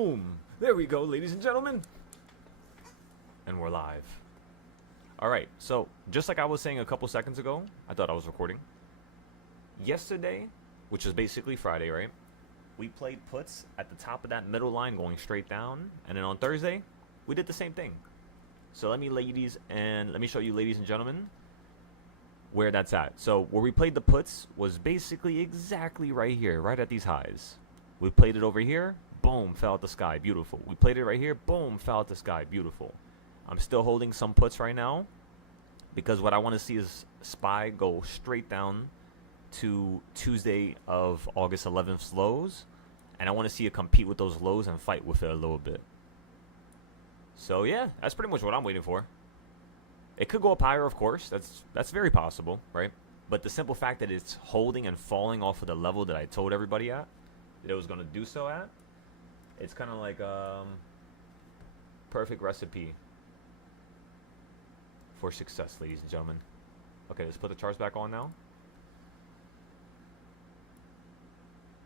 Boom. There we go, ladies and gentlemen. And we're live. Alright, so just like I was saying a couple seconds ago, I thought I was recording. Yesterday, which is basically Friday, right? We played puts at the top of that middle line going straight down. And then on Thursday, we did the same thing. So let me show you, ladies and gentlemen, where that's at. So where we played the puts was basically exactly right here, right at these highs. We played it over here, boom, fell out the sky, beautiful. We played it right here, boom, fell out the sky, beautiful. I'm still holding some puts right now because what I want to see is SPY go straight down to Tuesday of August 11th's lows, and I want to see it compete with those lows and fight with it a little bit. So yeah, that's pretty much what I'm waiting for. It could go up higher, of course. That's very possible, right? But the simple fact that it's holding and falling off of the level that I told everybody at that it was going to do so at, it's kind of like perfect recipe for success, ladies and gentlemen. Okay, let's put the charts back on now.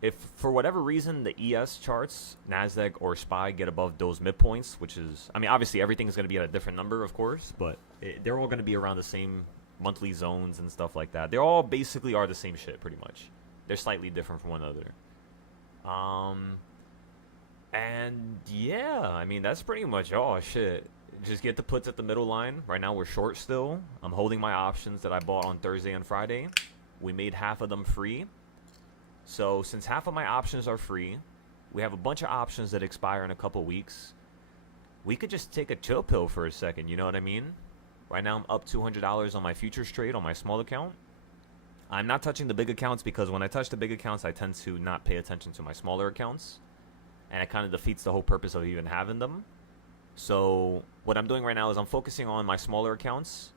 If for whatever reason the ES charts, NASDAQ or SPY get above those midpoints, which is, I mean, obviously everything is going to be at a different number, of course, but they're all going to be around the same monthly zones and stuff like that. They all basically are the same shit, pretty much. They're slightly different from one another. And yeah, I mean, that's pretty much all. Shit. Just get the puts at the middle line. Right now we're short still. I'm holding my options that I bought on Thursday and Friday. We made half of them free. So since half of my options are free, we have a bunch of options that expire in a couple weeks. We could just take a chill pill for a second, you know what I mean? Right now I'm up $200 on my futures trade on my small account. I'm not touching the big accounts because when I touch the big accounts, I tend to not pay attention to my smaller accounts. And it kind of defeats the whole purpose of even having them. So what I'm doing right now is I'm focusing on my smaller accounts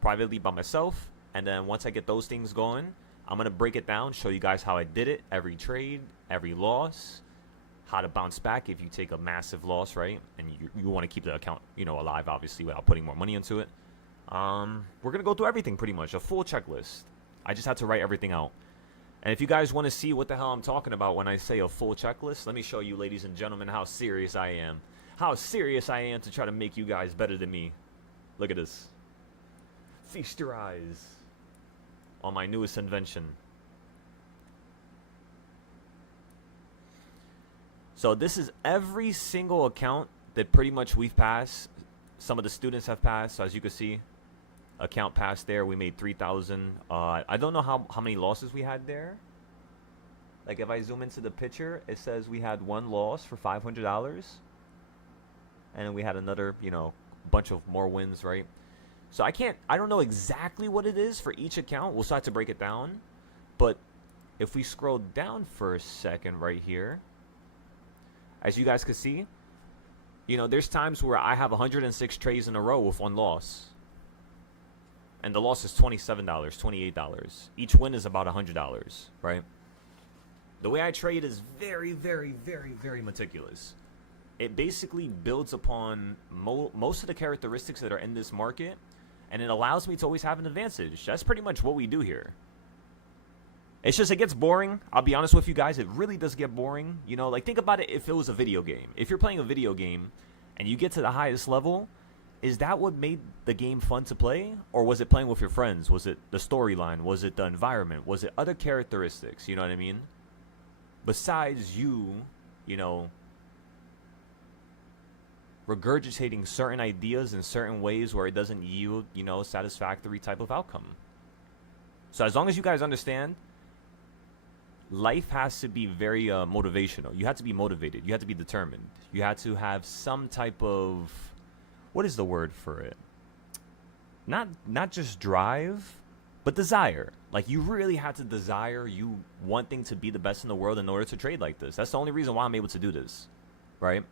privately by myself. And then once I get those things going, I'm going to break it down, show you guys how I did it, every trade, every loss, how to bounce back if you take a massive loss, right? And you want to keep the account, you know, alive, obviously, without putting more money into it. We're going to go through everything pretty much, a full checklist. I just had to write everything out. And if you guys want to see what the hell I'm talking about when I say a full checklist, let me show you, ladies and gentlemen, how serious I am. How serious I am to try to make you guys better than me. Look at this. Feast your eyes on my newest invention. So this is every single account that pretty much we've passed. Some of the students have passed, so as you can see, account passed there. We made 3,000. I don't know how many losses we had there. Like if I zoom into the picture, it says we had one loss for $500. And we had another, you know, bunch of more wins, right? So I don't know exactly what it is for each account. We'll still have to break it down. But if we scroll down for a second right here, as you guys can see, you know, there's times where I have 106 trades in a row with one loss. And the loss is $27, $28. Each win is about $100, right? The way I trade is very, very, very, very meticulous. It basically builds upon most of the characteristics that are in this market, and it allows me to always have an advantage. That's pretty much what we do here. It's just, it gets boring. I'll be honest with you guys, it really does get boring. You know, like think about it if it was a video game. If you're playing a video game and you get to the highest level, is that what made the game fun to play? Or was it playing with your friends? Was it the storyline? Was it the environment? Was it other characteristics? You know what I mean? Besides you know, regurgitating certain ideas in certain ways where it doesn't yield, you know, satisfactory type of outcome. So as long as you guys understand, life has to be very motivational. You have to be motivated. You have to be determined. You have to have some type of, what is the word for it? Not just drive, but desire. Like you really have to desire, you wanting to be the best in the world in order to trade like this. That's the only reason why I'm able to do this, right?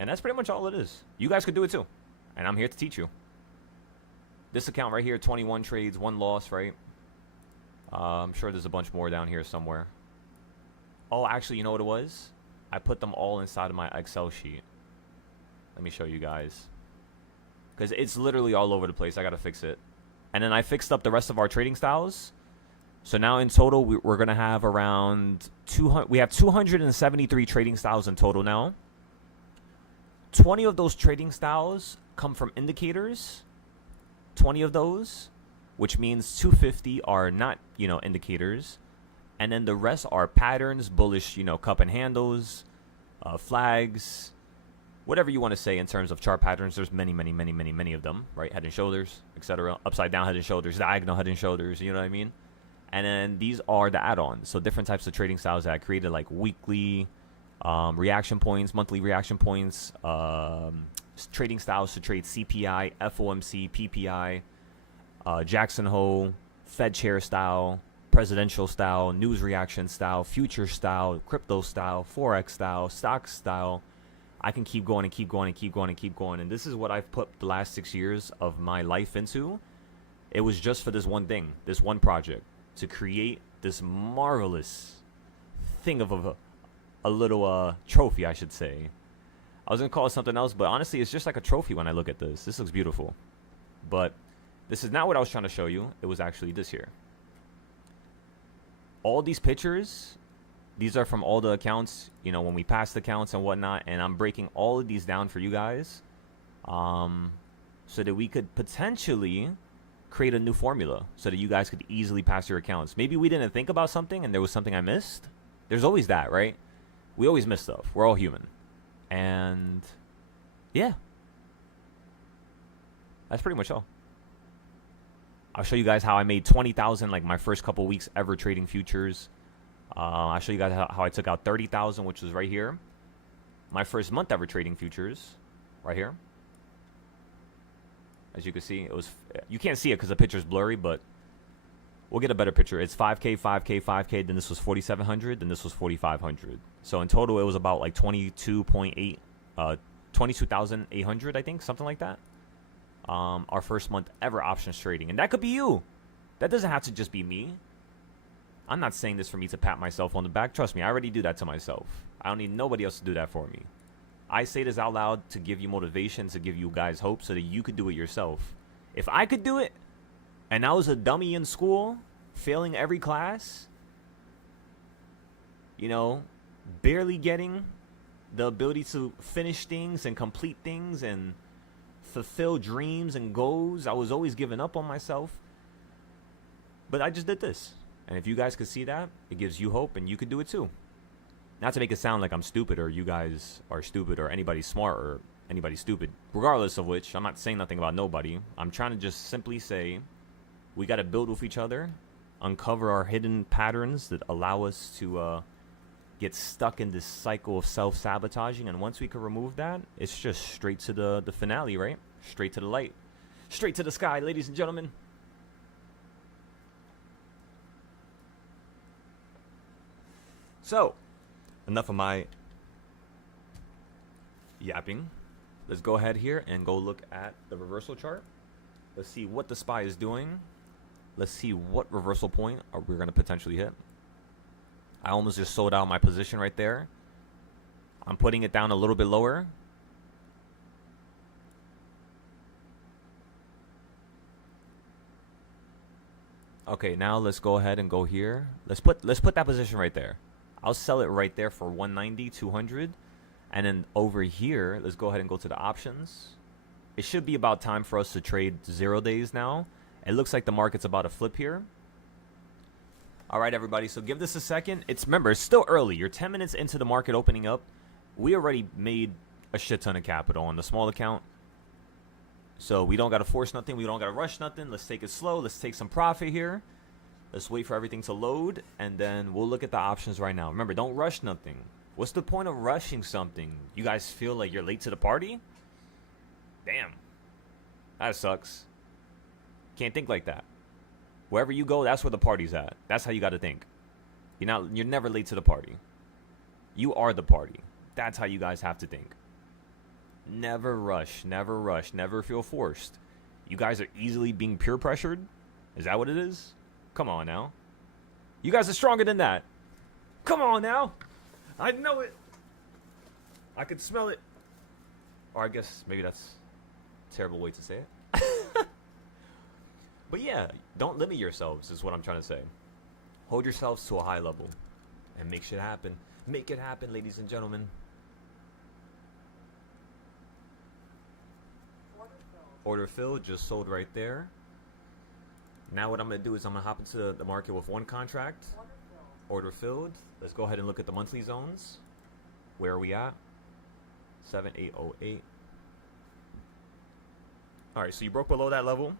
And that's pretty much all it is. You guys could do it too. And I'm here to teach you. This account right here, 21 trades, 1 loss, right? I'm sure there's a bunch more down here somewhere. Oh, actually, you know what it was? I put them all inside of my Excel sheet. Let me show you guys. Because it's literally all over the place. I got to fix it. And then I fixed up the rest of our trading styles. So now in total, we're going to have around 200. We have 273 trading styles in total now. 20 of those trading styles come from indicators. 20 of those, which means 250 are not, indicators. And then the rest are patterns, bullish, cup and handles, flags, whatever you want to say in terms of chart patterns. There's many, many, many, many, many of them, right? Head and shoulders, etc. Upside down head and shoulders, diagonal head and shoulders, you know what I mean? And then these are the add-ons. So different types of trading styles that I created, like weekly reaction points, monthly reaction points, trading styles to trade CPI, FOMC, PPI, Jackson Hole, Fed chair style, presidential style, news reaction style, future style, crypto style, forex style, stock style. I can keep going and keep going and keep going and keep going. And this is what I've put the last 6 years of my life into. It was just for this one thing, this one project, to create this marvelous thing of a little trophy, I should say. I was going to call it something else, but honestly, it's just like a trophy when I look at this. This looks beautiful. But this is not what I was trying to show you. It was actually this here. All these pictures, these are from all the accounts, when we passed accounts and whatnot. And I'm breaking all of these down for you guys so that we could potentially create a new formula so that you guys could easily pass your accounts. Maybe we didn't think about something and there was something I missed. There's always that, right? We always miss stuff. We're all human. And yeah, that's pretty much all. I'll show you guys how I made 20,000 like my first couple weeks ever trading futures. I'll show you guys how I took out 30,000, which was right here. My first month ever trading futures, right here. As you can see, you can't see it because the picture's blurry, but we'll get a better picture. It's 5K, 5K, 5K, then this was 4,700, then this was 4,500. So in total, it was about like 22,800, I think, something like that. Our first month ever options trading. And that could be you. That doesn't have to just be me. I'm not saying this for me to pat myself on the back. Trust me, I already do that to myself. I don't need nobody else to do that for me. I say this out loud to give you motivation, to give you guys hope so that you could do it yourself. If I could do it, and I was a dummy in school, failing every class, barely getting the ability to finish things and complete things and fulfill dreams and goals. I was always giving up on myself. But I just did this. And if you guys could see that, it gives you hope and you could do it too. Not to make it sound like I'm stupid or you guys are stupid or anybody's smart or anybody's stupid. Regardless of which, I'm not saying nothing about nobody. I'm trying to just simply say we got to build with each other, uncover our hidden patterns that allow us to get stuck in this cycle of self-sabotaging. And once we can remove that, it's just straight to the finale, right? Straight to the light. Straight to the sky, ladies and gentlemen. So, enough of my yapping. Let's go ahead here and go look at the reversal chart. Let's see what the SPY is doing. Let's see what reversal point we're going to potentially hit. I almost just sold out my position right there. I'm putting it down a little bit lower. Okay, now let's go ahead and go here. Let's put that position right there. I'll sell it right there for 190, 200. And then over here, let's go ahead and go to the options. It should be about time for us to trade 0 days now. It looks like the market's about to flip here. All right, everybody. So give this a second. Remember, it's still early. You're 10 minutes into the market opening up. We already made a shit ton of capital on the small account. So we don't got to force nothing. We don't got to rush nothing. Let's take it slow. Let's take some profit here. Let's wait for everything to load. And then we'll look at the options right now. Remember, don't rush nothing. What's the point of rushing something? You guys feel like you're late to the party? Damn. That sucks. Can't think like that. Wherever you go, that's where the party's at. That's how you got to think. You're never late to the party. You are the party. That's how you guys have to think. Never rush, never feel forced. You guys are easily being peer pressured? Is that what it is? Come on now. You guys are stronger than that. Come on now. I know it. I can smell it. Or I guess maybe that's a terrible way to say it. But yeah, don't limit yourselves is what I'm trying to say. Hold yourselves to a high level and make shit happen. Make it happen, ladies and gentlemen. Order filled, just sold right there. Now what I'm going to do is I'm going to hop into the market with one contract. Order filled. Let's go ahead and look at the monthly zones. Where are we at? 7808. Alright, so you broke below that level.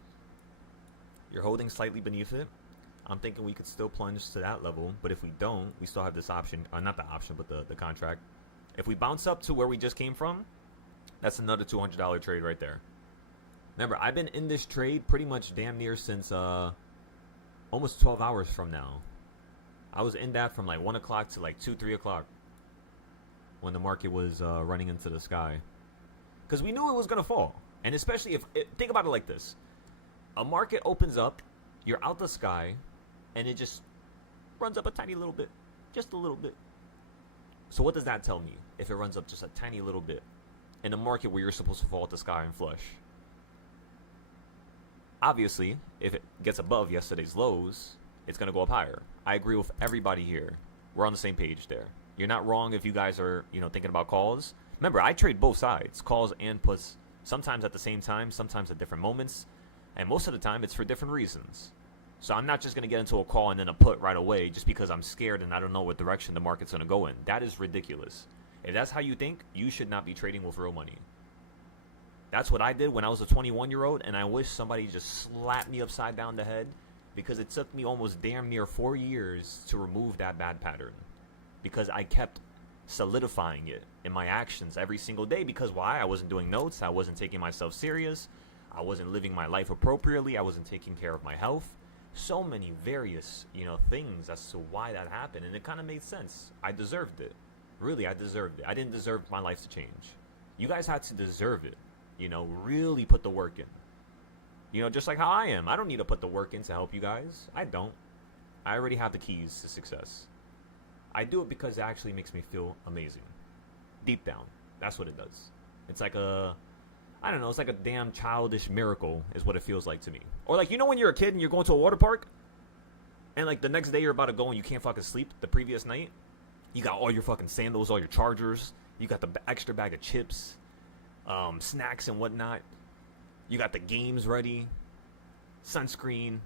You're holding slightly beneath it. I'm thinking we could still plunge to that level, but if we don't, we still have this option. Not the option, but the contract. If we bounce up to where we just came from, that's another $200 trade right there. Remember, I've been in this trade pretty much damn near since almost 12 hours from now. I was in that from like 1 o'clock to like 2, 3 o'clock when the market was running into the sky. Because we knew it was going to fall. And especially if, think about it like this. A market opens up, you're out the sky, and it just runs up a tiny little bit. Just a little bit. So what does that tell me if it runs up just a tiny little bit in a market where you're supposed to fall at the sky and flush? Obviously, if it gets above yesterday's lows, it's going to go up higher. I agree with everybody here. We're on the same page there. You're not wrong if you guys are, thinking about calls. Remember, I trade both sides, calls and puts, sometimes at the same time, sometimes at different moments. And most of the time, it's for different reasons. So I'm not just going to get into a call and then a put right away just because I'm scared and I don't know what direction the market's going to go in. That is ridiculous. If that's how you think, you should not be trading with real money. That's what I did when I was a 21-year-old, and I wish somebody just slapped me upside down the head because it took me almost damn near 4 years to remove that bad pattern because I kept solidifying it in my actions every single day. Because why? I wasn't doing notes. I wasn't taking myself serious. I wasn't living my life appropriately. I wasn't taking care of my health. So many various, things as to why that happened, and it kind of made sense. I deserved it. Really, I deserved it. I didn't deserve my life to change. You guys had to deserve it. Really put the work in. Just like how I am. I don't need to put the work in to help you guys. I don't. I already have the keys to success. I do it because it actually makes me feel amazing. Deep down. That's what it does. It's like I don't know, it's like a damn childish miracle is what it feels like to me. Or like, when you're a kid and you're going to a water park and like the next day you're about to go and you can't fucking sleep the previous night. You got all your fucking sandals, all your chargers. You got the extra bag of chips. Snacks and whatnot. You got the games ready, sunscreen,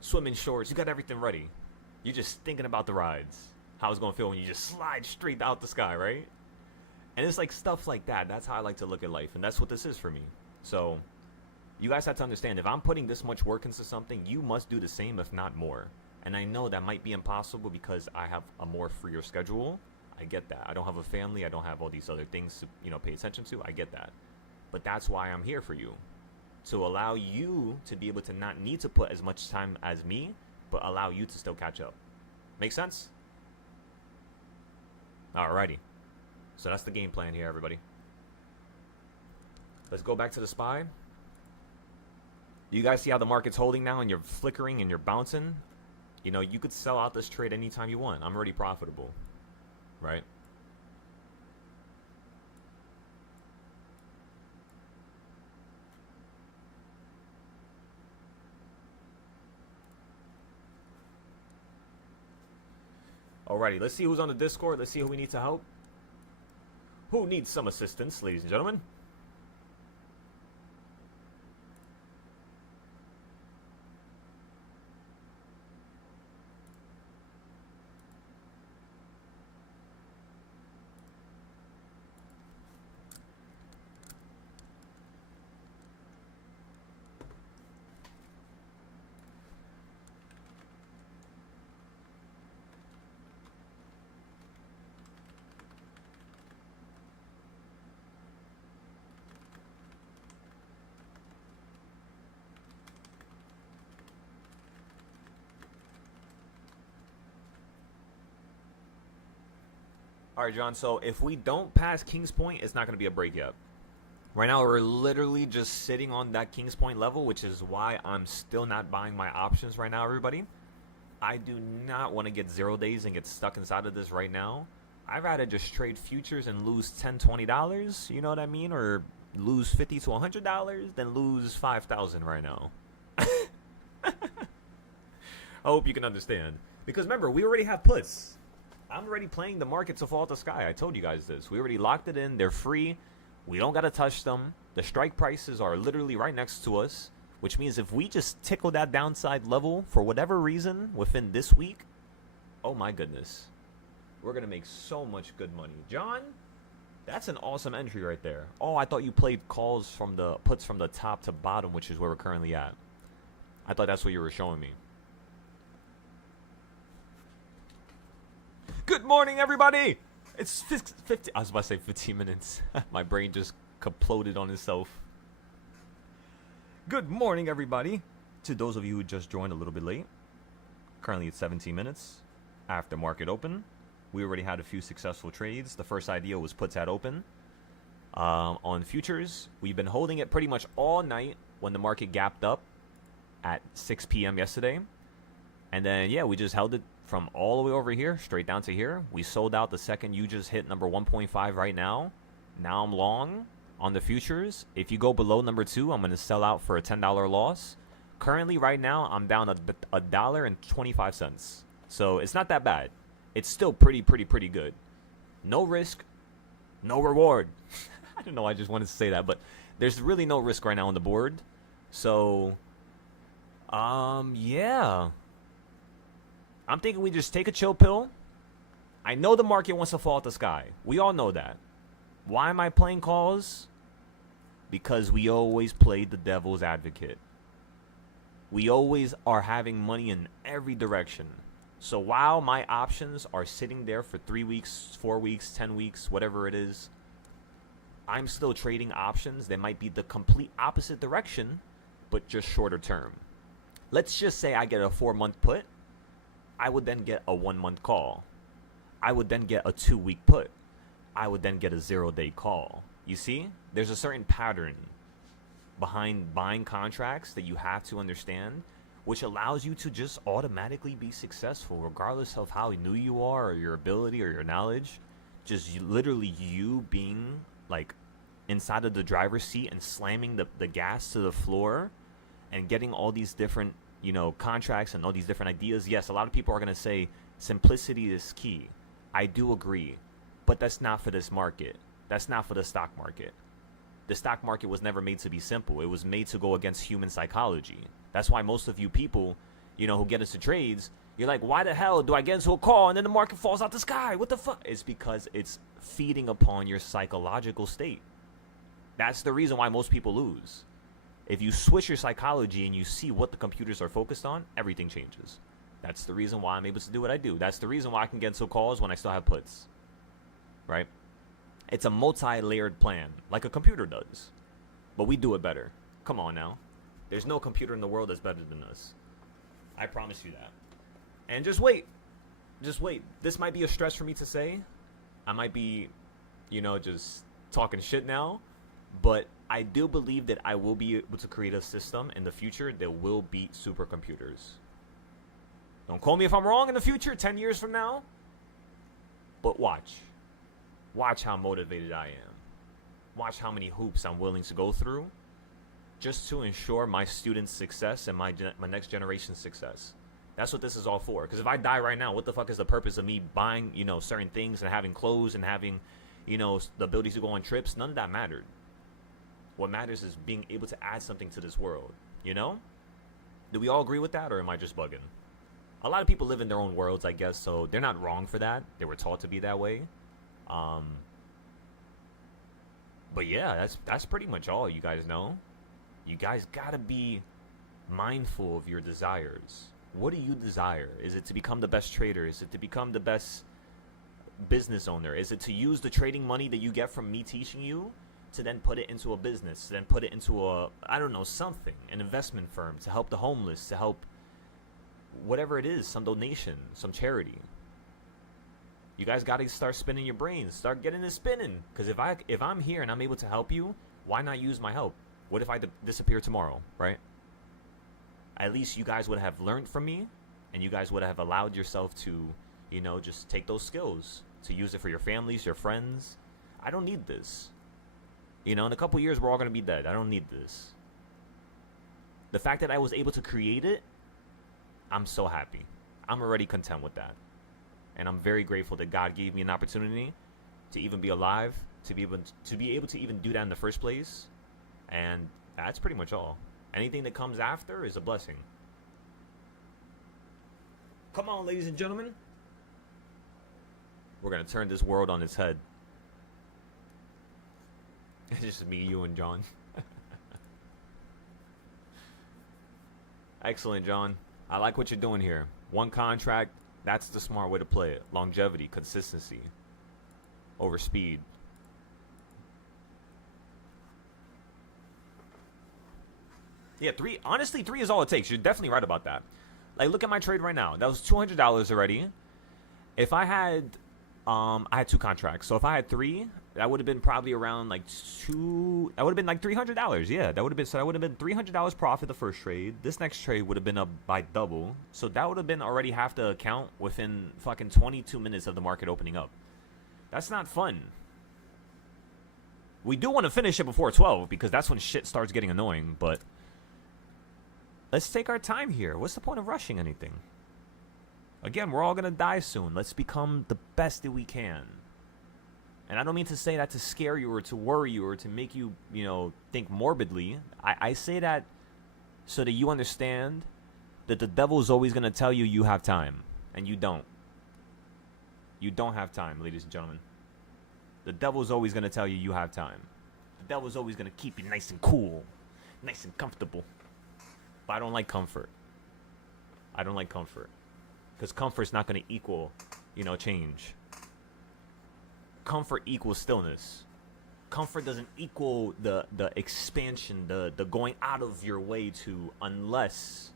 swimming shorts. You got everything ready. You're just thinking about the rides, how it's gonna feel when you just slide straight out the sky, right? And it's like stuff like that. That's how I like to look at life, and that's what this is for me. So you guys have to understand, if I'm putting this much work into something, you must do the same, if not more. And I know that might be impossible because I have a more freer schedule. I get that. I don't have a family. I don't have all these other things to, pay attention to. I get that. But that's why I'm here for you. To allow you to be able to not need to put as much time as me, but allow you to still catch up. Make sense? Alrighty. So that's the game plan here, everybody. Let's go back to the SPY. You guys see how the market's holding now and you're flickering and you're bouncing? You could sell out this trade anytime you want. I'm already profitable. Right? Alrighty, let's see who's on the Discord. Let's see who we need to help. Who needs some assistance, ladies and gentlemen? All right, John, so if we don't pass King's Point, it's not going to be a break yet. Right now, we're literally just sitting on that King's Point level, which is why I'm still not buying my options right now, everybody. I do not want to get 0 days and get stuck inside of this right now. I'd rather just trade futures and lose $10, $20, you know what I mean? Or lose $50 to $100 than lose $5,000 right now. I hope you can understand. Because remember, we already have puts. I'm already playing the market to fall out the sky. I told you guys this. We already locked it in. They're free. We don't got to touch them. The strike prices are literally right next to us, which means if we just tickle that downside level for whatever reason within this week, oh my goodness, we're going to make so much good money. John, that's an awesome entry right there. Oh, I thought you played calls from the puts from the top to bottom, which is where we're currently at. I thought that's what you were showing me. Good morning, everybody. It's 50. I was about to say 15 minutes. My brain just kaploded on itself. Good morning, everybody. To those of you who just joined a little bit late, currently it's 17 minutes after market open. We already had a few successful trades. The first idea was puts at open. On futures, we've been holding it pretty much all night when the market gapped up at 6 p.m. yesterday. And then, yeah, we just held it from all the way over here straight down to here. We sold out the second you just hit number 1.5 right now. Now I'm long on the futures. If you go below number 2, I'm going to sell out for a $10 loss. Currently, right now, I'm down $1.25. So it's not that bad. It's still pretty good. No risk, no reward. I don't know, I just wanted to say that, but there's really no risk right now on the board. So, yeah. I'm thinking we just take a chill pill. I know the market wants to fall out the sky. We all know that. Why am I playing calls? Because we always play the devil's advocate. We always are having money in every direction. So while my options are sitting there for 3 weeks, 4 weeks, 10 weeks, whatever it is, I'm still trading options that might be the complete opposite direction, but just shorter term. Let's just say I get a 4-month put. I would then get a 1-month call. I would then get a 2-week put. I would then get a 0-day call. You see, there's a certain pattern behind buying contracts that you have to understand, which allows you to just automatically be successful regardless of how new you are or your ability or your knowledge. Just literally you being like inside of the driver's seat and slamming the gas to the floor and getting all these different, you know, contracts and all these different ideas. Yes, a lot of people are going to say simplicity is key. I do agree, but that's not for this market. That's not for the stock market. The stock market was never made to be simple. It was made to go against human psychology. That's why most of you people, you know, who get into trades, you're like, why the hell do I get into a call and then the market falls out the sky? What the fuck? It's because it's feeding upon your psychological state. That's the reason why most people lose. If you switch your psychology and you see what the computers are focused on, everything changes. That's the reason why I'm able to do what I do. That's the reason why I can get into calls when I still have puts. Right? It's a multi-layered plan, like a computer does. But we do it better. Come on now. There's no computer in the world that's better than us. I promise you that. And just wait. Just wait. This might be a stretch for me to say. I might be, you know, just talking shit now. But I do believe that I will be able to create a system in the future that will beat supercomputers. Don't call me if I'm wrong in the future, 10 years from now. But watch. Watch how motivated I am. Watch how many hoops I'm willing to go through just to ensure my students' success and my next generation's success. That's what this is all for. Because if I die right now, what the fuck is the purpose of me buying, you know, certain things and having clothes and having, you know, the ability to go on trips? None of that mattered. What matters is being able to add something to this world, you know? Do we all agree with that, or am I just bugging? A lot of people live in their own worlds, I guess, so they're not wrong for that. They were taught to be that way. But yeah, that's pretty much all, you guys know. You guys gotta be mindful of your desires. What do you desire? Is it to become the best trader? Is it to become the best business owner? Is it to use the trading money that you get from me teaching you to then put it into a business, to then put it into a, I don't know, something, an investment firm, to help the homeless, to help whatever it is, some donation, some charity? You guys got to start spinning your brains. Start getting it spinning. Because if I'm here and I'm able to help you, why not use my help? What if I disappear tomorrow, right? At least you guys would have learned from me, and you guys would have allowed yourself to, you know, just take those skills to use it for your families, your friends. I don't need this. You know, in a couple years, we're all going to be dead. I don't need this. The fact that I was able to create it I'm so happy. I'm already content with that. And I'm very grateful that God gave me an opportunity to even be alive, to be able to even do that in the first place. And that's pretty much all. Anything that comes after is a blessing. Come on, ladies and gentlemen. We're going to turn this world on its head. It's just me, you, and John. Excellent, John. I like what you're doing here. One contract, that's the smart way to play it. Longevity, consistency, over speed. Yeah, honestly, 3 is all it takes. You're definitely right about that. Like, look at my trade right now. That was $200 already. If I had, I had 2 contracts. So if I had 3, that would have been probably around like that would have been like $300. Yeah, that would have been, so that would have been $300 profit the first trade. This next trade would have been up by double. So that would have been already half the account within fucking 22 minutes of the market opening up. That's not fun. We do want to finish it before 12 because that's when shit starts getting annoying, but let's take our time here. What's the point of rushing anything? Again, we're all going to die soon. Let's become the best that we can. And I don't mean to say that to scare you or to worry you or to make you, think morbidly. I say that so that you understand that the devil is always going to tell you you have time. And you don't. You don't have time, ladies and gentlemen. The devil is always going to tell you you have time. The devil is always going to keep you nice and cool. Nice and comfortable. But I don't like comfort. I don't like comfort. Because comfort's not going to equal, change. Comfort equals stillness. Comfort doesn't equal the expansion, the going out of your way to, unless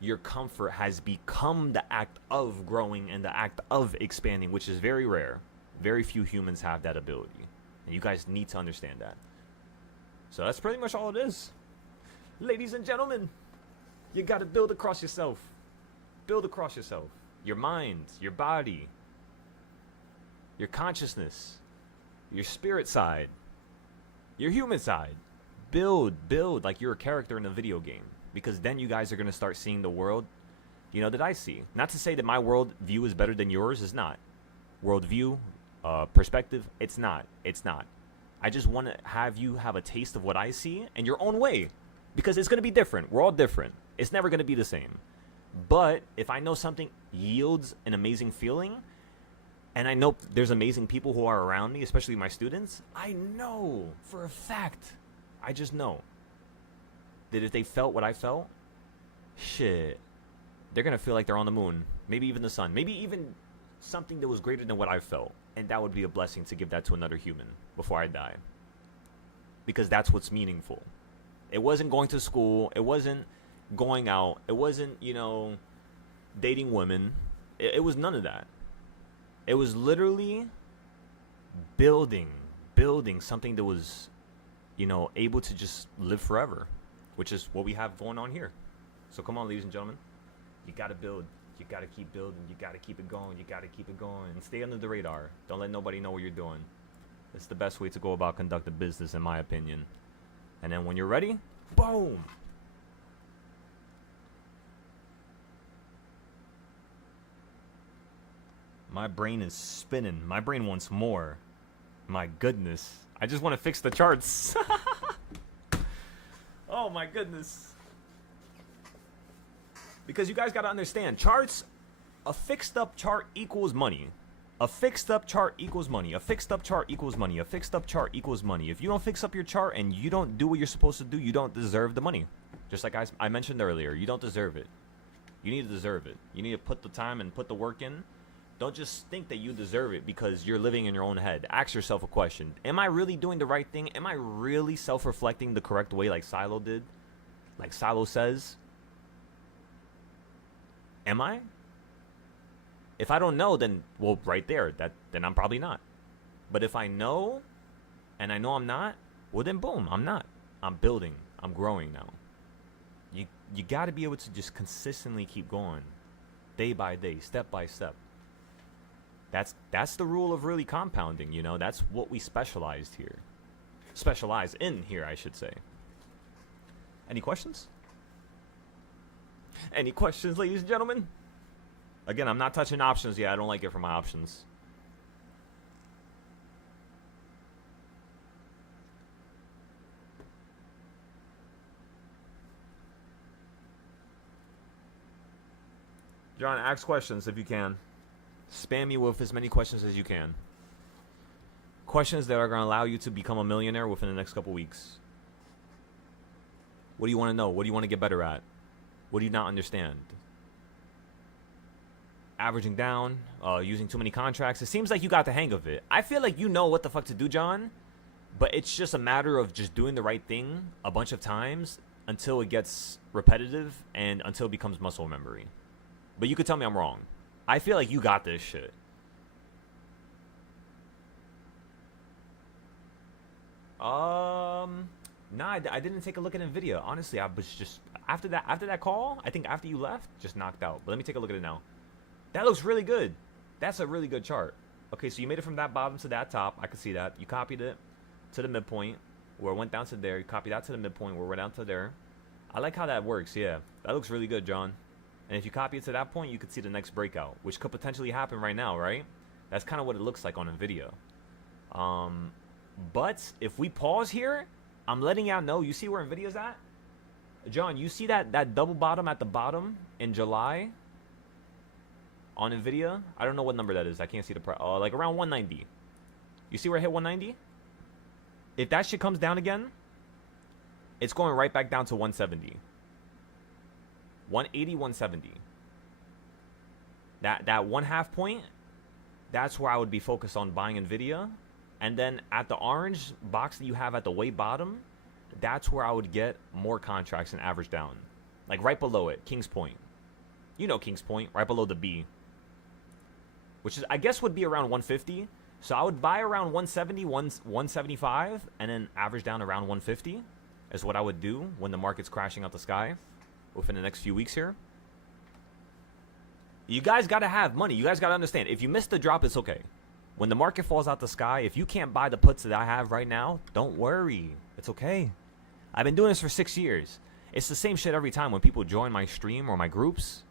your comfort has become the act of growing and the act of expanding, which is very rare. Very few humans have that ability. And you guys need to understand that. So that's pretty much all it is. Ladies and gentlemen, you got to build across yourself. Build across yourself. Your mind, your body, your consciousness, your spirit side, your human side. Build like you're a character in a video game. Because then you guys are going to start seeing the world, that I see. Not to say that my world view is better than yours. It's not. Worldview, perspective, it's not. It's not. I just want to have you have a taste of what I see in your own way. Because it's going to be different. We're all different. It's never going to be the same. But if I know something yields an amazing feeling, and I know there's amazing people who are around me, especially my students, I know for a fact, I just know that if they felt what I felt, shit, they're going to feel like they're on the moon. Maybe even the sun. Maybe even something that was greater than what I felt. And that would be a blessing to give that to another human before I die. Because that's what's meaningful. It wasn't going to school. It wasn't going out. It wasn't, dating women. It was none of that. It was literally building something that was, able to just live forever, which is what we have going on here. So come on, ladies and gentlemen. You got to build. You got to keep building. You got to keep it going. You got to keep it going. And stay under the radar. Don't let nobody know what you're doing. It's the best way to go about conducting business, in my opinion. And then when you're ready, boom. My brain is spinning. My brain wants more. My goodness. I just want to fix the charts. Oh my goodness. Because you guys got to understand, charts, a fixed up chart equals money. A fixed up chart equals money. A fixed up chart equals money. A fixed up chart equals money. If you don't fix up your chart and you don't do what you're supposed to do, you don't deserve the money. Just like I mentioned earlier, you don't deserve it. You need to deserve it. You need to put the time and put the work in. Don't just think that you deserve it because you're living in your own head. Ask yourself a question. Am I really doing the right thing? Am I really self-reflecting the correct way like Silo did? Like Silo says? Am I? If I don't know, then, well, right there, then I'm probably not. But if I know, and I know I'm not, well, then boom, I'm not. I'm building. I'm growing now. You got to be able to just consistently keep going. Day by day, step by step. That's the rule of really compounding, That's what we specialize in here, I should say. Any questions? Any questions, ladies and gentlemen? Again, I'm not touching options yet. I don't like it for my options. John, ask questions if you can. Spam me with as many questions as you can. Questions that are going to allow you to become a millionaire within the next couple weeks. What do you want to know? What do you want to get better at? What do you not understand? Averaging down, using too many contracts. It seems like you got the hang of it. I feel like you know what the fuck to do, John. But it's just a matter of just doing the right thing a bunch of times until it gets repetitive and until it becomes muscle memory. But you could tell me I'm wrong. I feel like you got this shit. Nah, I didn't take a look at NVIDIA. Honestly, I was just after that call. I think after you left, just knocked out. But let me take a look at it now. That looks really good. That's a really good chart. Okay, so you made it from that bottom to that top. I can see that. You copied it to the midpoint where it went down to there. You copied that to the midpoint where it went down to there. I like how that works. Yeah, that looks really good, John. And if you copy it to that point, you could see the next breakout, which could potentially happen right now, right? That's kind of what it looks like on NVIDIA. But if we pause here, I'm letting y'all know. You see where NVIDIA's at? John, you see that double bottom at the bottom in July on NVIDIA? I don't know what number that is. I can't see the price. Like around 190. You see where it hit 190? If that shit comes down again, it's going right back down to 170. 180, 170. That 1/2 point, that's where I would be focused on buying NVIDIA. And then at the orange box that you have at the way bottom, that's where I would get more contracts and average down. Like right below it, King's Point. You know King's Point, right below the B. Which is, I guess, would be around 150. So I would buy around 170, 175, and then average down around 150 is what I would do when the market's crashing out the sky within the next few weeks here. You guys got to have money. You guys got to understand. If you miss the drop, it's okay. When the market falls out the sky, if you can't buy the puts that I have right now, don't worry. It's okay. I've been doing this for 6 years. It's the same shit every time when people join my stream or my groups.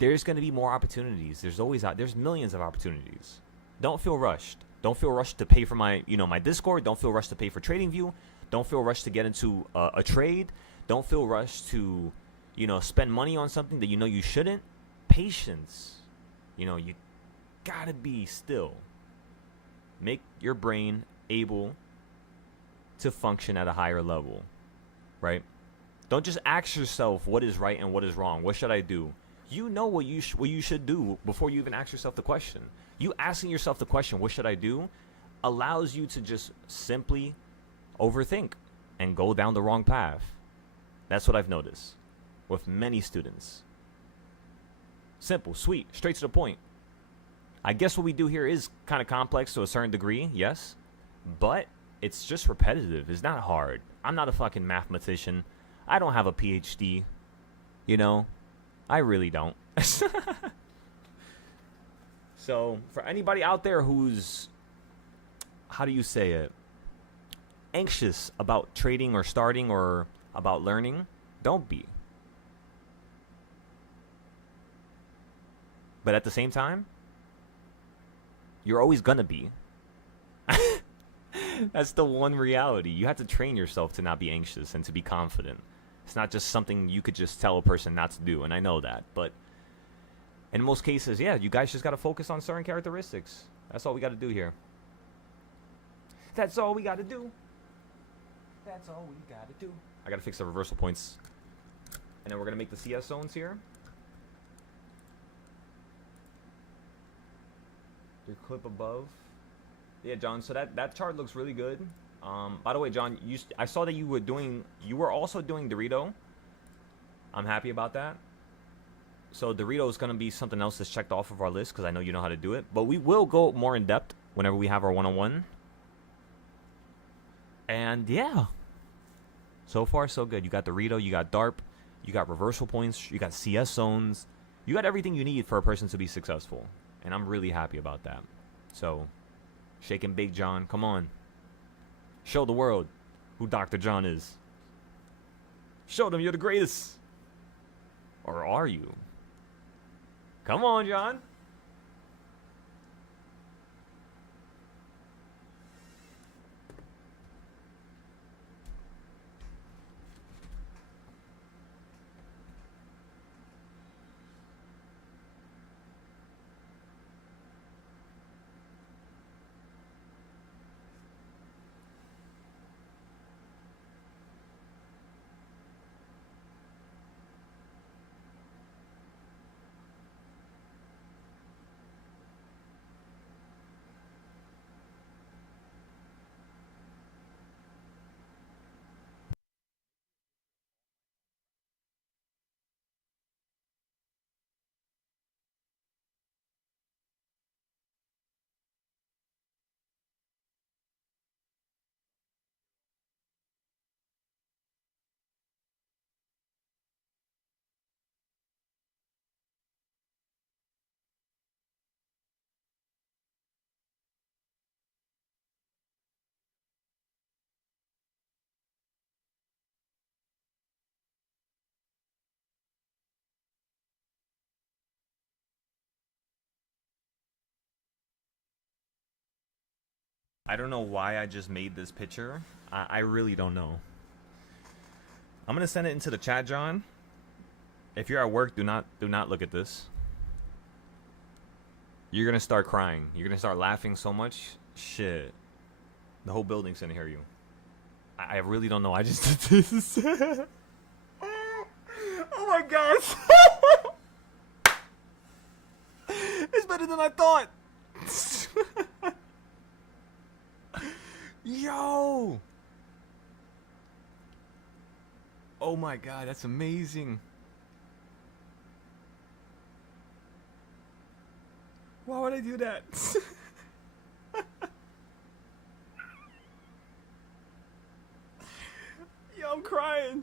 There's going to be more opportunities. There's millions of opportunities. Don't feel rushed. Don't feel rushed to pay for my Discord. Don't feel rushed to pay for TradingView. Don't feel rushed to get into a trade. Don't feel rushed to, spend money on something that you shouldn't. Patience. You gotta be still. Make your brain able to function at a higher level, right? Don't just ask yourself what is right and what is wrong. What should I do? You know what you should do before you even ask yourself the question. You asking yourself the question, what should I do, allows you to just simply overthink and go down the wrong path. That's what I've noticed with many students. Simple, sweet, straight to the point. I guess what we do here is kind of complex to a certain degree, yes, but it's just repetitive. It's not hard. I'm not a fucking mathematician. I don't have a PhD, I really don't. So for anybody out there who's, how do you say it, anxious about trading or starting or about learning, don't be. But at the same time, you're always gonna be. That's the one reality. You have to train yourself to not be anxious and to be confident. It's not just something you could just tell a person not to do, and I know that. But in most cases, yeah, you guys just got to focus on certain characteristics. That's all we got to do here. That's all we got to do. That's all we got to do. I got to fix the reversal points. And then we're going to make the CS zones here. Your clip above. Yeah, John, so that chart looks really good. By the way, John, I saw that you were also doing Dorito. I'm happy about that. So Dorito is going to be something else that's checked off of our list because I know you know how to do it. But we will go more in depth whenever we have our one-on-one. And yeah, so far so good. You got Dorito, you got Darp, you got reversal points, you got CS zones. You got everything you need for a person to be successful. And I'm really happy about that. So, shake and bake, John. Come on. Show the world who Dr. John is. Show them you're the greatest. Or are you? Come on, John. I don't know why I just made this picture. I really don't know. I'm gonna send it into the chat, John. If you're at work, do not look at this. You're gonna start crying. You're gonna start laughing so much. Shit. The whole building's gonna hear you. I really don't know. I just did this. Oh my god. It's better than I thought. Yo. Oh my god, that's amazing. Why would I do that? Yo, I'm crying.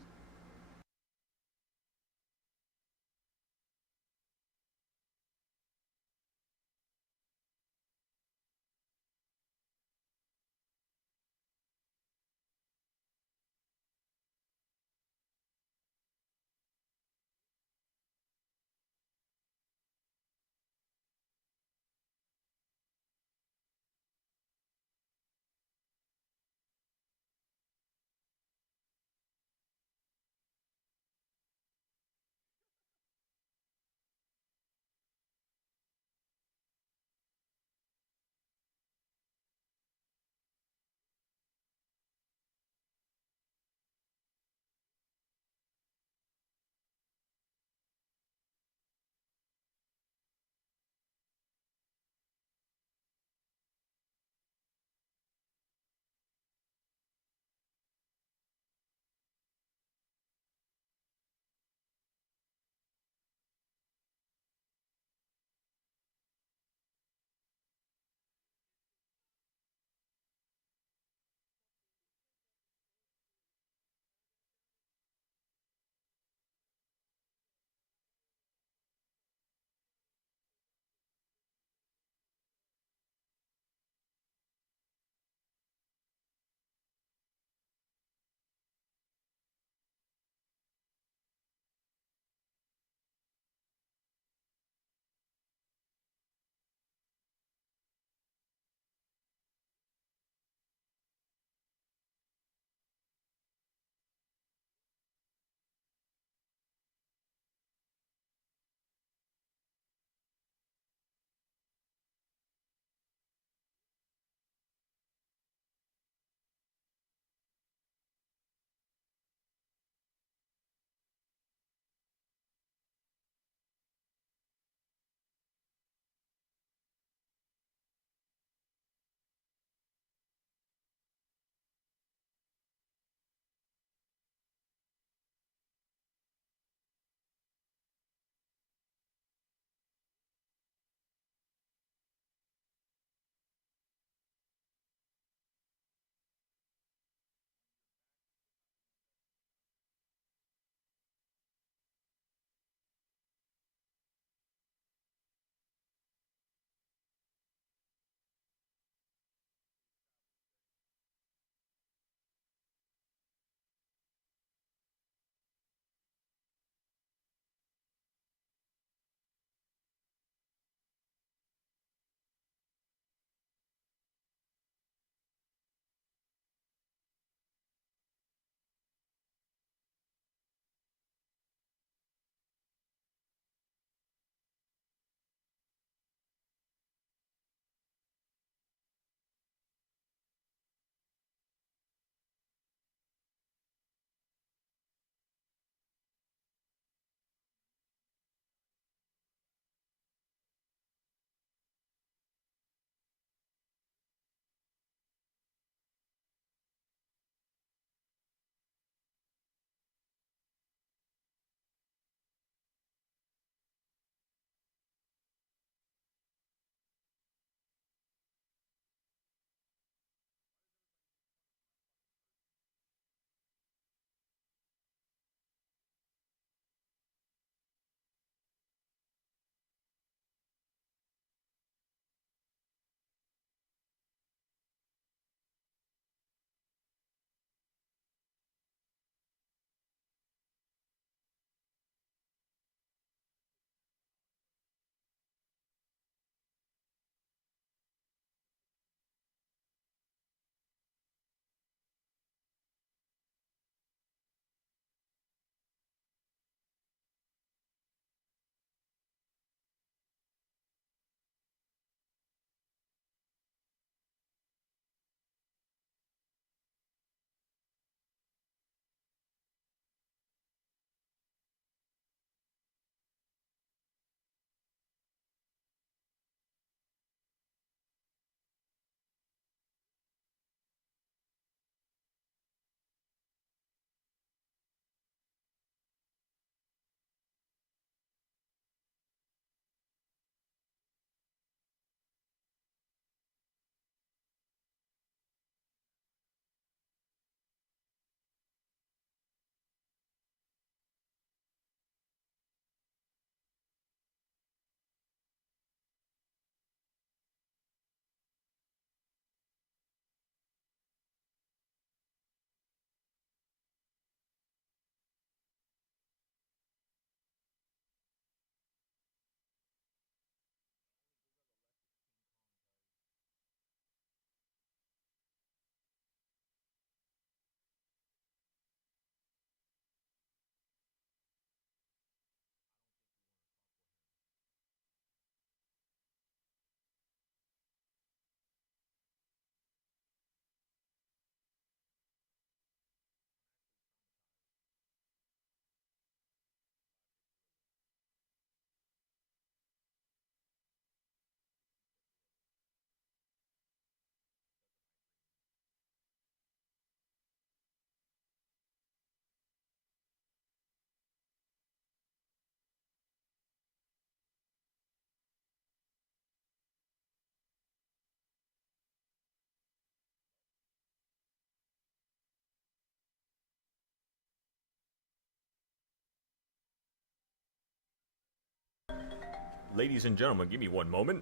Ladies and gentlemen, give me one moment.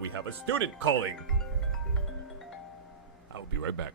We have a student calling. I'll be right back.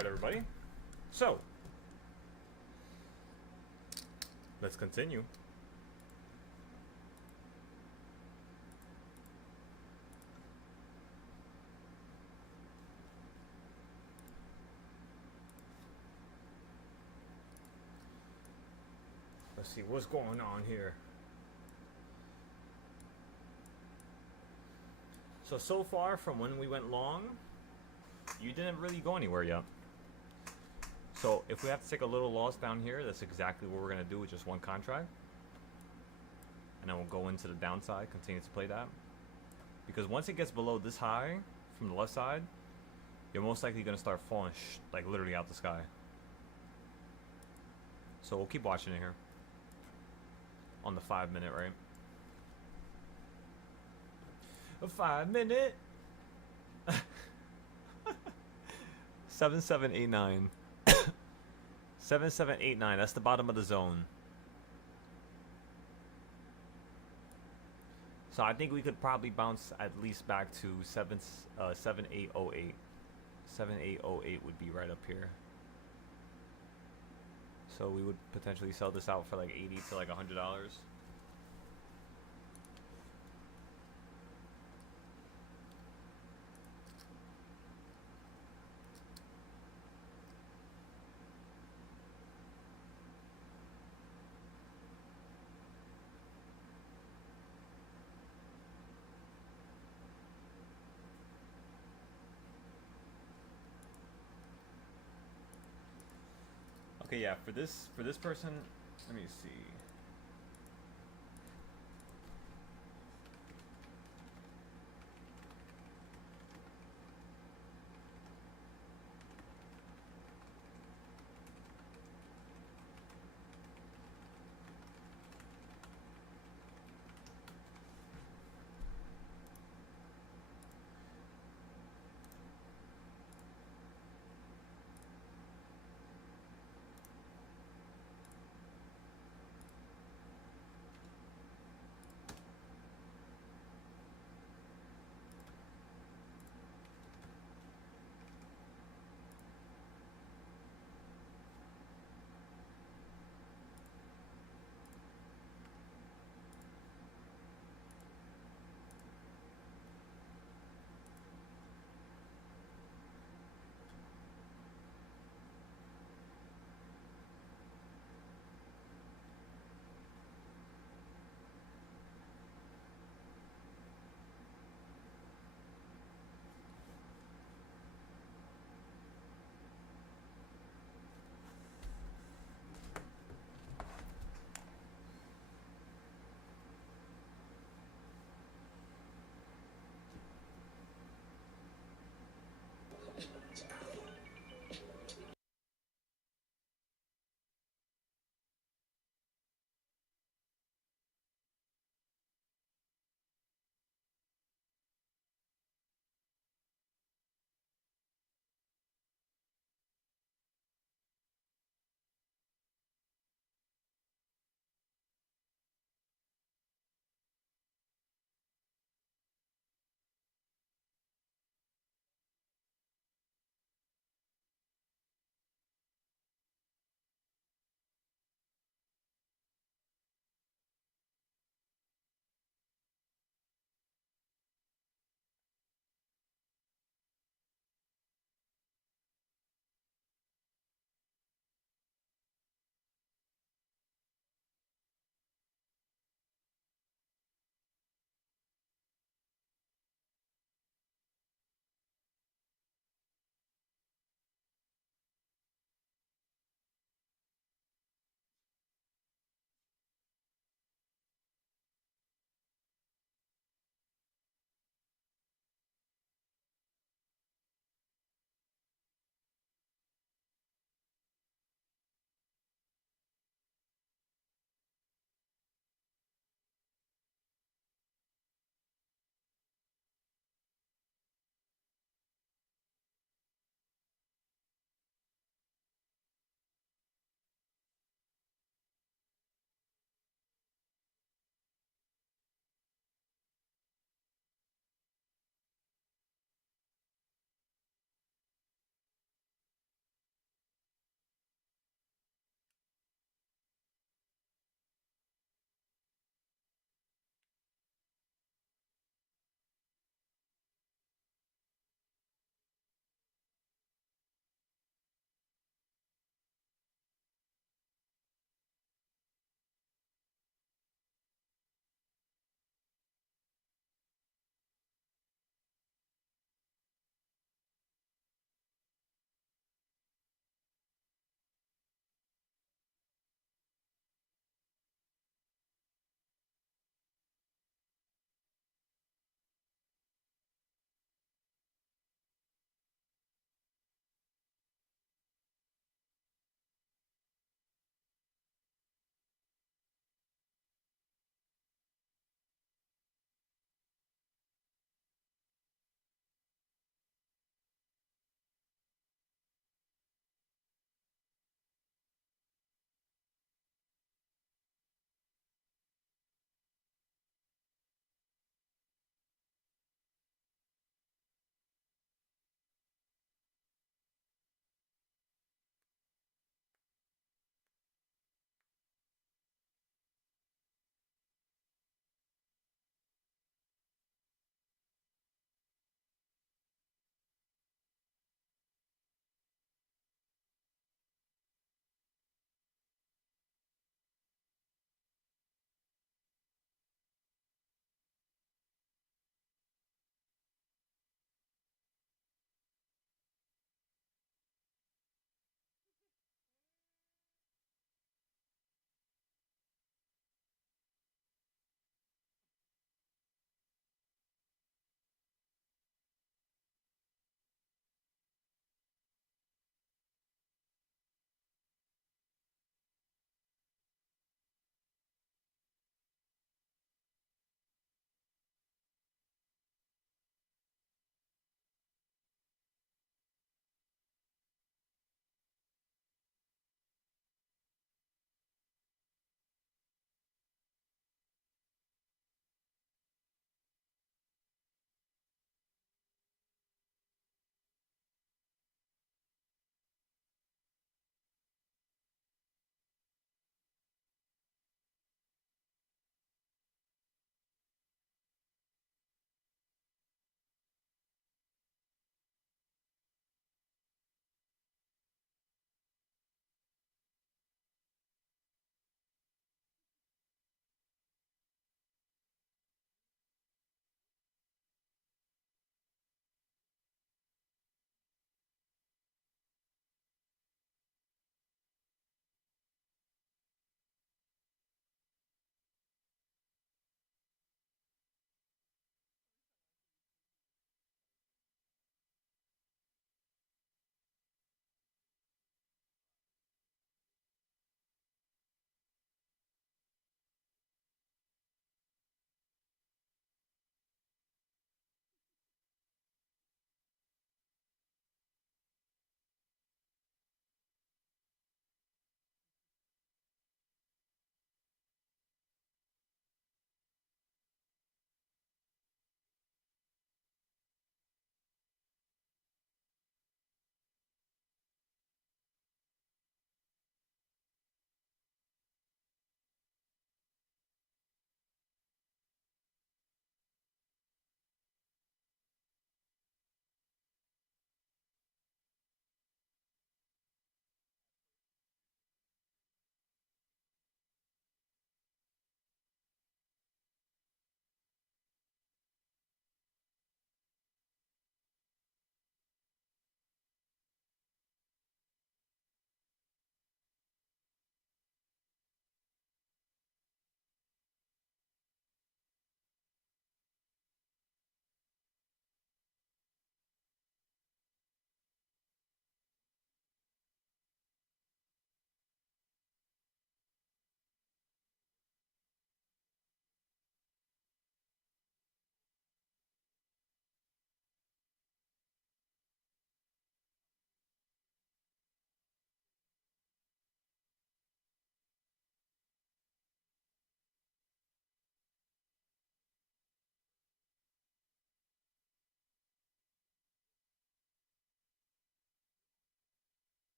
Alright, everybody. So, let's continue. Let's see what's going on here. So far from when we went long, you didn't really go anywhere yet. So if we have to take a little loss down here, that's exactly what we're going to do with just one contract. And then we'll go into the downside, continue to play that. Because once it gets below this high from the left side, you're most likely going to start falling like literally out the sky. So we'll keep watching it here. On the 5 minute, right? A 5 minute. 7789. 7789. That's the bottom of the zone. So I think we could probably bounce at least back to 7808. 7808 would be right up here. So we would potentially sell this out for like 80 to like $100. Okay, yeah, for this person, let me see.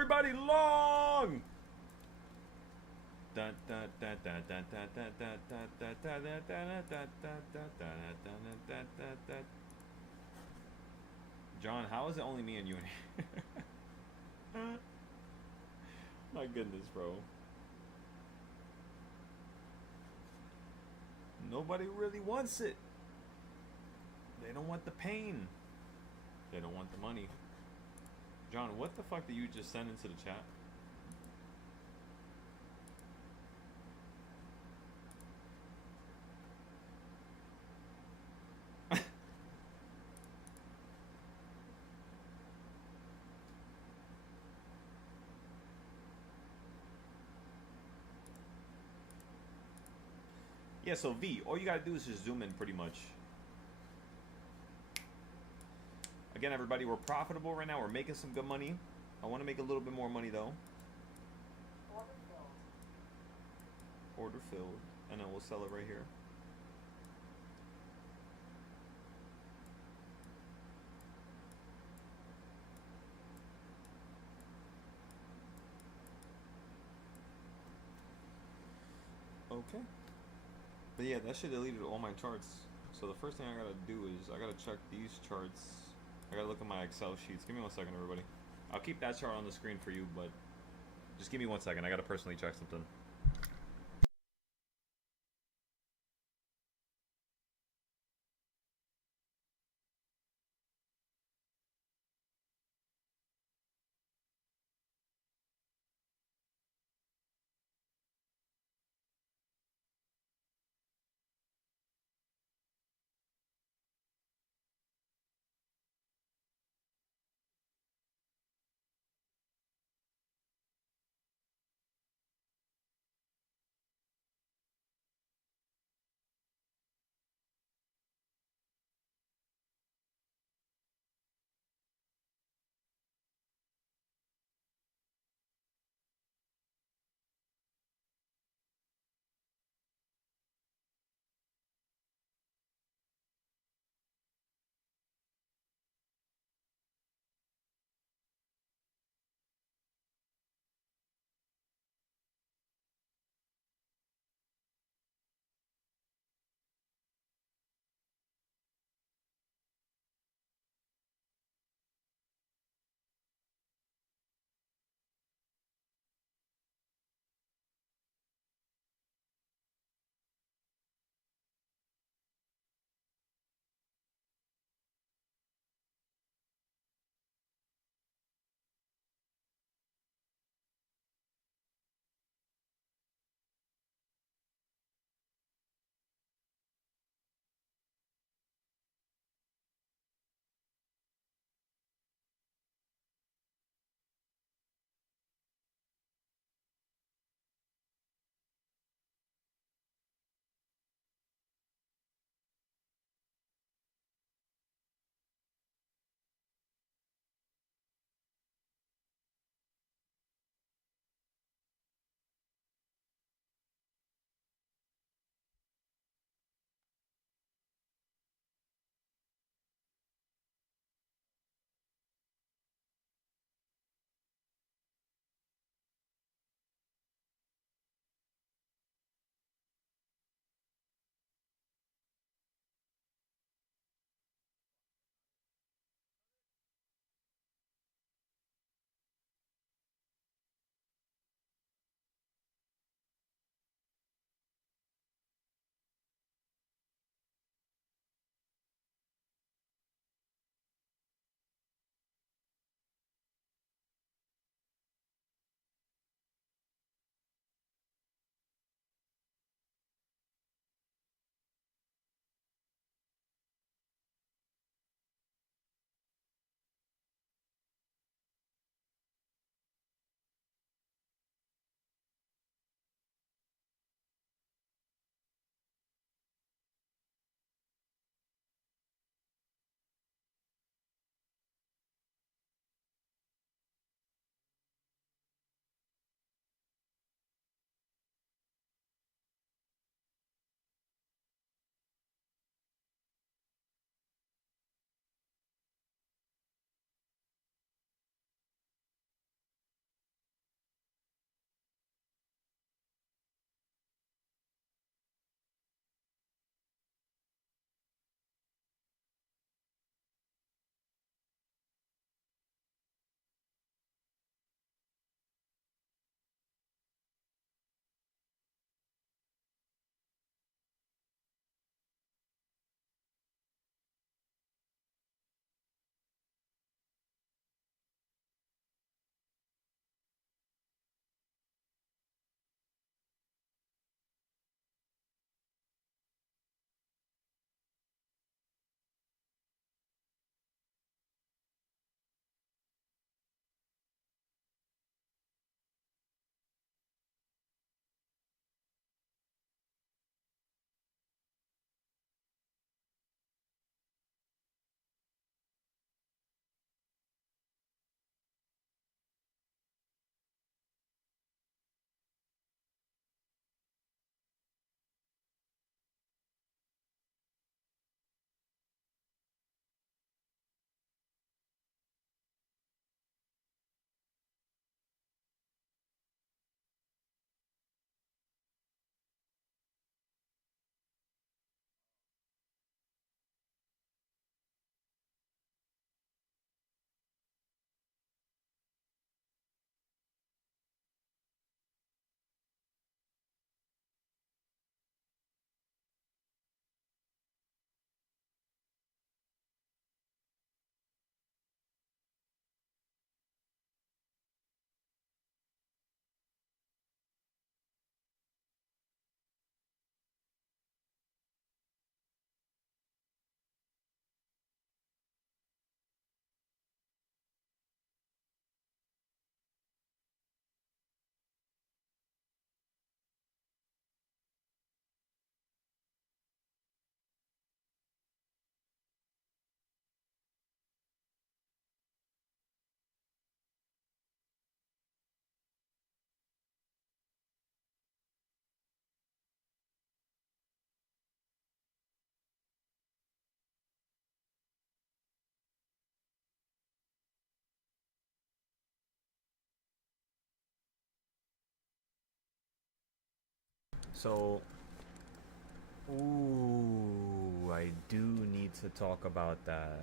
Everybody long. John, how is it only me and you in here? My goodness, bro. Nobody really wants it. They don't want the pain. They don't want the money. John, what the fuck did you just send into the chat? Yeah, so V, all you gotta do is just zoom in pretty much. Again, everybody, we're profitable right now. We're making some good money. I want to make a little bit more money, though. Order filled. Order filled. And then we'll sell it right here. Okay. But yeah, that shit deleted all my charts. So the first thing I gotta do is I gotta check these charts. I gotta look at my Excel sheets. Give me 1 second, everybody. I'll keep that chart on the screen for you, but just give me 1 second. I gotta personally check something. So, ooh, I do need to talk about that.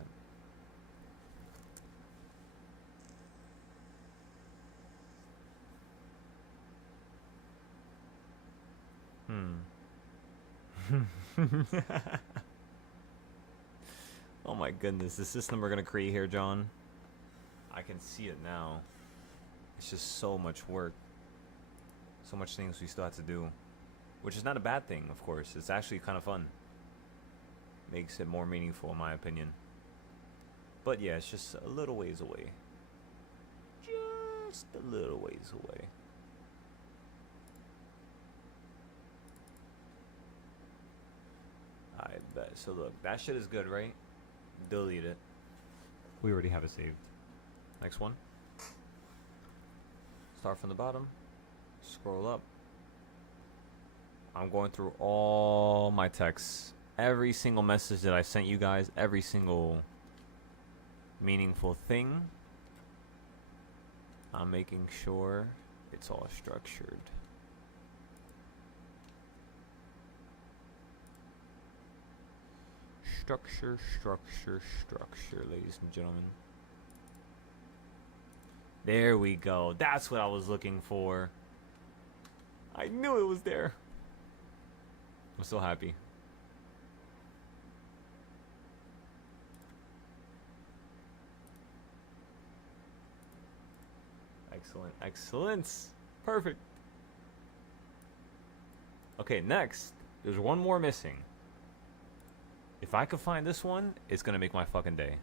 Oh my goodness, the system we're gonna create here, John. I can see it now. It's just so much work. So much things we still have to do. Which is not a bad thing, of course. It's actually kind of fun. Makes it more meaningful, in my opinion. But yeah, it's just a little ways away. Just a little ways away. I bet. So look, that shit is good, right? Delete it. We already have it saved. Next one. Start from the bottom. Scroll up. I'm going through all my texts. Every single message that I sent you guys. Every single meaningful thing. I'm making sure it's all structured. Structure, structure, structure, ladies and gentlemen. There we go. That's what I was looking for. I knew it was there. I'm so happy. Excellent. Excellence. Perfect. Okay, next. There's one more missing. If I could find this one, it's going to make my fucking day.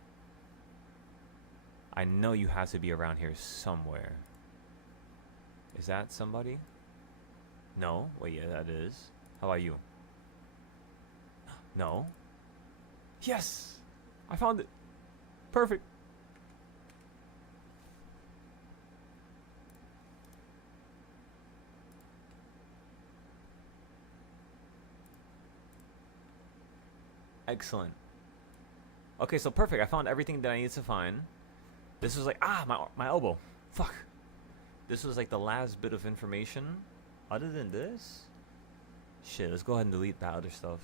I know you have to be around here somewhere. Is that somebody? No? Wait, yeah, that is. How about you? No? Yes! I found it. Perfect. Excellent. Okay, so perfect. I found everything that I needed to find. This was like, my elbow. Fuck. This was like the last bit of information. Other than this? Shit, let's go ahead and delete that other stuff.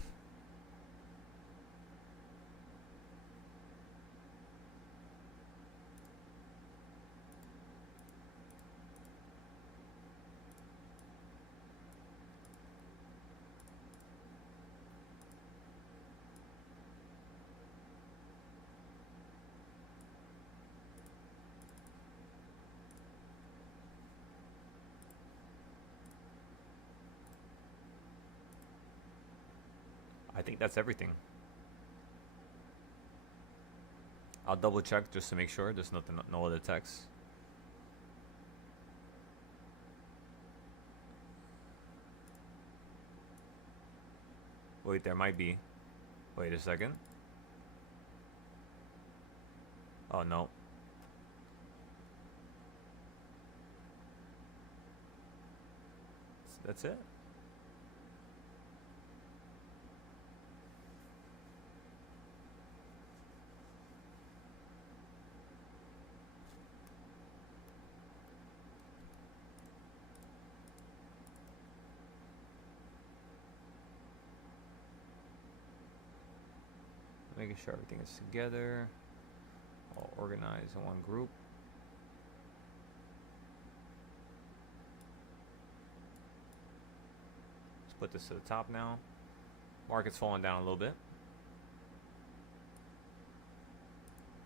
I think that's everything. I'll double check just to make sure there's nothing, no other text. Wait, there might be. Wait a second. Oh no. That's it? Making sure everything is together, all organized in one group. Let's put this to the top now. Market's falling down a little bit.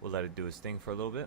We'll let it do its thing for a little bit.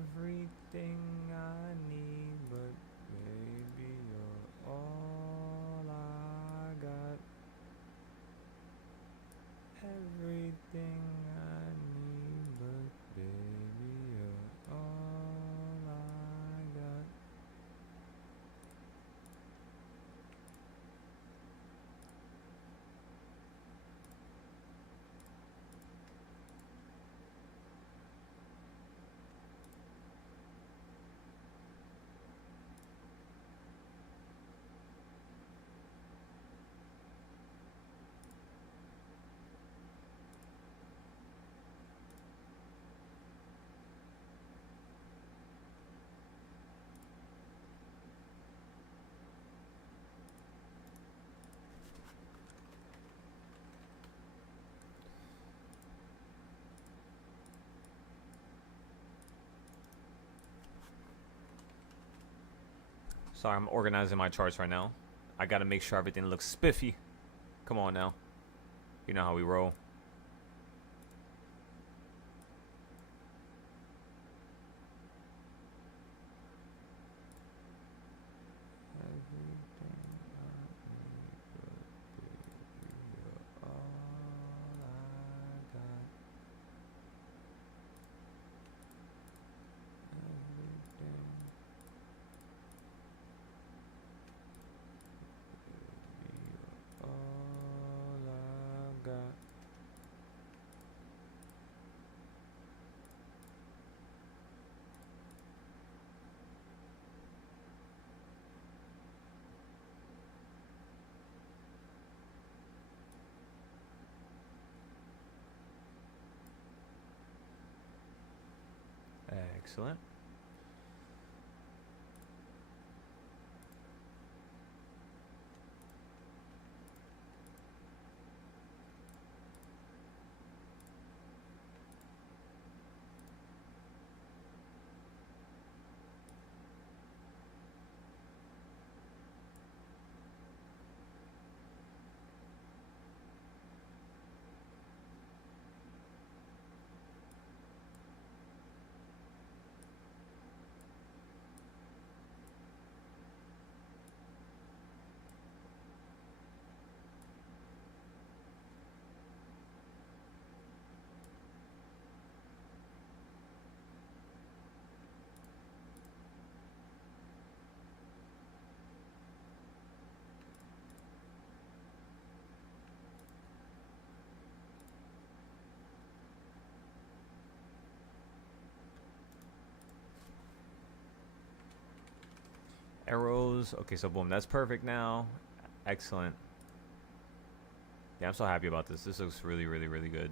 everything I need, but baby, you're all I got. Everything I need, but baby, you're all I got. Sorry, I'm organizing my charts right now. I gotta make sure everything looks spiffy. Come on now. You know how we roll. Excellent. Arrows. Okay, so boom, that's perfect now. Excellent. Yeah, I'm so happy about this. This looks really, really, really good.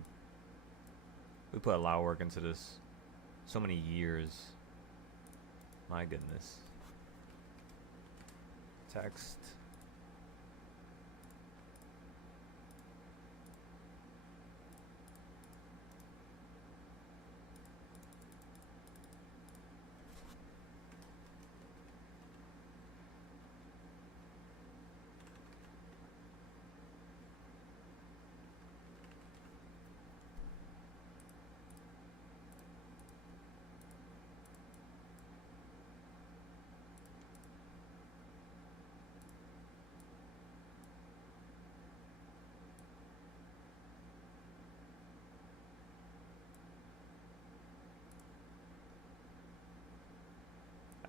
We put a lot of work into this. So many years. My goodness. Text.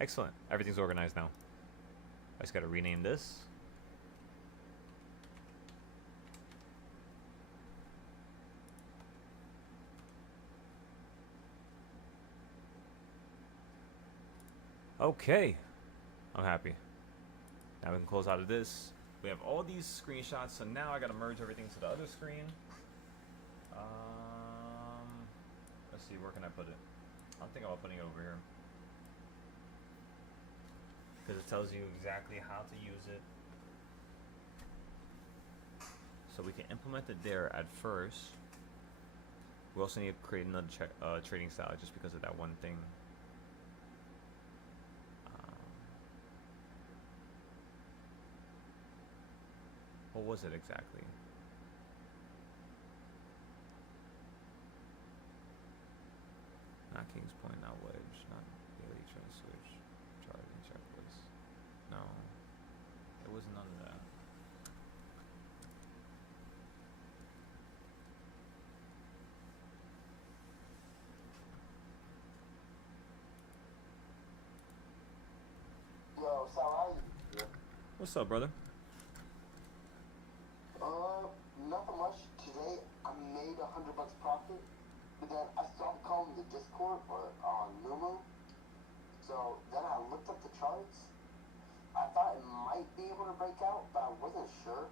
Excellent. Everything's organized now. I just gotta rename this. Okay. I'm happy. Now we can close out of this. We have all these screenshots, so now I gotta merge everything to the other screen. Let's see, where can I put it? I'm thinking about putting it over here. Because it tells you exactly how to use it. So we can implement it there at first. We also need to create another trading style just because of that one thing. What was it exactly? Not Kings Point, not Wedge, not daily trend switch, charging checklist. No, it was none of that. Yo, Sal, how you? What's up, brother? Nothing much. Today I made $100 profit, but then I saw the call in the Discord or on Numu. So then I looked up the charts. I thought it might be able to break out, but I wasn't sure.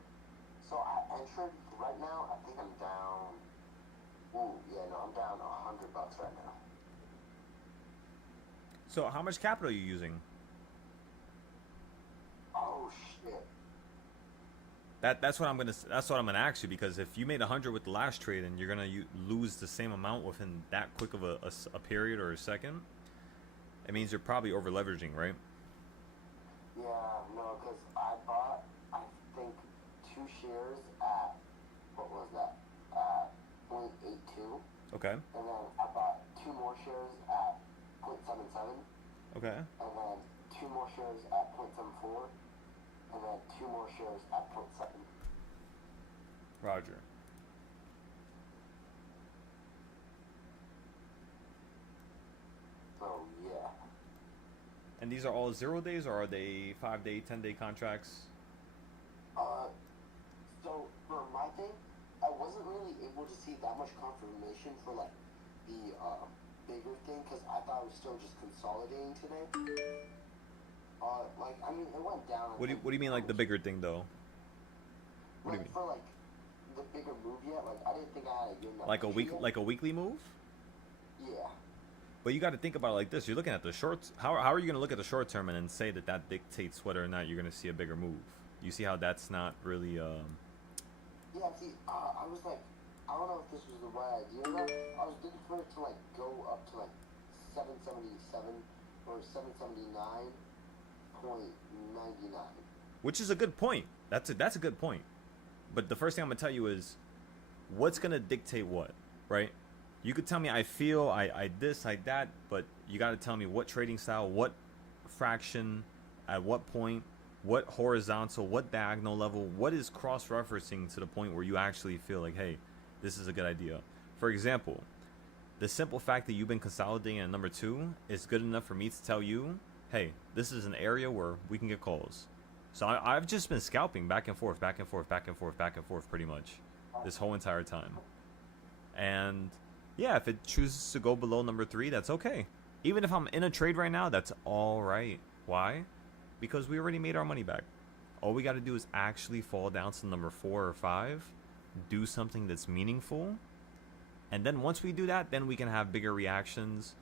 So I entered. Right now, I think I'm down. Ooh, yeah, no, I'm down $100 right now. So how much capital are you using? Oh shit. That's what I'm gonna ask you, because if you made 100 with the last trade and you're gonna lose the same amount within that quick of a period or a second, it means you're probably over leveraging, right? Yeah, no, because I bought, I think, 2 shares at, what was that, 0.82. Okay. And then I bought 2 more shares at 0.77. Okay. And then 2 more shares at 0.74. And then 2 more shares at 0.7. Roger. So, yeah. And these are all 0 days, or are they 5-day, 10-day contracts? So for my thing, I wasn't really able to see that much confirmation for like the bigger thing, because I thought it was still just consolidating today. Like, I mean, it went down. What do you mean, like the bigger thing though? What do you mean? For like the bigger move yet? Like, I didn't think I had a good enough. Like a weekly move? Yeah. But you got to think about it like this. You're looking at the shorts. How are you going to look at the short term and then say that dictates whether or not you're going to see a bigger move? You see how that's not really Yeah, see, I was like, I don't know if this was the right idea or not. I was looking for it to like go up to like 777 or 779.99. which is a good point. That's a good point. But the first thing I'm going to tell you is what's going to dictate what, right? You could tell me I feel, I this, I that, but you got to tell me what trading style, what fraction, at what point, what horizontal, what diagonal level, what is cross-referencing to the point where you actually feel like, hey, this is a good idea. For example, the simple fact that you've been consolidating at number 2 is good enough for me to tell you, hey, this is an area where we can get calls. So I've just been scalping back and forth, back and forth, back and forth, back and forth pretty much this whole entire time. And yeah, if it chooses to go below number 3, that's okay. Even if I'm in a trade right now, that's all right. Why? Because we already made our money back. All we got to do is actually fall down to number 4 or 5, do something that's meaningful, and then once we do that, then we can have bigger reactions.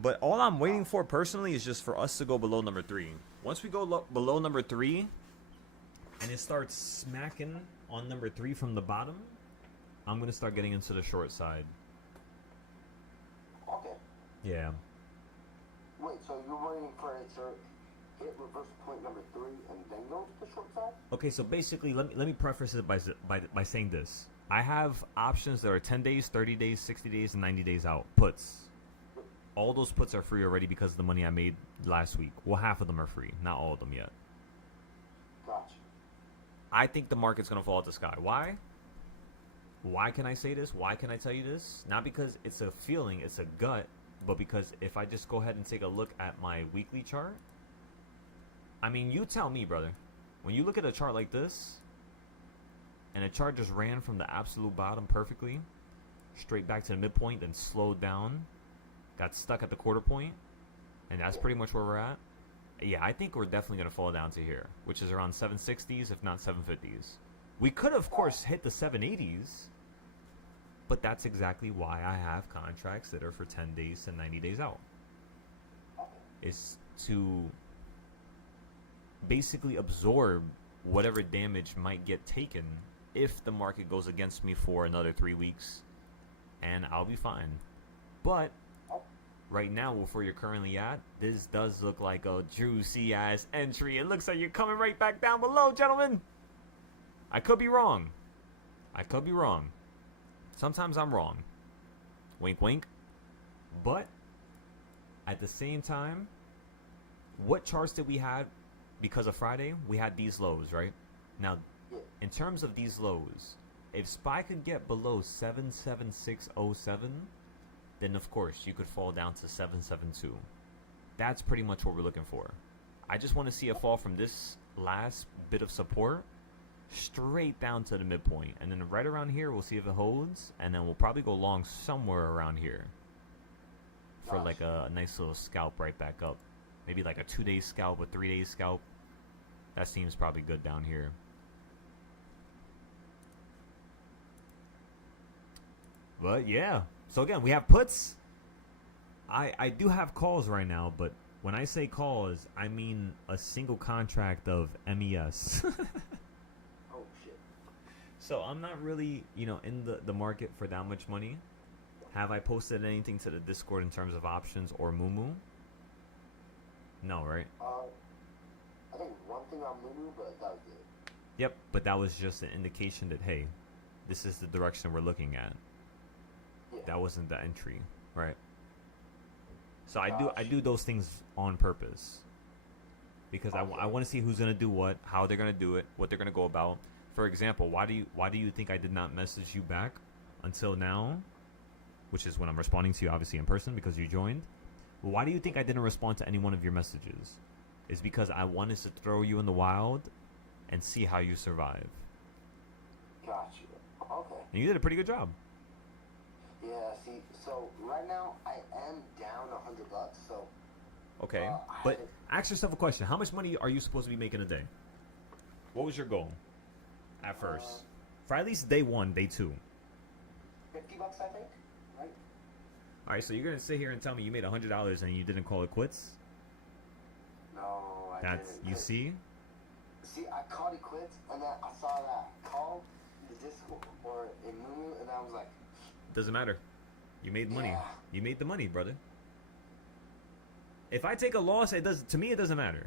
But all I'm waiting for personally is just for us to go below number 3. Once we go below number 3 and it starts smacking on number 3 from the bottom, I'm going to start getting into the short side. Okay. Yeah. Wait, so you're waiting for it to hit reverse point number 3 and then go to the short side? Okay, so basically, let me preface it by saying this. I have options that are 10 days, 30 days, 60 days, and 90 days out. Puts. All those puts are free already because of the money I made last week. Well, half of them are free. Not all of them yet. Gotcha. I think the market's going to fall out the sky. Why? Why can I say this? Why can I tell you this? Not because it's a feeling, it's a gut, but because if I just go ahead and take a look at my weekly chart, I mean, you tell me, brother. When you look at a chart like this, and a chart just ran from the absolute bottom perfectly, straight back to the midpoint, then slowed down, got stuck at the quarter point, and that's pretty much where we're at. Yeah, I think we're definitely going to fall down to here, which is around 760s, if not 750s. We could, of course, hit the 780s, but that's exactly why I have contracts that are for 10 days and 90 days out. Is to basically absorb whatever damage might get taken if the market goes against me for another 3 weeks, and I'll be fine. But right now, where you're currently at, this does look like a juicy ass entry. It looks like you're coming right back down below, gentlemen. I could be wrong. I could be wrong. Sometimes I'm wrong. Wink, wink. But at the same time, what charts did we have because of Friday? We had these lows, right? Now, Yeah. in terms of these lows, if SPY could get below 77607, then of course you could fall down to 772. That's pretty much what we're looking for. I just want to see a fall from this last bit of support straight down to the midpoint, and then right around here we'll see if it holds, and then we'll probably go long somewhere around here for like a nice little scalp right back up. Maybe like a 2-day scalp, a 3-day scalp. That seems probably good down here. But yeah, so again, we have puts. I do have calls right now, but when I say calls, I mean a single contract of MES. Oh shit. So I'm not really, in the market for that much money. Have I posted anything to the Discord in terms of options or Mumu? No, right? I think one thing on Mumu, but that was it. Yep, but that was just an indication that, hey, this is the direction we're looking at. Yeah. That wasn't the entry, right? So I do those things on purpose because I want to see who's gonna do what, how they're gonna do it, what they're gonna go about. For example, why do you think I did not message you back until now, which is when I'm responding to you obviously in person because you joined? Well, why do you think I didn't respond to any one of your messages? It's because I wanted to throw you in the wild and see how you survive. Gotcha. Okay. And you did a pretty good job. Yeah. See, so right now I am down $100. So. Okay, but ask yourself a question. How much money are you supposed to be making a day? What was your goal at first? For at least day 1, day 2. $50, I think. Right. All right, so you're going to sit here and tell me you made $100 and you didn't call it quits? No, I That's, didn't. you see? See, I called it quits, and then I saw that call in the Discord or in Mumu, and I was like, Doesn't matter. You made money. Yeah. You made the money, brother. If I take a loss, to me it doesn't matter.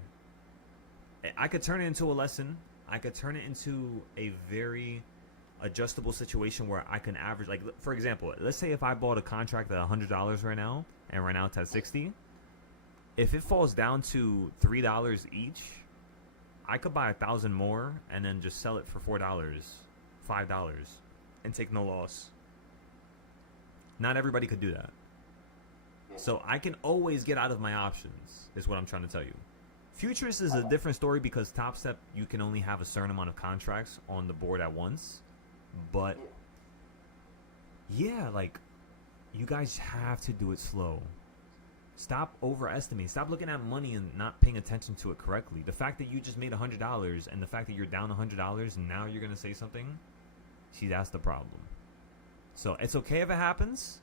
I could turn it into a lesson. I could turn it into a very adjustable situation where I can average, like, for example, let's say if I bought a contract at $100 right now and right now it's at 60. If it falls down to $3 each, I could buy 1,000 more and then just sell it for $4, $5, and take no loss. Not everybody could do that. So I can always get out of my options, is what I'm trying to tell you. Futures is a different story because Top Step, you can only have a certain amount of contracts on the board at once. But yeah, like, you guys have to do it slow. Stop overestimating. Stop looking at money and not paying attention to it correctly. The fact that you just made $100 and the fact that you're down $100 and now you're going to say something, see, that's the problem. So it's okay if it happens.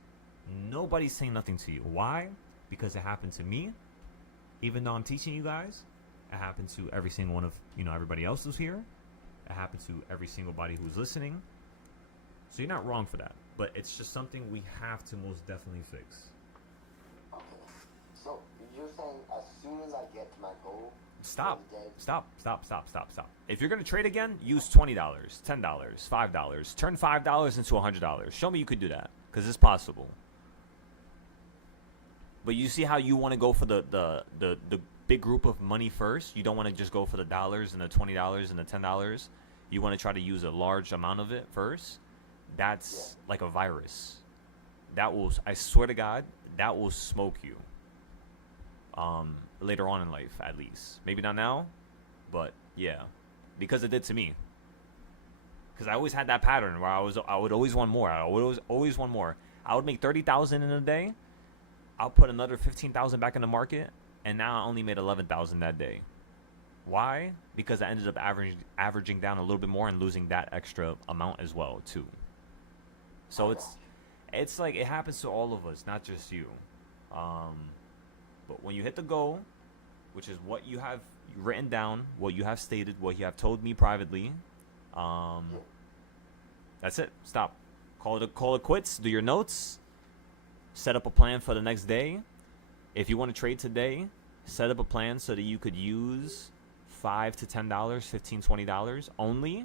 Nobody's saying nothing to you. Why? Because it happened to me. Even though I'm teaching you guys, it happened to every single one of, everybody else who's here. It happened to every single body who's listening. So you're not wrong for that. But it's just something we have to most definitely fix. okay. So you're saying as soon as I get to my goal, Stop. for the day, Stop. If you're going to trade again, use $20, $10, $5. Turn $5 into $100. Show me you could do that. Because it's possible. But you see how you want to go for the big group of money first? You don't want to just go for the dollars and the $20 and the $10. You want to try to use a large amount of it first. That's like a virus. That will, I swear to God, that will smoke you. Later on in life, at least. Maybe not now, but yeah. Because it did to me. Because I always had that pattern where I would always want more. I would always want more. I would make $30,000 in a day. I'll put another $15,000 back in the market, and now I only made $11,000 that day. Why? Because I ended up averaging down a little bit more and losing that extra amount as well too. So it's like it happens to all of us, not just you. But when you hit the goal, which is what you have written down, what you have stated, what you have told me privately, that's it. Stop. Call it quits. Do your notes. Set up a plan for the next day. If you want to trade today, set up a plan so that you could use $5 to $10, $15, $20 only.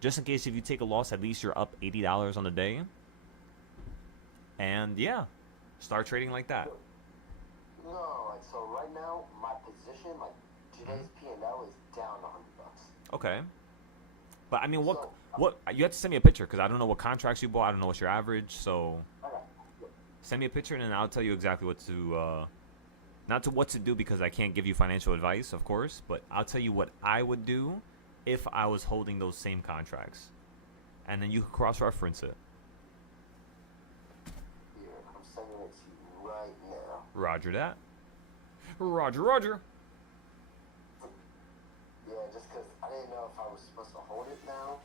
Just in case if you take a loss, at least you're up $80 on the day. And yeah, Start trading like that. No, like, so right now, my position, like, today's P&L is down $100. Okay. But I mean, So, what you have to send me a picture because I don't know what contracts you bought. I don't know what's your average. So okay. send me a picture and then I'll tell you exactly what to not to what to do because I can't give you financial advice, of course, but I'll tell you what I would do if I was holding those same contracts. And then you can cross-reference it. Here, I'm sending it to you right now. Roger that. Roger, roger. Yeah, just because I didn't know if I was supposed to hold it now.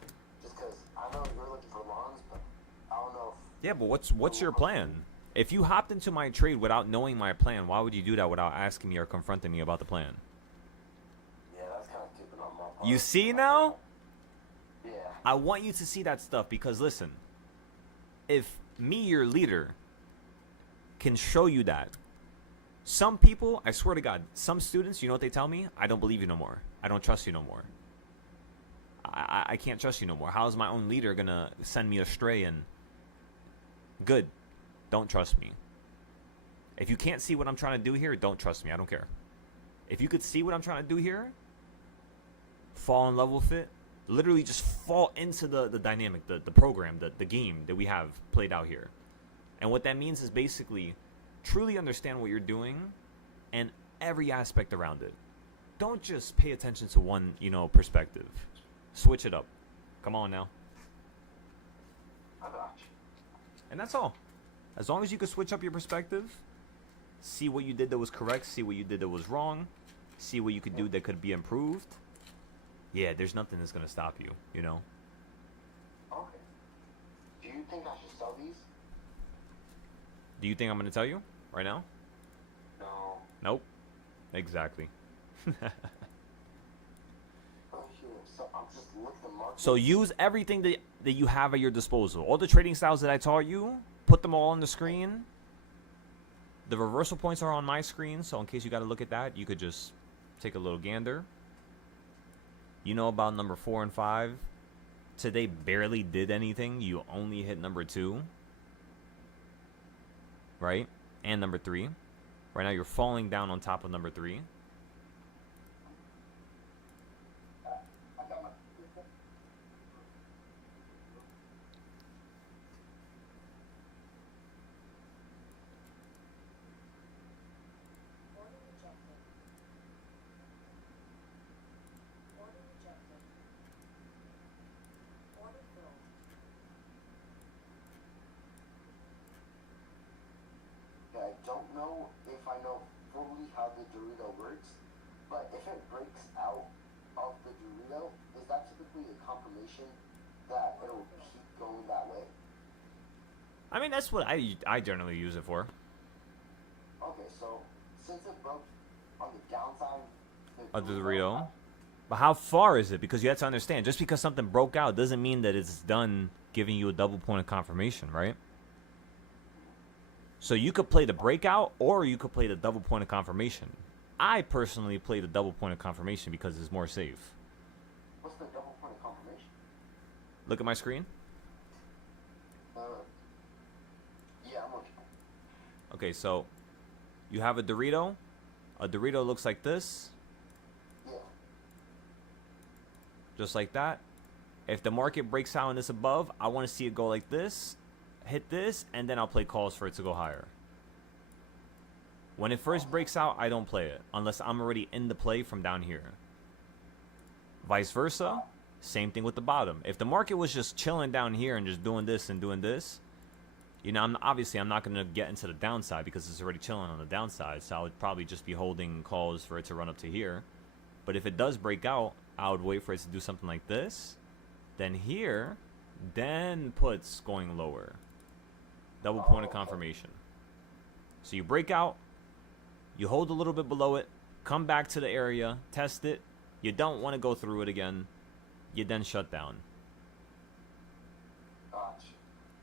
Just because I know you're looking for longs, but I don't know if... Yeah, but what's your plan? If you hopped into my trade without knowing my plan, why would you do that without asking me or confronting me about the plan? Yeah, that's kind of stupid on my part. You see now? Yeah. I want you to see that stuff because listen, if me, your leader, can show you that, some people, I swear to God, some students, you know what they tell me? I don't believe you no more. I don't trust you no more. I can't trust you no more. How is my own leader going to send me astray and good? Don't trust me. If you can't see what I'm trying to do here, don't trust me. I don't care. If you could see what I'm trying to do here, fall in love with it, literally just fall into the dynamic, the program, the game that we have played out here. And what that means is basically truly understand what you're doing and every aspect around it. Don't just pay attention to one, perspective. Switch it up. Come on now. I got you. And that's all. As long as you can switch up your perspective, see what you did that was correct, see what you did that was wrong, see what you could do that could be improved. Yeah, there's nothing that's going to stop you, Okay. Do you think I should sell these? Do you think I'm going to tell you right now? No. Nope. Exactly. Oh, here. So I'm just looking at the market. So use everything that you have at your disposal. All the trading styles that I taught you, put them all on the screen. The reversal points are on my screen, so in case you got to look at that, you could just take a little gander. You know about number 4 and 5. Today barely did anything. You only hit number 2. Right? And number 3. Right now you're falling down on top of number 3. Order rejected. Order rejected. Order filled. I don't know if I know fully how the Dorito works, but if it breaks out of the Dorito, is that typically a confirmation that it'll keep going that way? I mean, that's what I generally use it for. Okay, so since it broke on the downside, Of the Dorito. But how far is it? Because you have to understand, just because something broke out doesn't mean that it's done giving you a double point of confirmation, right? So you could play the breakout or you could play the double point of confirmation. I personally play the double point of confirmation because it's more safe. What's the double point of confirmation? Look at my screen. Yeah, I'm looking. Okay, so you have a Dorito. A Dorito looks like this, Yeah. just like that. If the market breaks out and it's above, I want to see it go like this, hit this, and then I'll play calls for it to go higher. When it first breaks out, I don't play it unless I'm already in the play from down here. Vice versa, same thing with the bottom. If the market was just chilling down here and just doing this and doing this, I'm not going to get into the downside because it's already chilling on the downside. So I would probably just be holding calls for it to run up to here. But if it does break out, I would wait for it to do something like this. Then here, then puts going lower. Double point of confirmation. So you break out, you hold a little bit below it, come back to the area, test it. You don't want to go through it again. You then shut down. Gotcha.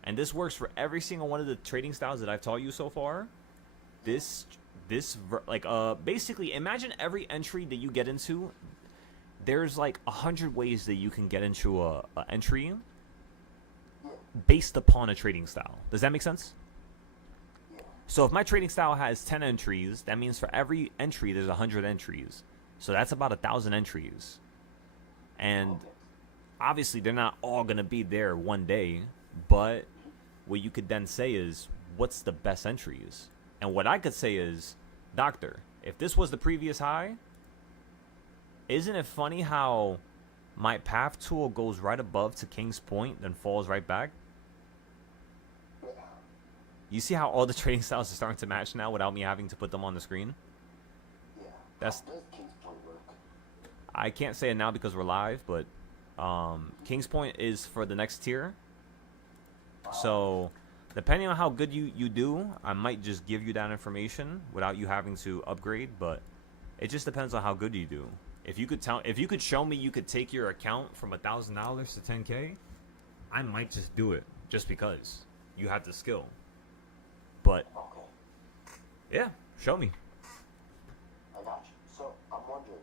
And this works for every single one of the trading styles that I've taught you so far. Basically, imagine every entry that you get into. There's like 100 ways that you can get into a entry Yeah. based upon a trading style. Does that make sense? Yeah. So if my trading style has 10 entries, that means for every entry there's 100 entries. So that's about 1,000 entries. And Okay. obviously they're not all going to be there one day, but what you could then say is, what's the best entries? And what I could say is, doctor, if this was the previous high, isn't it funny how my path tool goes right above to King's Point, then falls right back? Yeah. You see how all the trading styles are starting to match now without me having to put them on the screen? Yeah. That's- How does King's Point work? I can't say it now because we're live, but King's Point is for the next tier. So depending on how good you do, I might just give you that information without you having to upgrade, but it just depends on how good you do. If you could show me you could take your account from $1,000 to 10K, I might just do it just because you have the skill. But Okay. yeah, show me. I got you. So I'm wondering.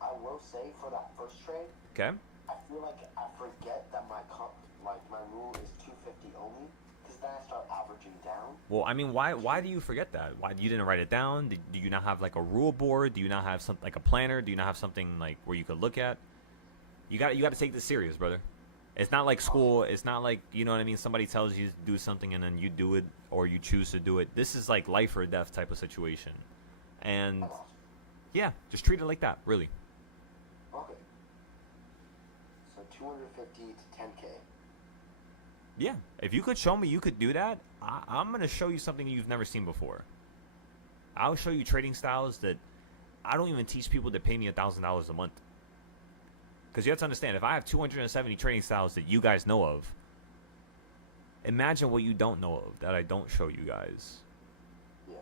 I will say for that first trade, Okay. I feel like I forget that my rule is 250 only, because then I start averaging down. Well, I mean, why do you forget that? Why you didn't write it down? Do you not have like a rule board? Do you not have something like a planner? Do you not have something like where you could look at? You got to take this serious, brother. It's not like school. It's not like, you know what I mean, somebody tells you to do something and then you do it or you choose to do it. This is like life or death type of situation. And yeah, just treat it like that, really. Okay. So 250 to 10K. Yeah, if you could show me you could do that, I'm going to show you something you've never seen before. I'll show you trading styles that I don't even teach people that pay me $1,000 a month. Because you have to understand, if I have 270 trading styles that you guys know of, imagine what you don't know of that I don't show you guys. Yeah.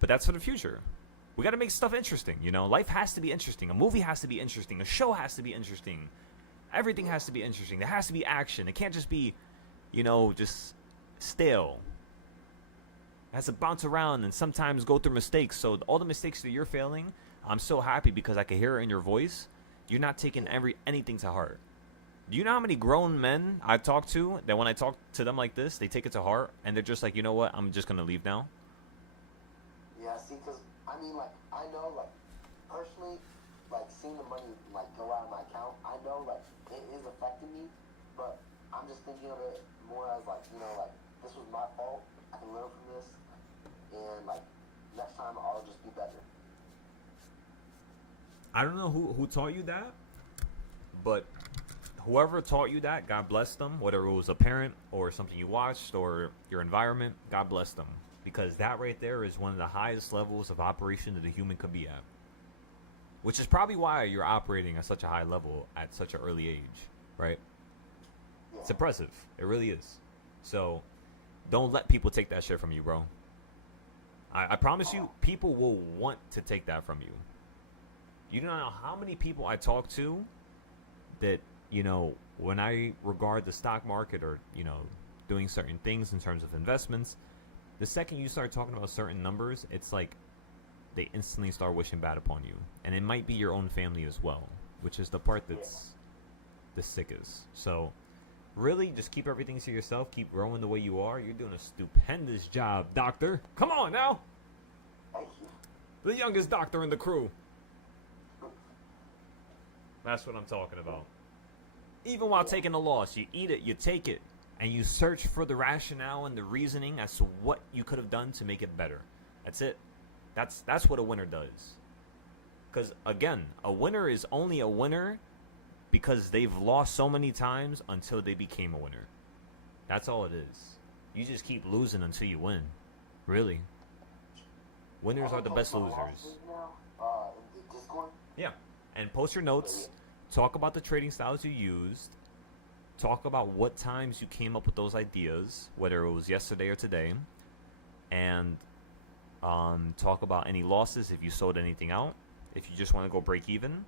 But that's for the future. We got to make stuff interesting, you know? Life has to be interesting. A movie has to be interesting. A show has to be interesting. Everything has to be interesting. There has to be action. It can't just be, you know, just stale. It has to bounce around and sometimes go through mistakes. So all the mistakes that you're failing, I'm so happy because I can hear it in your voice. You're not taking anything to heart. Do you know how many grown men I've talked to that when I talk to them like this, they take it to heart and they're just like, you know what, I'm just going to leave now? Yeah, see, because, I mean, like, I know, like, personally, like, seeing the money, like, go out of my account, I know, like, it is affecting me, but I'm just thinking of it more as, like, you know, like, this was my fault, I can learn from this, and, like, next time I'll just be better. I don't know who taught you that, but whoever taught you that, God bless them, whether it was a parent or something you watched or your environment, God bless them. Because that right there is one of the highest levels of operation that a human could be at. Which is probably why you're operating at such a high level at such an early age, right? Yeah. It's impressive. It really is. So don't let people take that shit from you, bro. I promise you, people will want to take that from you. You don't know how many people I talk to that, you know, when I regard the stock market or, you know, doing certain things in terms of investments, the second you start talking about certain numbers, it's like they instantly start wishing bad upon you. And it might be your own family as well, which is the part that's the sickest. So really just keep everything to yourself. Keep growing the way you are. You're doing a stupendous job, doctor. Come on now. Thank you. The youngest doctor in the crew. That's what I'm talking about. Even while taking a loss, you eat it, you take it, and you search for the rationale and the reasoning as to what you could have done to make it better. That's it. That's what a winner does. Because, again, a winner is only a winner because they've lost so many times until they became a winner. That's all it is. You just keep losing until you win. Really. Winners are the best losers. Now, in the Discord. Yeah. And post your notes. Talk about the trading styles you used. Talk about what times you came up with those ideas, whether it was yesterday or today. And talk about any losses if you sold anything out. If you just want to go break even,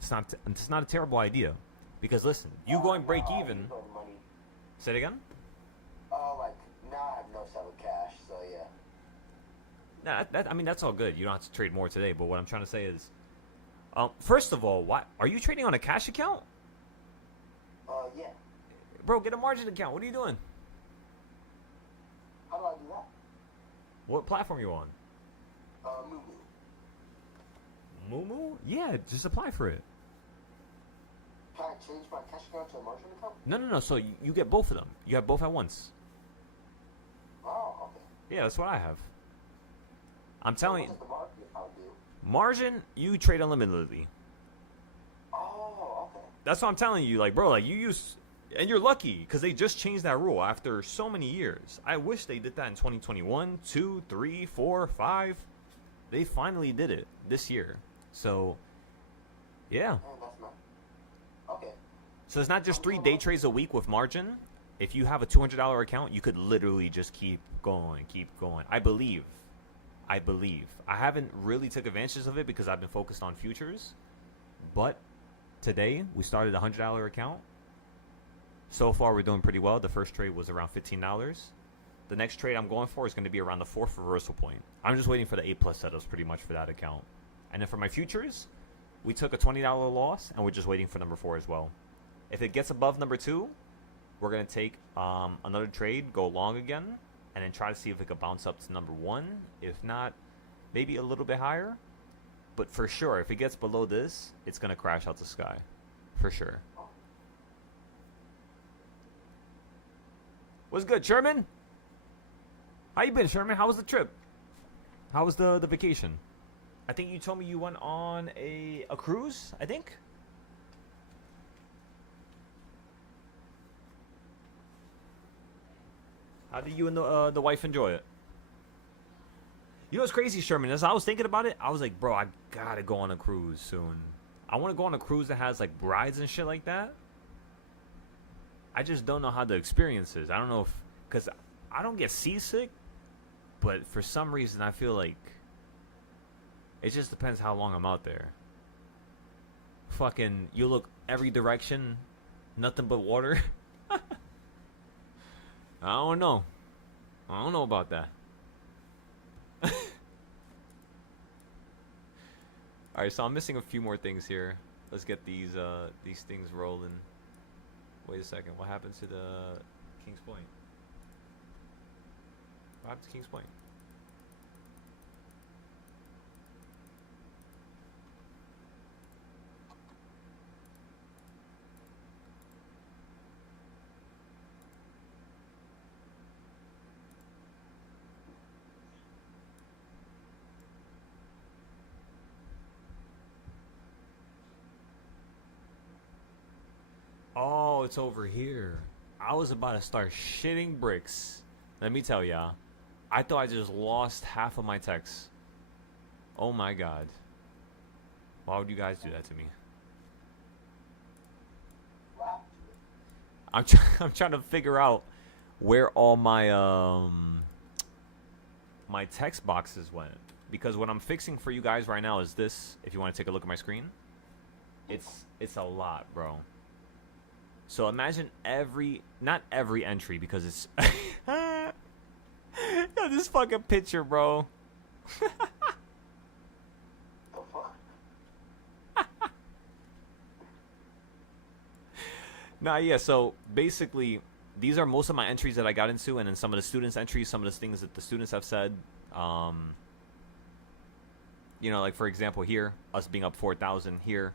it's not a terrible idea. Because listen, you going break even. Say it again? Like, now I have no settled cash, so yeah. Nah, I mean, that's all good. You don't have to trade more today. But what I'm trying to say is, first of all, are you trading on a cash account? Yeah. Bro, get a margin account. What are you doing? How How do I do that? What platform you on? Moo. Moo? Yeah, just apply for it. Can I change my cash account to a Martian account? No. So you get both of them. You have both at once. Oh, okay. Yeah, that's what I have. I'm telling you, What does the margin account do? margin, you trade unlimitedly. Oh, okay. That's what I'm telling you. Like, bro, like you use, and you're lucky because they just changed that rule after so many years. I wish they did that in 2021, 2, 3, 4, 5. They finally did it this year. So, yeah. Man, that's not. Okay. So it's not just 3 day trades a week with margin. If you have a $200 account, you could literally just keep going. I believe. I haven't really took advantage of it because I've been focused on futures. But today, we started a $100 account. So far, we're doing pretty well. The first trade was around $15. The next trade I'm going for is going to be around the 4th reversal point. I'm just waiting for the A+ setups pretty much for that account. And then for my futures, we took a $20 loss, and we're just waiting for number 4 as well. If it gets above number 2, we're going to take another trade, go long again, and then try to see if it could bounce up to number 1. If not, maybe a little bit higher. But for sure, if it gets below this, it's going to crash out the sky. For sure. What's good, Sherman? How you been, Sherman? How was the trip? How was the vacation? I think you told me you went on a cruise, I think? How did you and the wife enjoy it? You know what's crazy, Sherman? As I was thinking about it, I was like, bro, I gotta go on a cruise soon. I want to go on a cruise that has like brides and shit like that. I just don't know how the experience is. I don't know if, because I don't get seasick, but for some reason I feel like it just depends how long I'm out there. Fucking, you look every direction, nothing but water. I don't know. I don't know about that. Alright, so I'm missing a few more things here. Let's get these things rolling. Wait a second. What happened to the King's Point? What happened to King's Point? Oh, it's over here. I was about to start shitting bricks. Let me tell ya. I thought I just lost half of my text. Oh my god. Why would you guys do that to me? I'm trying to figure out where all my my text boxes went, because what I'm fixing for you guys right now is this. If you want to take a look at my screen, it's a lot, bro. So imagine not every entry, because it's yo, this fucking picture, bro. Nah, yeah, so basically these are most of my entries that I got into, and then some of the students' entries, some of the things that the students have said. You know, like for example here, us being up 4,000 here,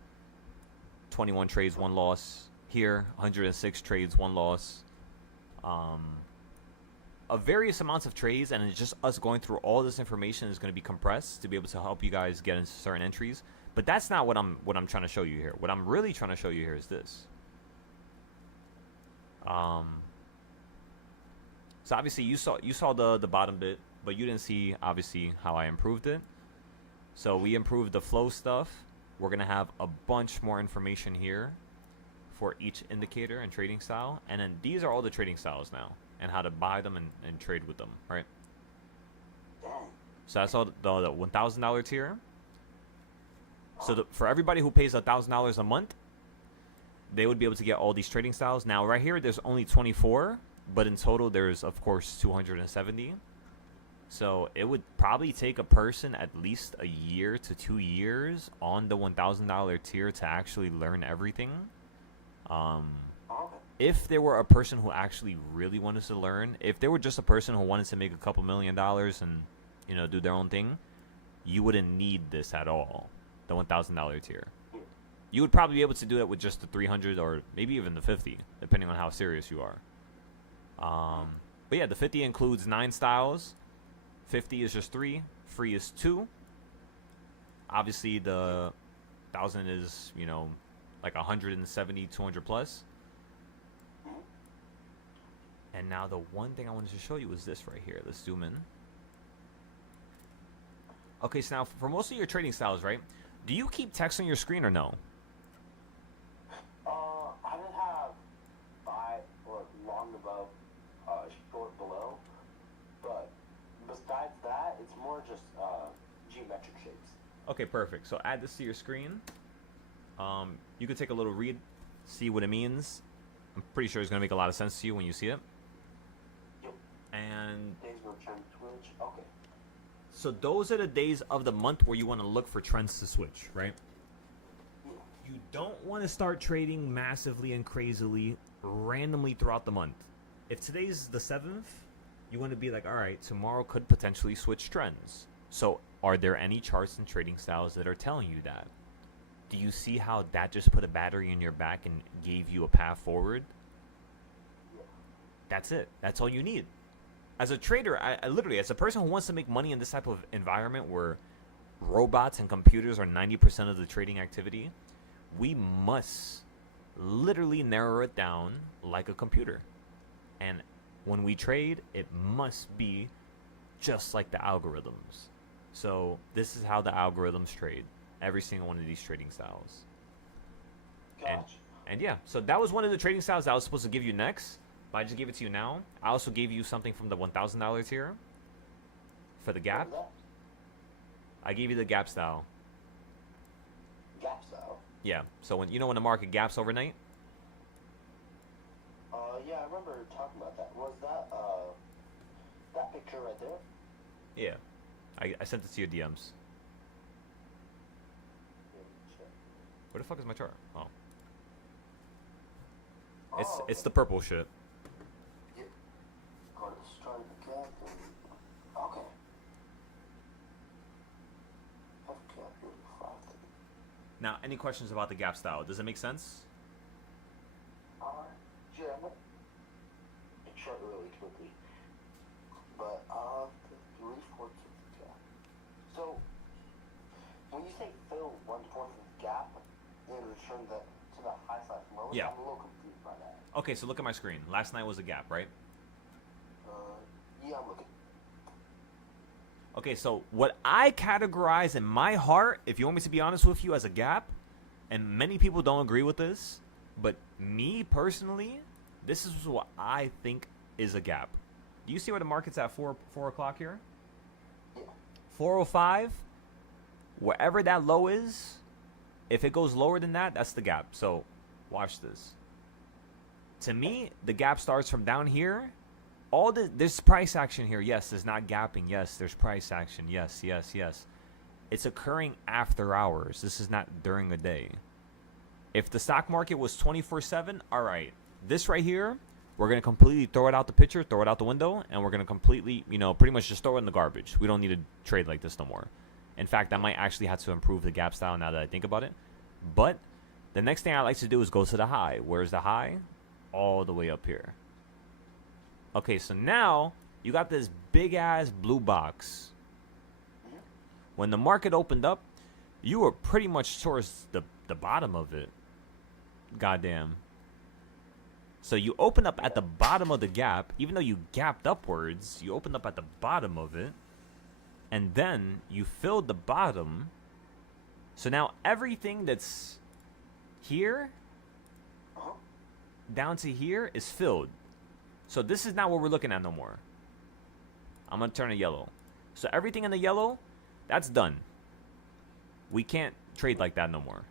21 trades, 1 loss. Here, 106 trades, 1 loss. Of various amounts of trades, and it's just us going through all this information is going to be compressed to be able to help you guys get into certain entries. But that's not what I'm trying to show you here. What I'm really trying to show you here is this. So obviously you saw the bottom bit, but you didn't see obviously how I improved it. So we improved the flow stuff. We're gonna have a bunch more information here for each indicator and trading style, and then these are all the trading styles now and how to buy them and trade with them, right? So that's all the $1,000 tier. So for everybody who pays $1,000 a month, they would be able to get all these trading styles. Now right here there's only 24, but in total there's of course 270. So it would probably take a person at least a year to 2 years on the $1,000 tier to actually learn everything. if there were a person who actually really wanted to learn, if there were just a person who wanted to make a couple $1,000,000 and, you know, do their own thing, you wouldn't need this at all, the $1,000 tier. You would probably be able to do it with just the 300 or maybe even the 50, depending on how serious you are. But yeah, the 50 includes 9 styles. 50 is just 3. Free is 2. Obviously, the 1,000 is, you know, like 170, 200 plus. And now the one thing I wanted to show you is this right here. Let's zoom in. Okay, so now for most of your trading styles, right? Do you keep text on your screen or no? I didn't have by or long above, short below, but besides that, it's more just geometric shapes. Okay, perfect. So add this to your screen. You could take a little read, see what it means. I'm pretty sure it's going to make a lot of sense to you when you see it. Yep. And Days no trend switch. Okay. so those are the days of the month where you want to look for trends to switch, right? You don't want to start trading massively and crazily randomly throughout the month. If today's the 7th, you want to be like, all right, tomorrow could potentially switch trends. So are there any charts and trading styles that are telling you that? Do you see how that just put a battery in your back and gave you a path forward? That's it. That's all you need. As a trader, I literally, as a person who wants to make money in this type of environment where robots and computers are 90% of the trading activity, we must literally narrow it down like a computer. And when we trade, it must be just like the algorithms. So this is how the algorithms trade. Every single one of these trading styles. Gotcha. And yeah, so that was one of the trading styles that I was supposed to give you next. But I just gave it to you now. I also gave you something from the $1,000 tier for the gap. What was I gave you the gap style. that? Gap style. Yeah. So when when the market gaps overnight, Yeah, I remember talking about that. Was that that picture right there? yeah, I sent it to your DMs. Where the fuck is my chart? Oh, it's the purple shit. Yeah. Go to the start of the gap. Okay. Okay. Now, any questions about the gap style? Does it make sense? Yeah, I'm gonna check really quickly. But the 3/4 gap. So when you say fill 1/4 of the gap and return to the high side low, Yeah. I'm a little confused by that. Okay, so look at my screen. Last night was a gap, right? Yeah, I'm looking. Okay, so what I categorize in my heart, if you want me to be honest with you, as a gap, and many people don't agree with this, but me personally, this is what I think is a gap. Do you see where the market's at 4 o'clock here? Yeah. 405, wherever that low is, if it goes lower than that, that's the gap. So watch this. To me, the gap starts from down here. There's price action here. Yes, there's not gapping. Yes, there's price action. Yes, yes, yes. It's occurring after hours. This is not during the day. If the stock market was 24/7, all right. This right here, we're going to completely throw it out the picture, throw it out the window, and we're going to completely, pretty much just throw it in the garbage. We don't need to trade like this no more. In fact, I might actually have to improve the gap style now that I think about it. But the next thing I like to do is go to the high. Where's the high? All the way up here. Okay, so now you got this big ass blue box. When the market opened up, you were pretty much towards the bottom of it. Goddamn. So you open up at the bottom of the gap, even though you gapped upwards, you opened up at the bottom of it, and then you filled the bottom. So now everything that's here down to here is filled. So this is not what we're looking at no more. I'm going to turn it yellow. So everything in the yellow, that's done. We can't trade like that no more.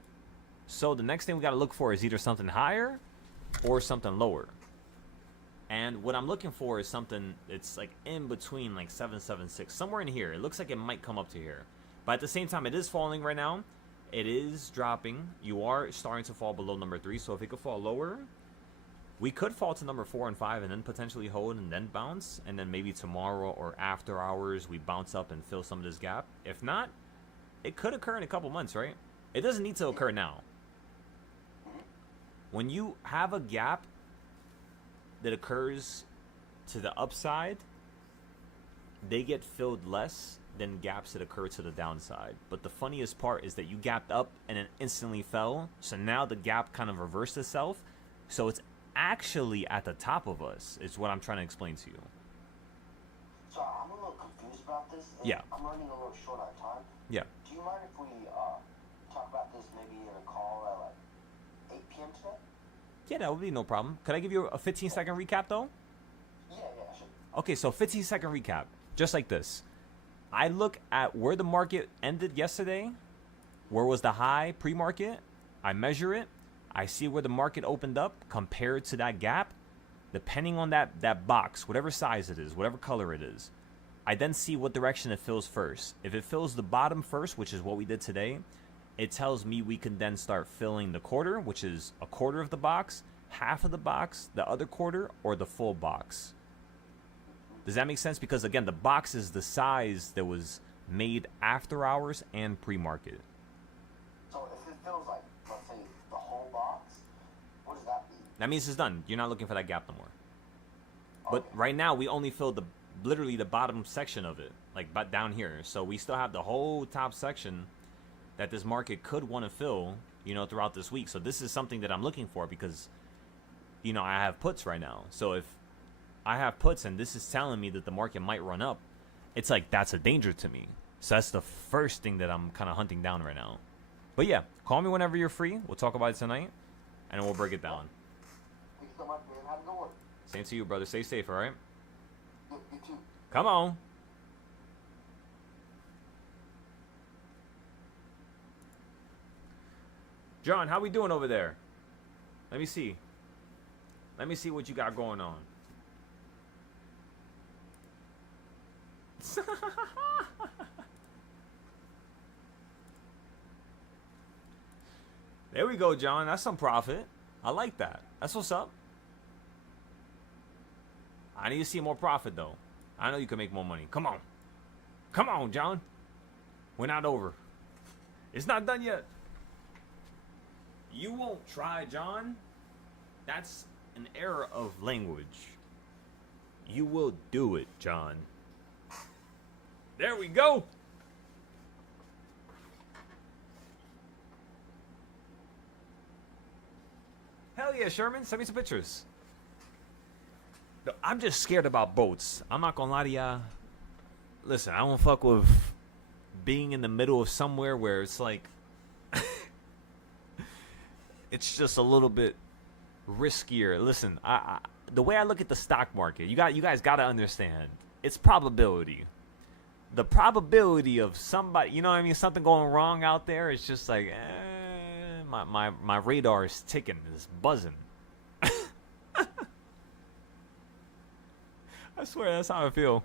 So the next thing we got to look for is either something higher or something lower. And what I'm looking for is something that's like in between, like 776, somewhere in here. It looks like it might come up to here. But at the same time, it is falling right now. It is dropping. You are starting to fall below number 3. So if it could fall lower, We could fall to number 4 and 5 and then potentially hold and then bounce, and then maybe tomorrow or after hours we bounce up and fill some of this gap. If not, it could occur in a couple months, right? It doesn't need to occur now. When you have a gap that occurs to the upside, they get filled less than gaps that occur to the downside. But the funniest part is that you gapped up and then instantly fell. So now the gap kind of reversed itself. So it's actually at the top of us, is what I'm trying to explain to you. So I'm a little confused about this. And Yeah. I'm running a little short on time. Yeah. Do you mind if we talk about this maybe in a call at like 8 p.m. today? Yeah, that would be no problem. Could I give you a 15-second recap, though? Yeah, sure. Okay, so 15-second recap. Just like this. I look at where the market ended yesterday. Where was the high pre-market? I measure it. I see where the market opened up compared to that gap. Depending on that box, whatever size it is, whatever color it is, I then see what direction it fills first. If it fills the bottom first, which is what we did today, it tells me we can then start filling the quarter, which is a quarter of the box, half of the box, the other quarter, or the full box. Does that make sense? Because again, the box is the size that was made after hours and pre-market. So if it feels like, let's say, the whole box, what does that mean? That means it's done. You're not looking for that gap no more. But right now, we only filled literally the bottom section of it, like down here. So we still have the whole top section that this market could want to fill, throughout this week. So this is something that I'm looking for because, I have puts right now. So if I have puts and this is telling me that the market might run up, it's like that's a danger to me. So that's the first thing that I'm kind of hunting down right now. But yeah, call me whenever you're free. We'll talk about it tonight, and then we'll break it down. Thank you so much, man. Have a good one. Same to you, brother. Stay safe, all right? You too. Come on. John, how we doing over there? Let me see. Let me see what you got going on. There we go, John. That's some profit. I like that. That's what's up. I need to see more profit, though. I know you can make more money. Come on. Come on, John. We're not over. It's not done yet. You won't try, John. That's an error of language. You will do it, John. There we go. Hell yeah, Sherman. Send me some pictures. No, I'm just scared about boats. I'm not gonna lie to y'all. Listen, I don't fuck with being in the middle of somewhere where it's like it's just a little bit riskier. Listen, the way I look at the stock market, you guys gotta understand, it's probability. The probability of somebody, something going wrong out there, it's just like, my radar is ticking, is buzzing. I swear that's how I feel.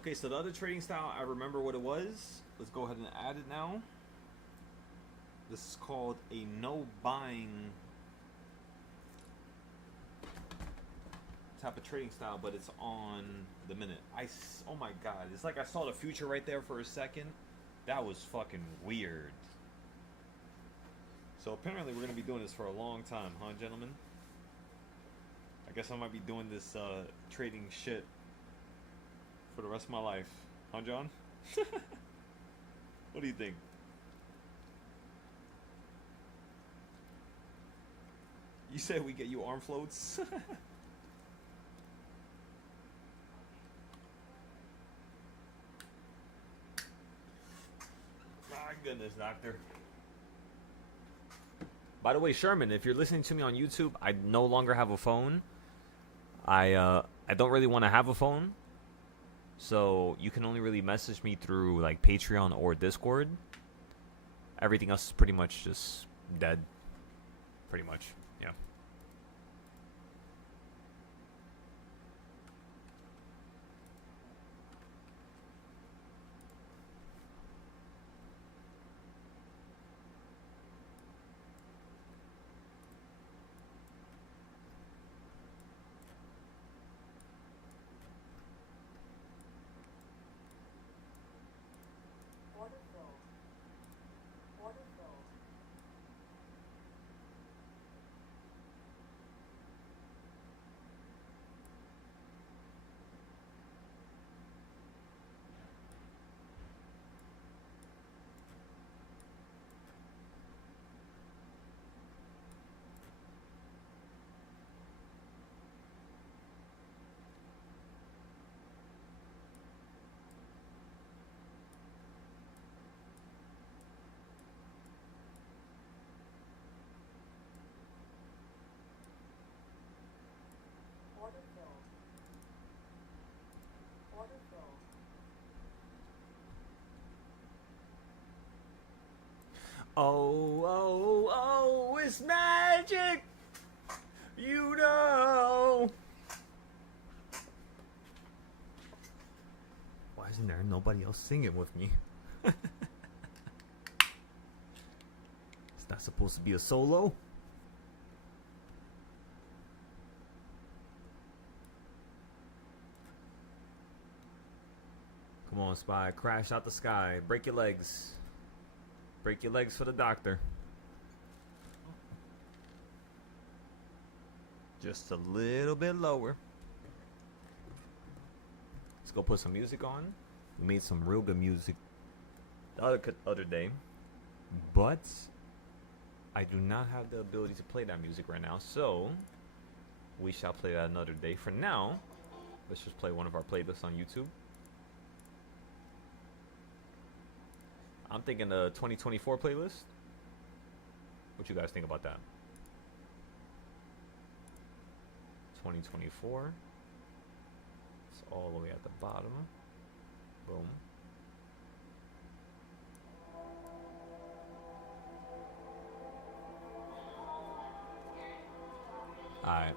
Okay, so the other trading style, I remember what it was. Let's go ahead and add it now. This is called a no buying type of trading style, but it's on the minute. Oh my god, it's like I saw the future right there for a second. That was fucking weird. So apparently we're gonna be doing this for a long time, huh, gentlemen? I guess I might be doing this trading shit for the rest of my life, huh, John? What do you think? You said we get you arm floats? My goodness, doctor. By the way, Sherman, if you're listening to me on YouTube, I no longer have a phone. I don't really want to have a phone. So you can only really message me through like Patreon or Discord. Everything else is pretty much just dead. Pretty much, yeah. Order filled. Order filled. Order filled. Order filled. Oh, oh, oh, it's magic. You know. Why isn't there nobody else singing with me? It's not supposed to be a solo. Come on, Spy. Crash out the sky. Break your legs. Break your legs for the doctor. Just a little bit lower. Let's go put some music on. We made some real good music the other day. But I do not have the ability to play that music right now. So we shall play that another day. For now, let's just play one of our playlists on YouTube. I'm thinking the 2024 playlist. What you guys think about that? 2024. It's all the way at the bottom. Boom. Alright.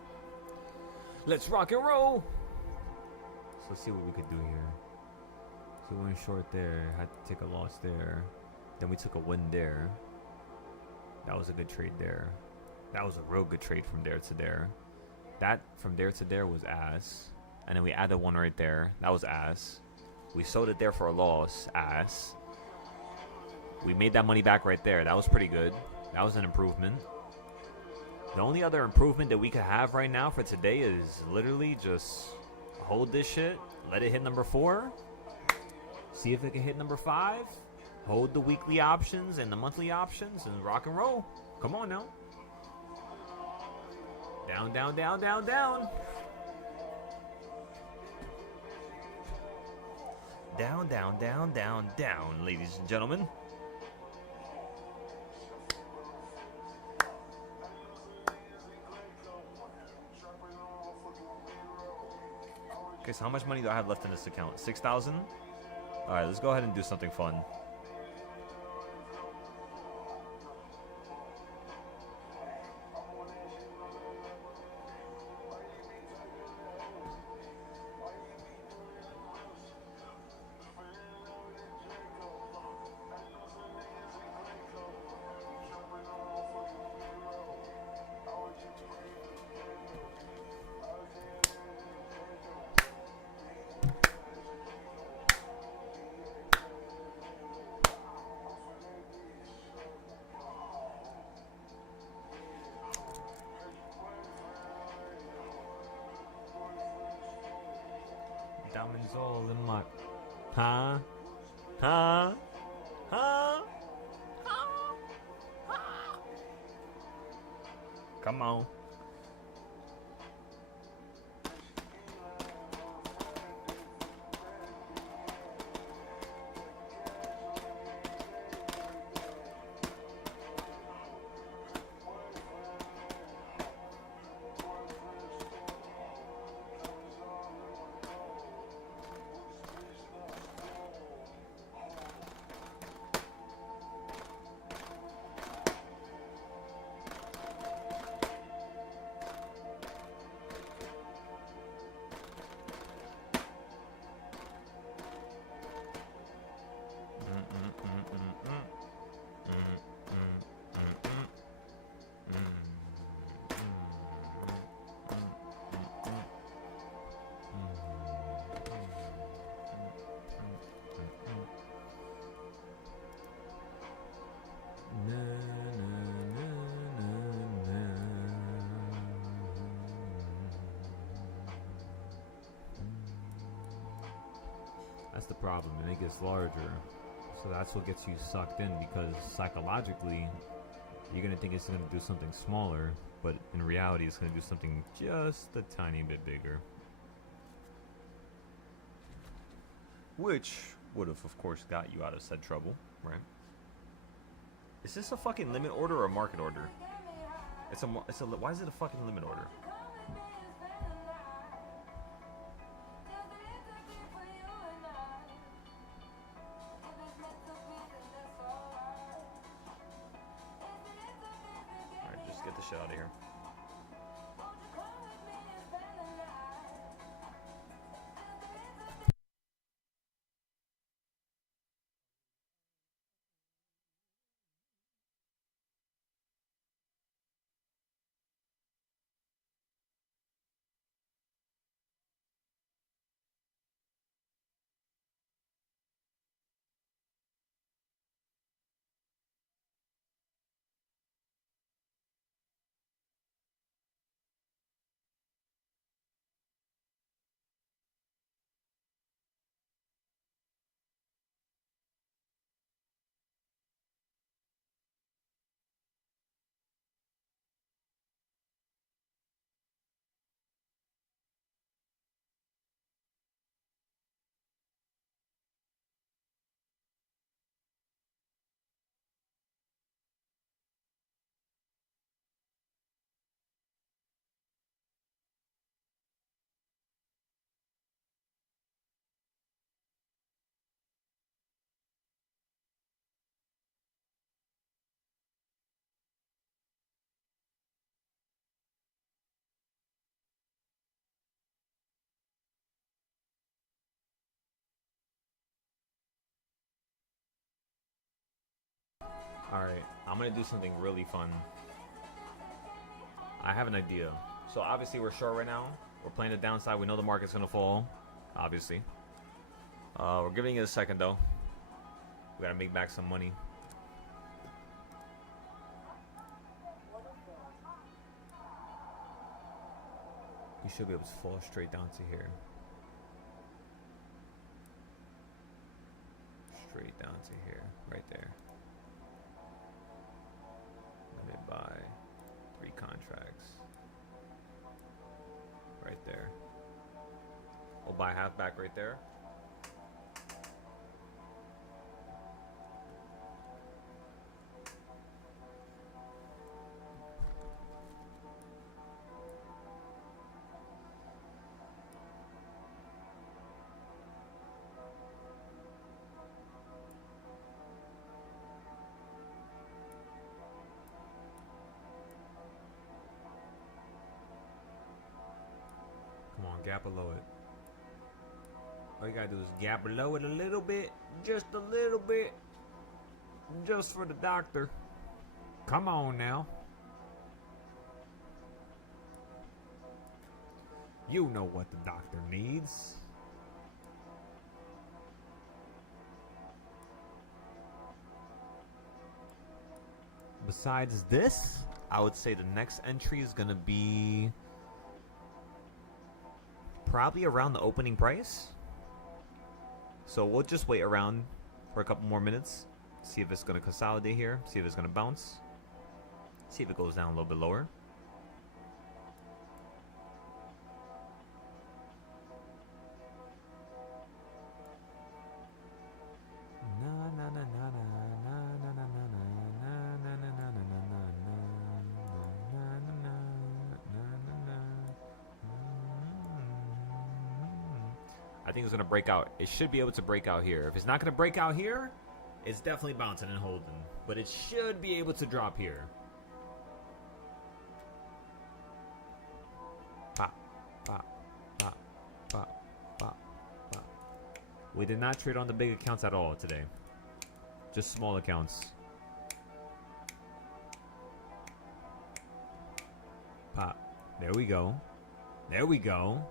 Let's rock and roll! So let's see what we could do here. So we went short there, had to take a loss there. Then we took a win there. That was a good trade there. That was a real good trade from there to there. That from there to there was ass. And then we added one right there. That was ass. We sold it there for a loss. Ass. We made that money back right there. That was pretty good. That was an improvement. The only other improvement that we could have right now for today is literally just hold this shit. Let it hit number 4. See if it can hit number 5. Hold the weekly options and the monthly options and rock and roll. Come on now. Down, down, down, down, down. Down, down, down, down, down, ladies and gentlemen. Okay, so how much money do I have left in this account? 6,000? Alright, let's go ahead and do something fun. Diamonds all in my... Huh? Huh? Huh? Come on. That's the problem, and it gets larger. So that's what gets you sucked in, because psychologically, you're going to think it's going to do something smaller, but in reality, it's going to do something just a tiny bit bigger. Which would have, of course, got you out of said trouble, right? Is this a fucking limit order or a market order? Why is it a fucking limit order? Alright, just get the shit out of here. Alright, I'm gonna do something really fun. I have an idea. So obviously we're short right now. We're playing the downside. We know the market's gonna fall. Obviously. We're giving it a second though. We gotta make back some money. You should be able to fall straight down to here. Straight down to here. Right there. Limited by 3 contracts. Right there. We'll buy half back right there. Come on, gap below it. All you gotta do is gap below it a little bit. Just a little bit. Just for the doctor. Come on now. You know what the doctor needs. Besides this, I would say the next entry is gonna be probably around the opening price. So we'll just wait around for a couple more minutes. See if it's going to consolidate here. See if it's going to bounce. See if it goes down a little bit lower. I think it's going to break out. It should be able to break out here. If it's not going to break out here, it's definitely bouncing and holding. But it should be able to drop here. Pop, pop, pop, pop, pop, pop. We did not trade on the big accounts at all today. Just small accounts. Pop. There we go. There we go.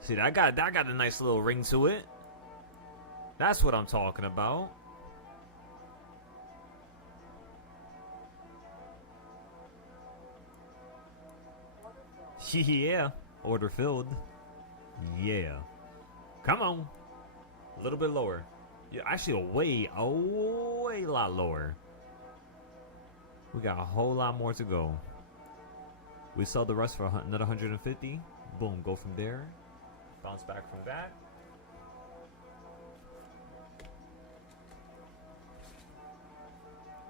See, that got a nice little ring to it. That's what I'm talking about. Yeah. Order filled. Yeah. Come on. A little bit lower. Yeah, actually a way lot lower. We got a whole lot more to go. We sell the rest for another 150. Boom, go from there. Bounce back from that.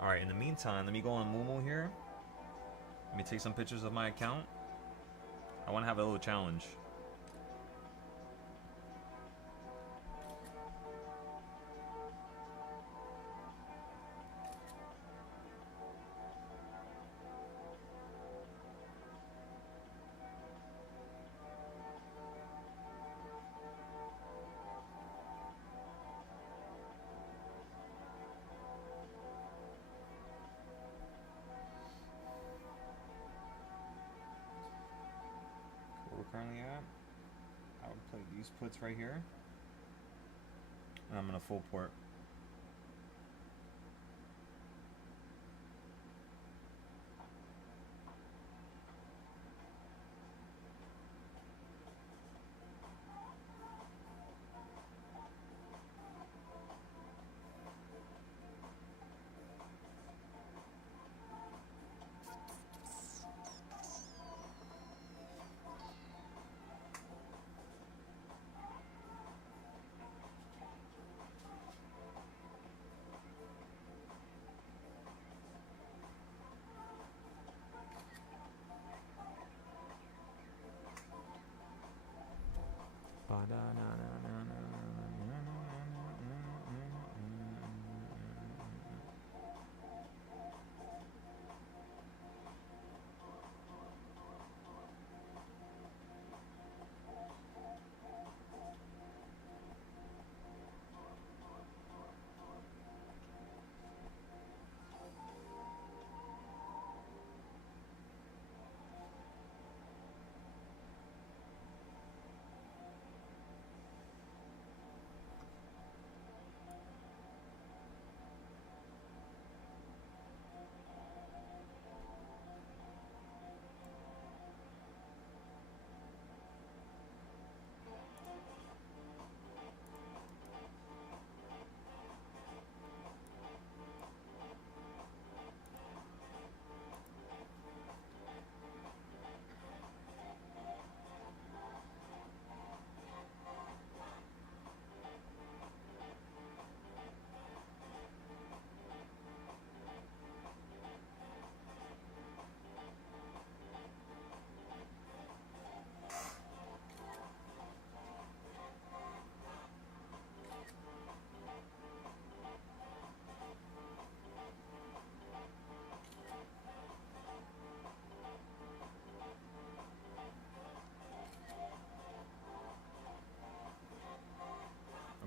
Alright, in the meantime, let me go on Moomoo here. Let me take some pictures of my account. I want to have a little challenge. Currently at, I would play these puts right here, and I'm gonna full port.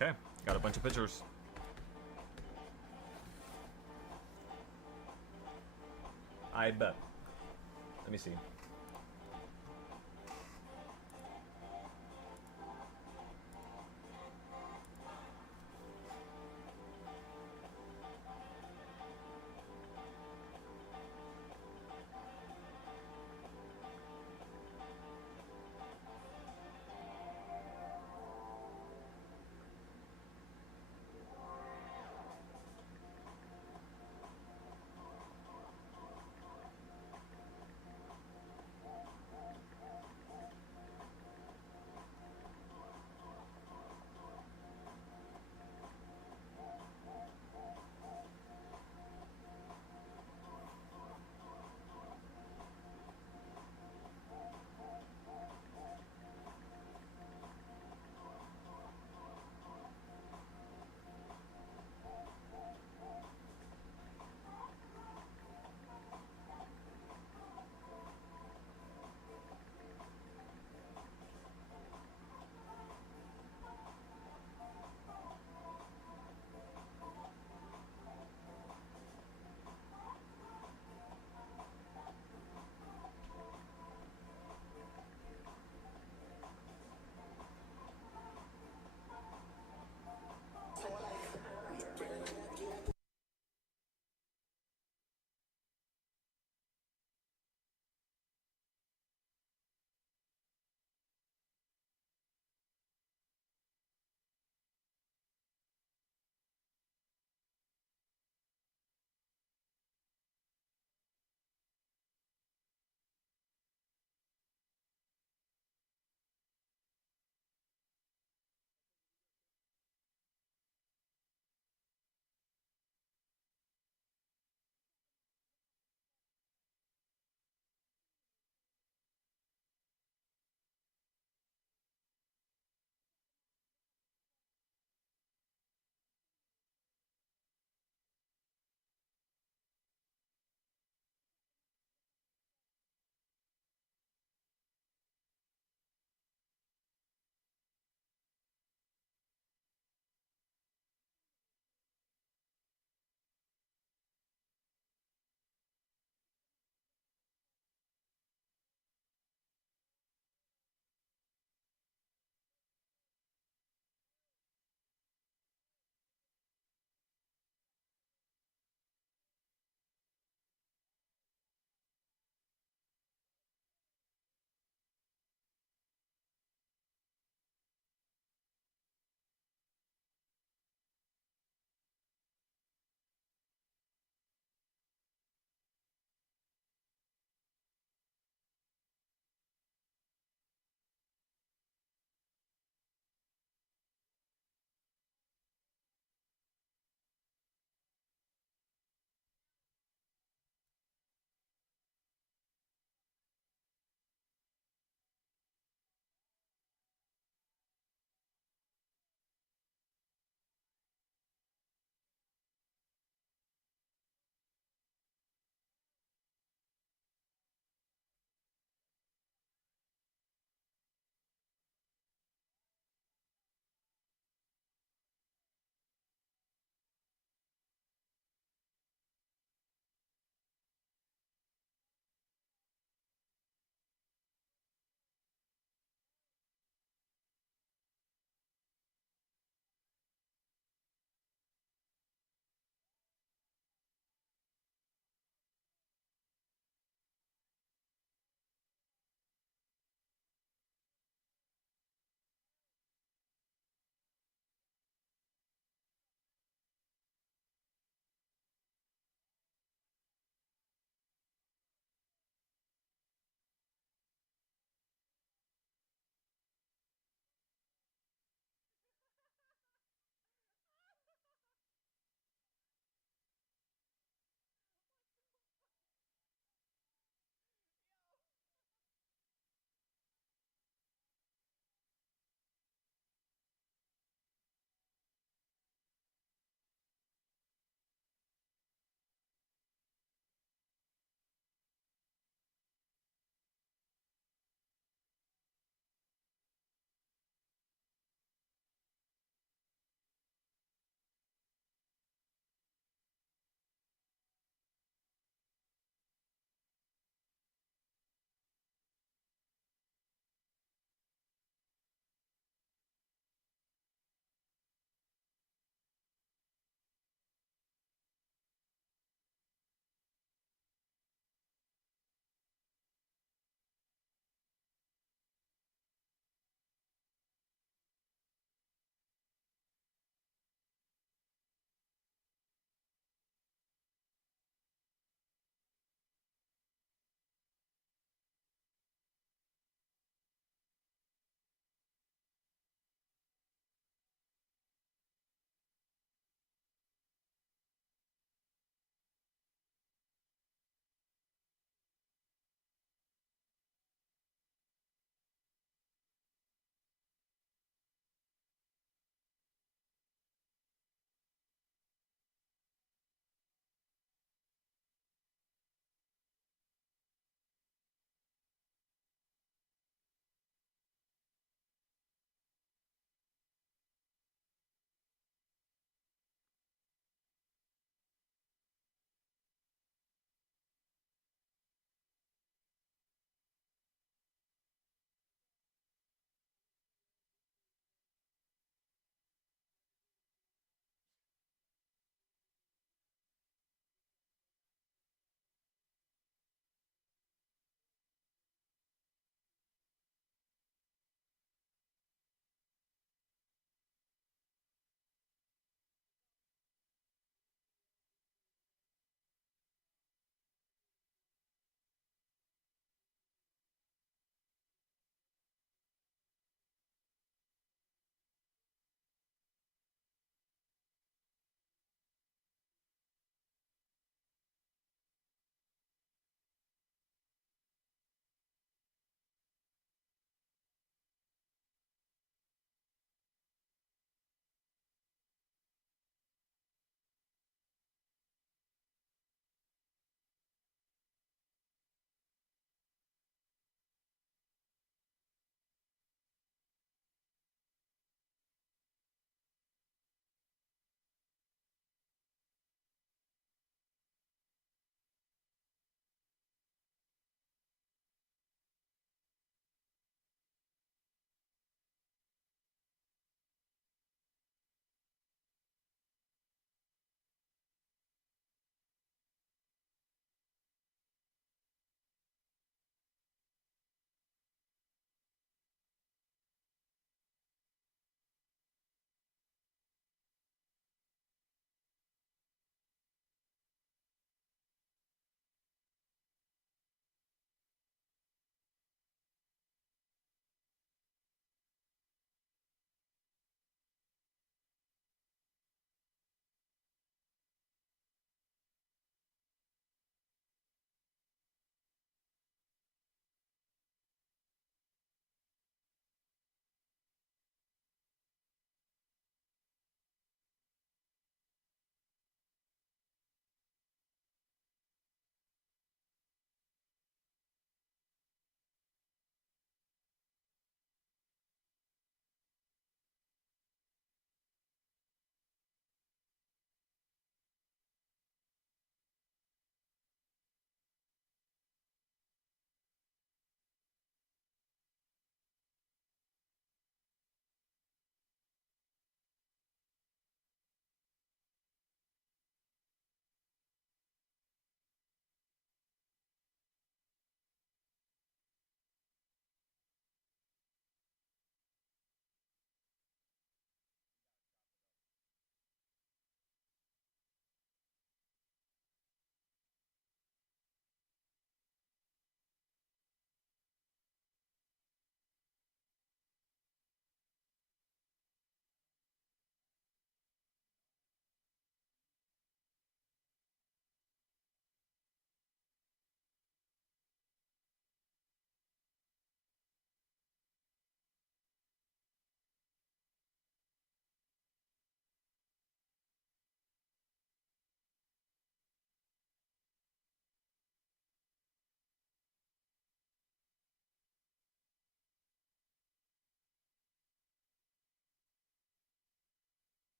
Okay, got a bunch of pictures. I bet. Let me see.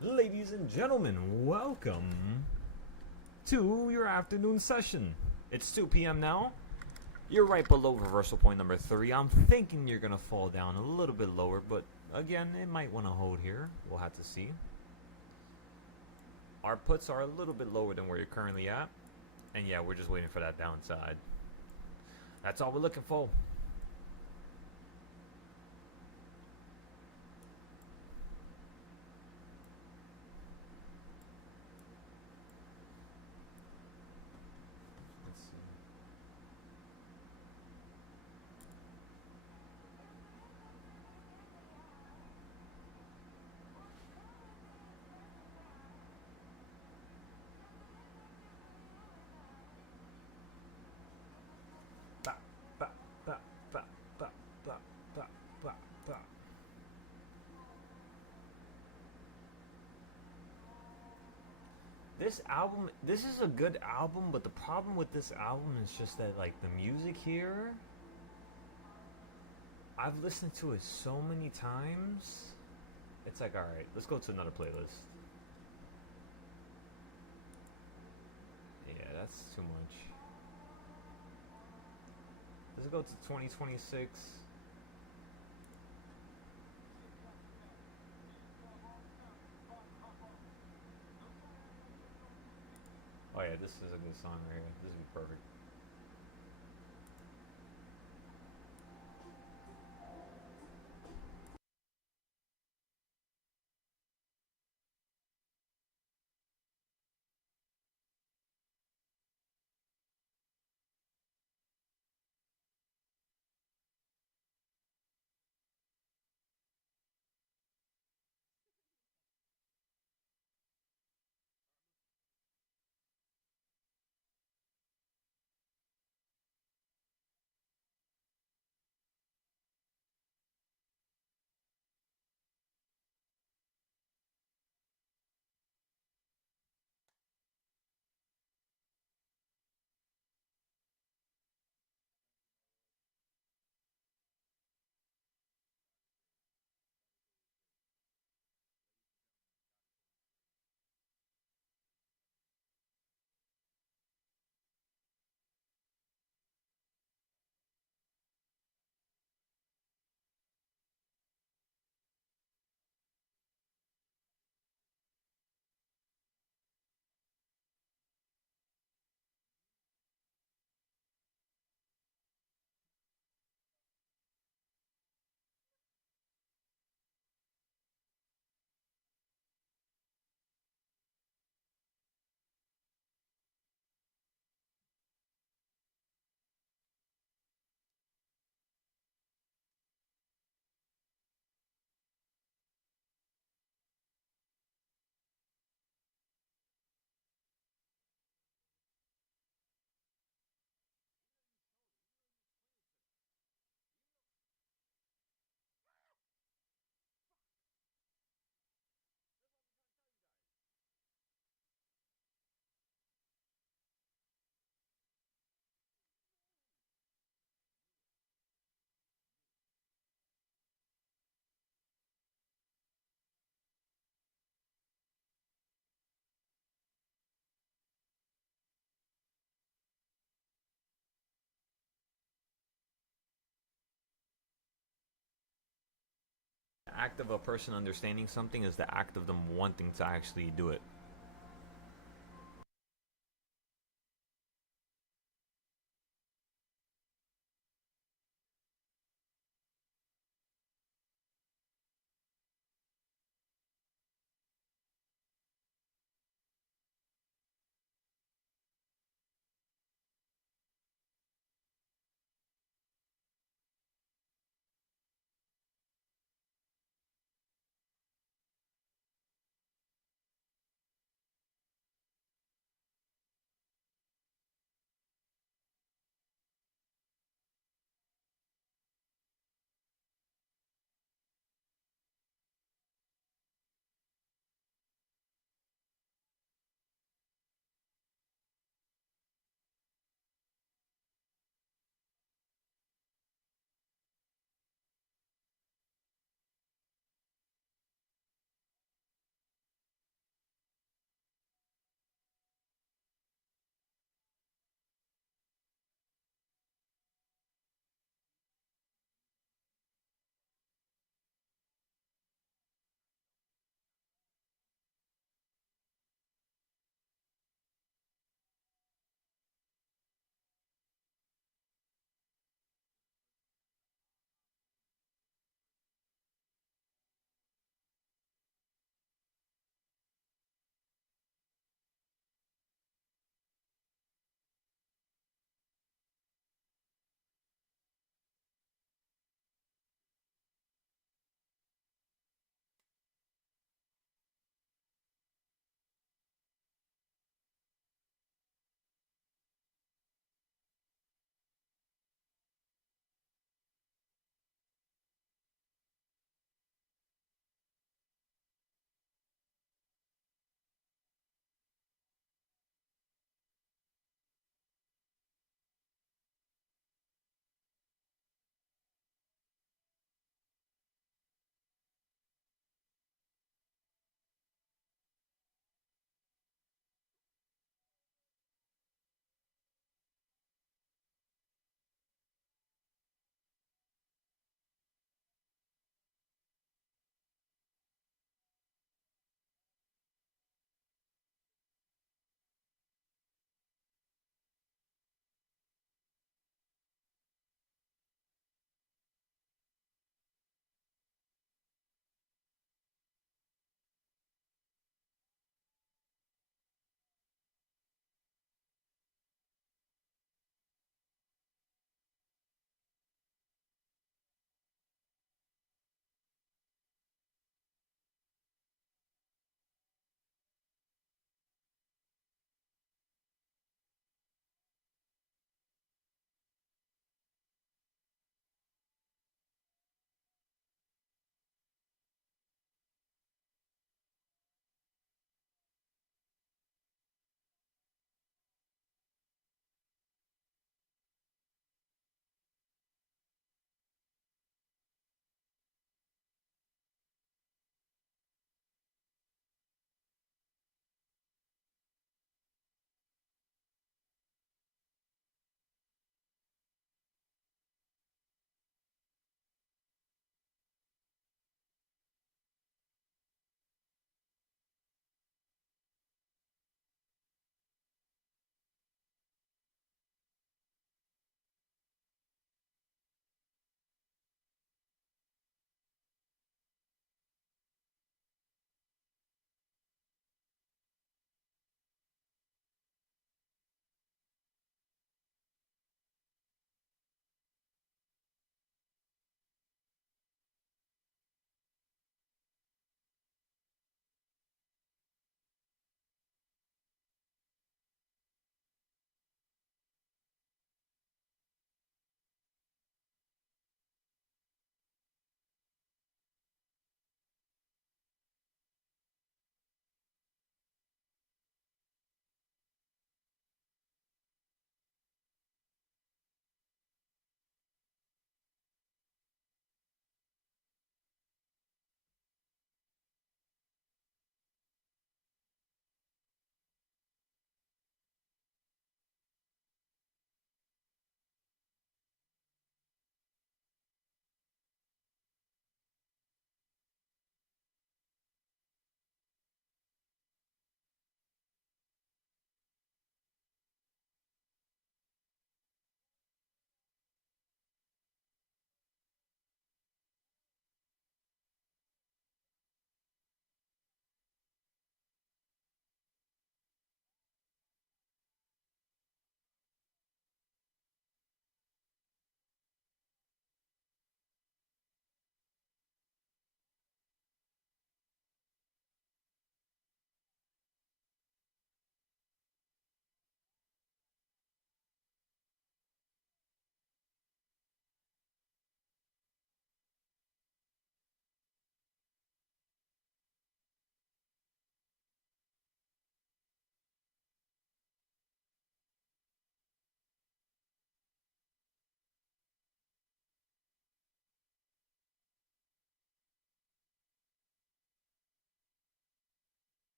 Ladies and gentlemen, welcome to your afternoon session. It's 2 p.m. now. You're right below reversal point number 3. I'm thinking you're going to fall down a little bit lower, but again, it might want to hold here. We'll have to see. Our puts are a little bit lower than where you're currently at. And yeah, we're just waiting for that downside. That's all we're looking for. Let's see. Ba, ba, ba, ba, ba, ba, ba, ba, ba. This album, this is a good album, but the problem with this album is just that, like, the music here, I've listened to it so many times. It's like, alright, let's go to another playlist. Yeah, that's too much. Let's go to 2026. Oh yeah, this is a good song right here. This would be perfect. The act of a person understanding something is the act of them wanting to actually do it.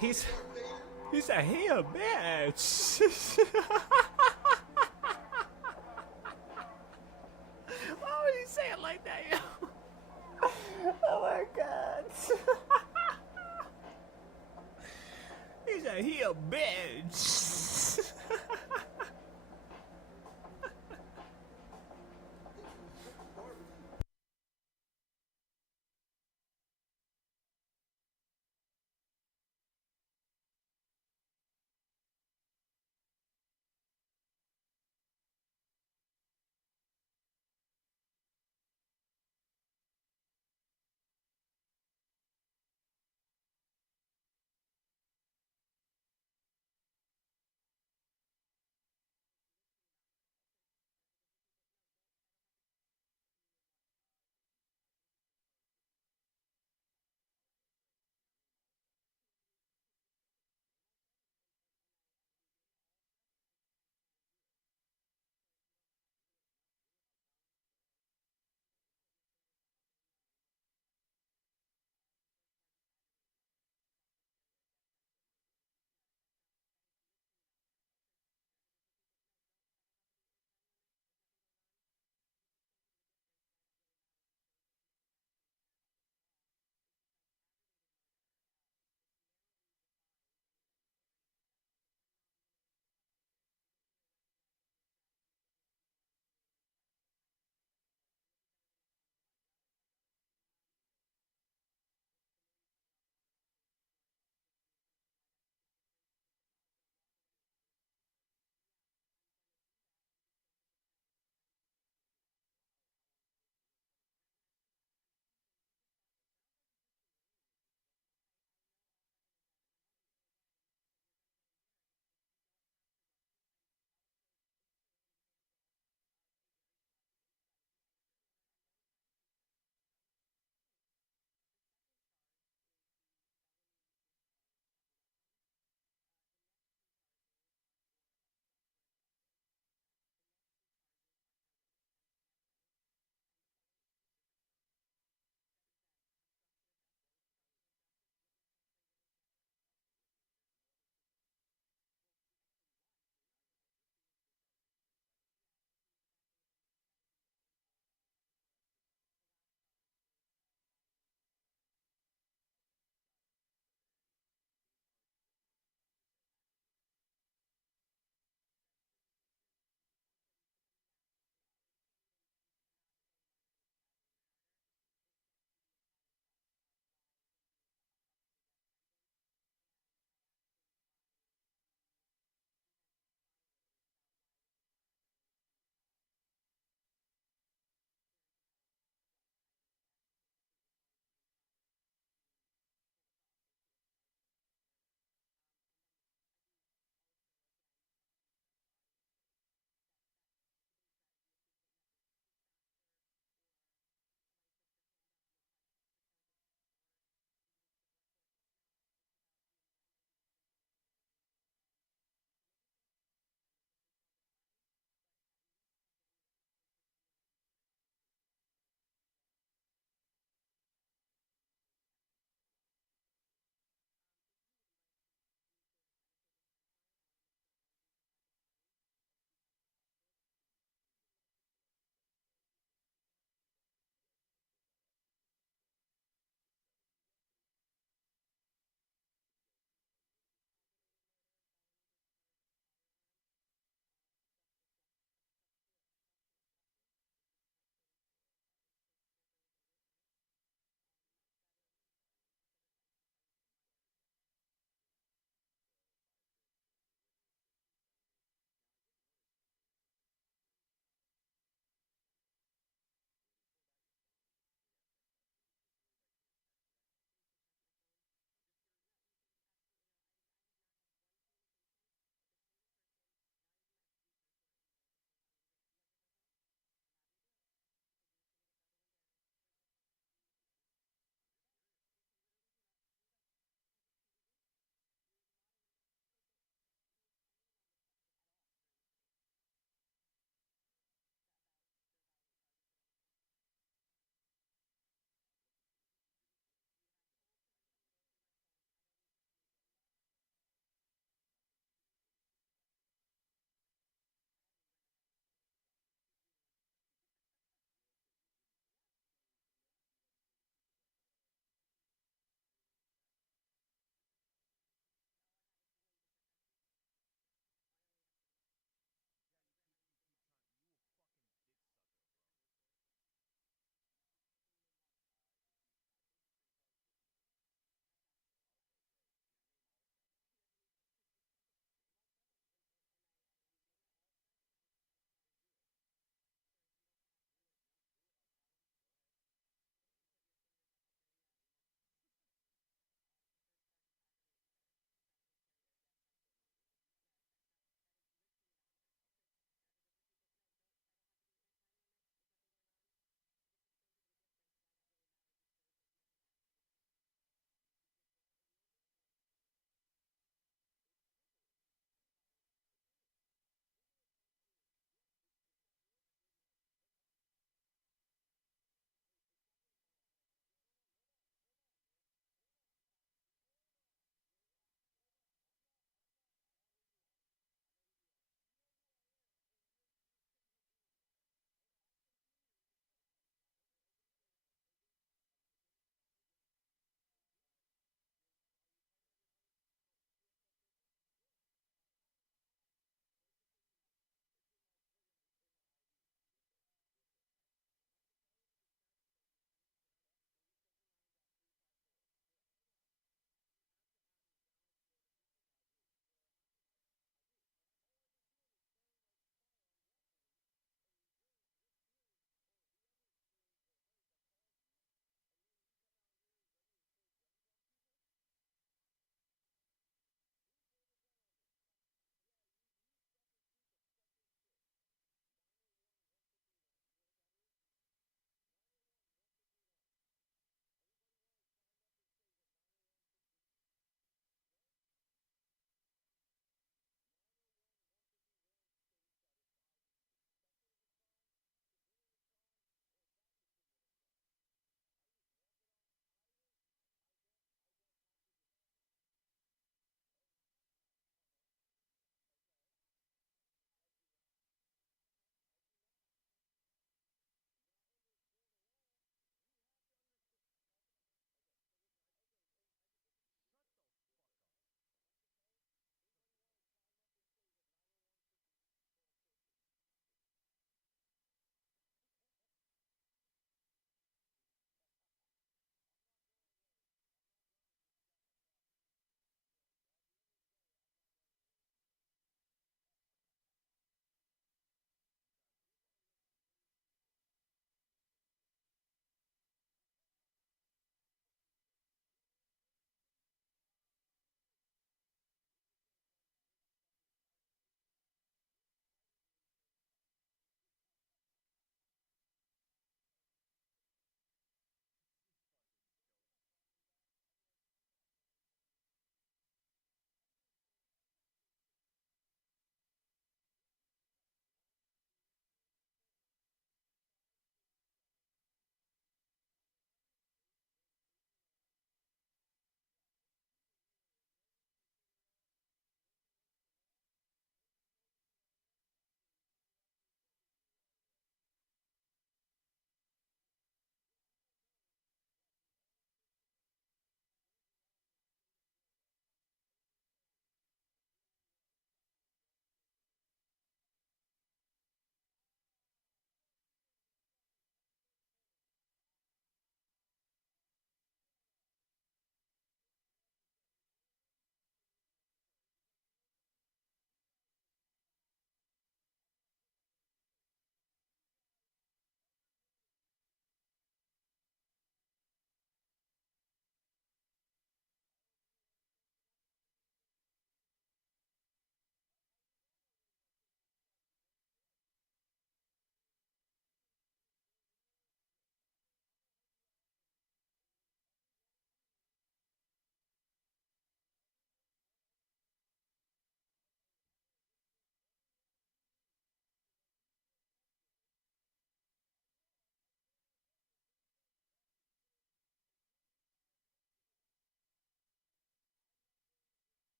He's he said he a bitch. Why would he say it like that, yo? Oh my god. He said he a bitch.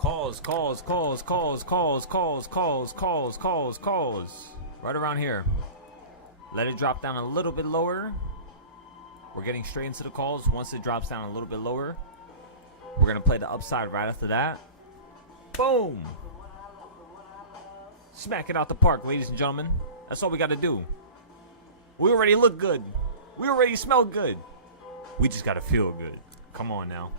Calls. Right around here. Let it drop down a little bit lower. We're getting straight into the calls. Once it drops down a little bit lower, we're going to play the upside right after that. Boom! Smack it out the park, ladies and gentlemen. That's all we got to do. We already look good. We already smell good. We just got to feel good. Come on now.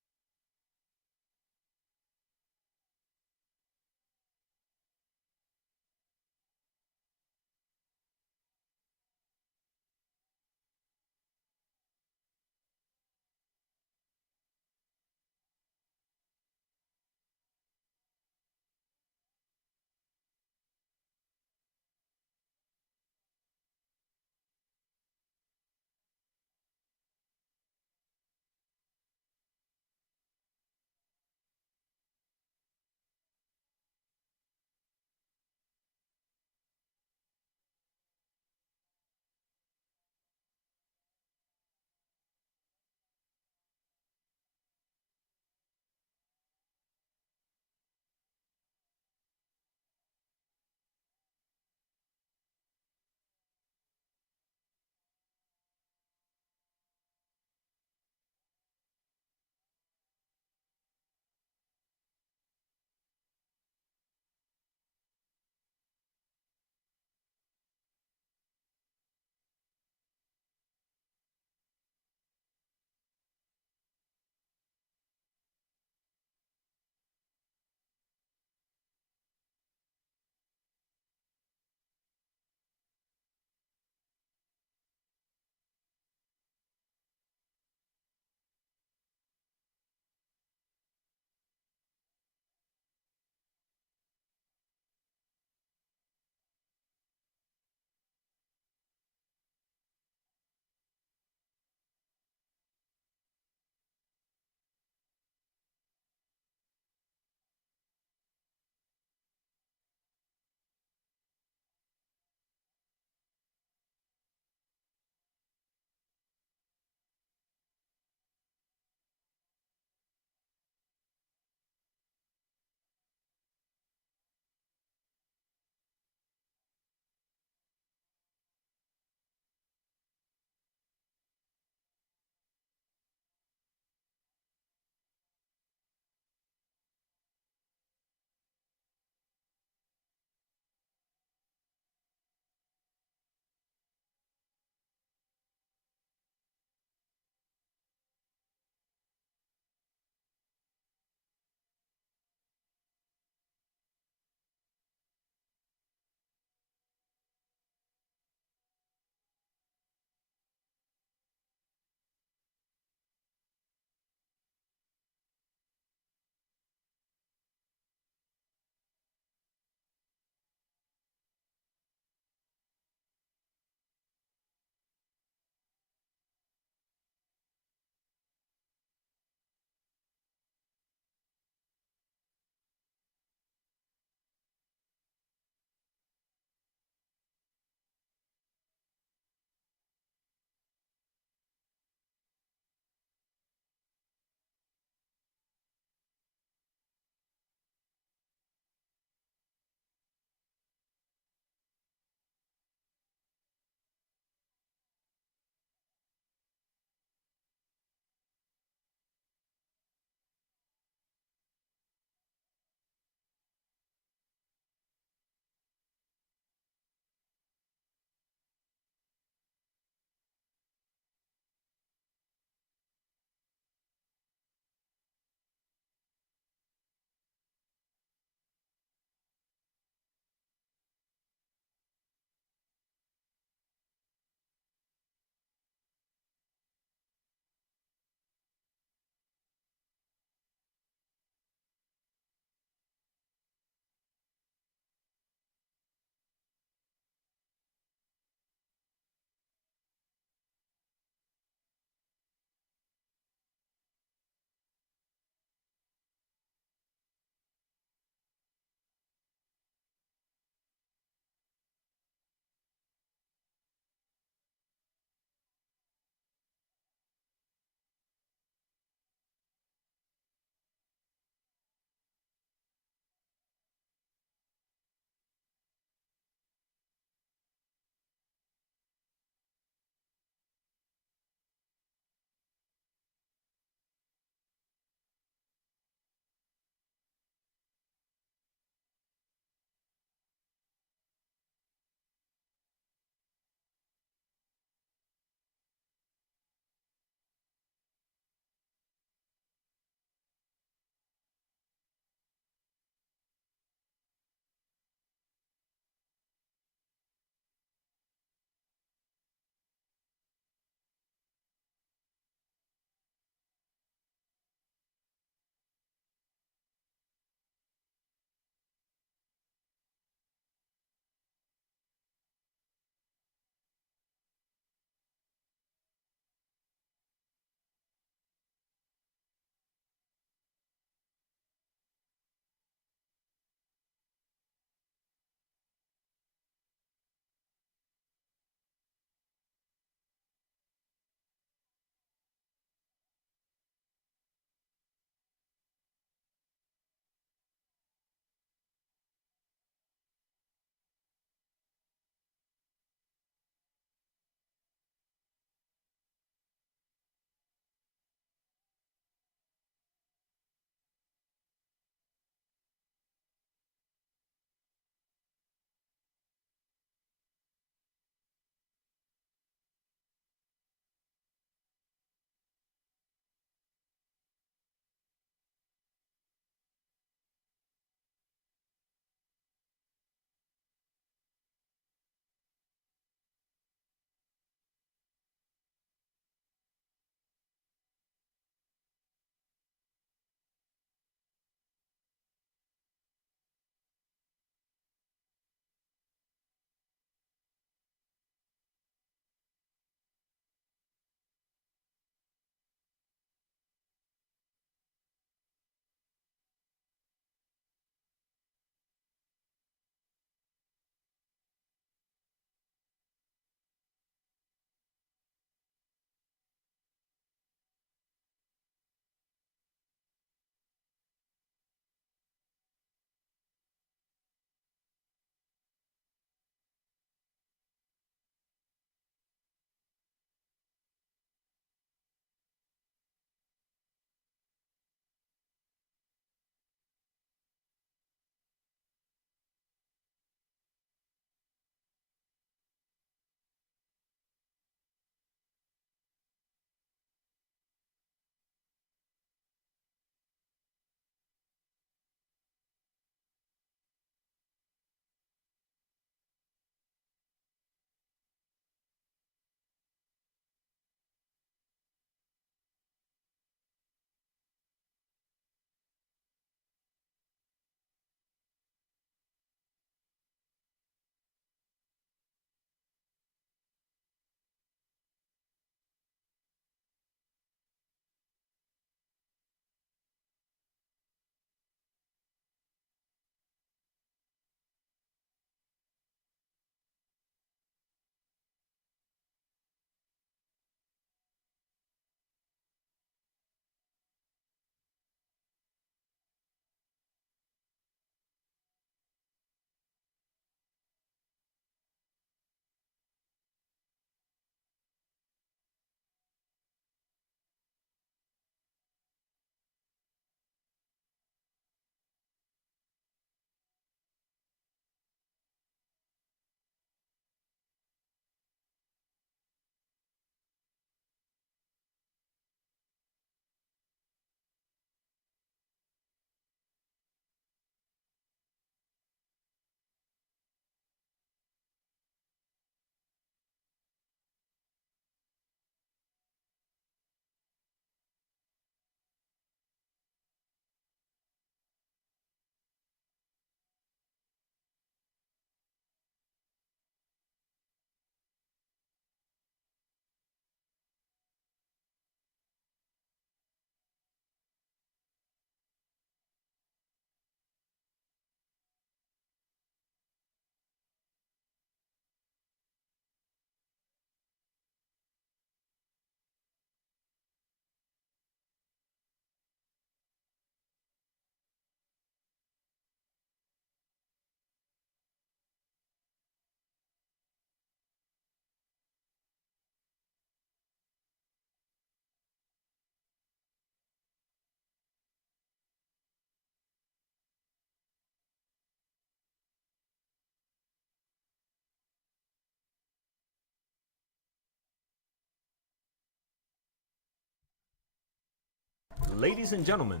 ladies and gentlemen,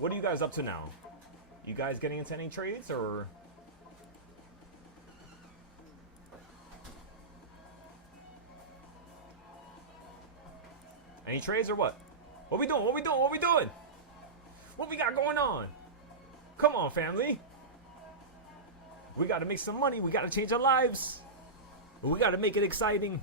what are you guys up to now? You guys getting into any trades or? Any trades or what? What we doing? What we doing? What we doing? What we got going on? Come on, family. We got to make some money. We got to change our lives. We got to make it exciting.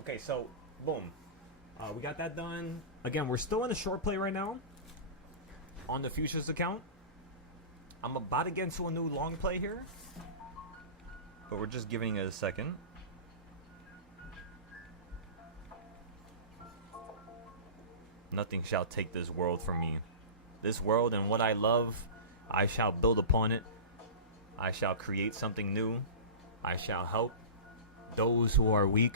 Okay, so boom, we got that done. Again, we're still in a short play right now on the futures account. I'm about to get into a new long play here, but we're just giving it a second. Nothing shall take this world from me. This world and what I love, I shall build upon it. I shall create something new. I shall help those who are weak.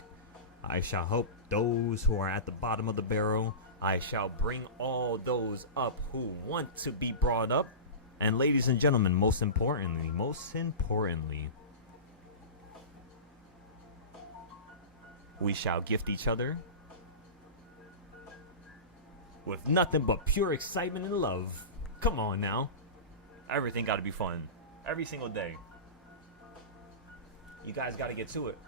I shall help those who are at the bottom of the barrel. I shall bring all those up who want to be brought up. And ladies and gentlemen, most importantly, we shall gift each other with nothing but pure excitement and love. Come on now. Everything got to be fun. Every single day. You guys got to get to it.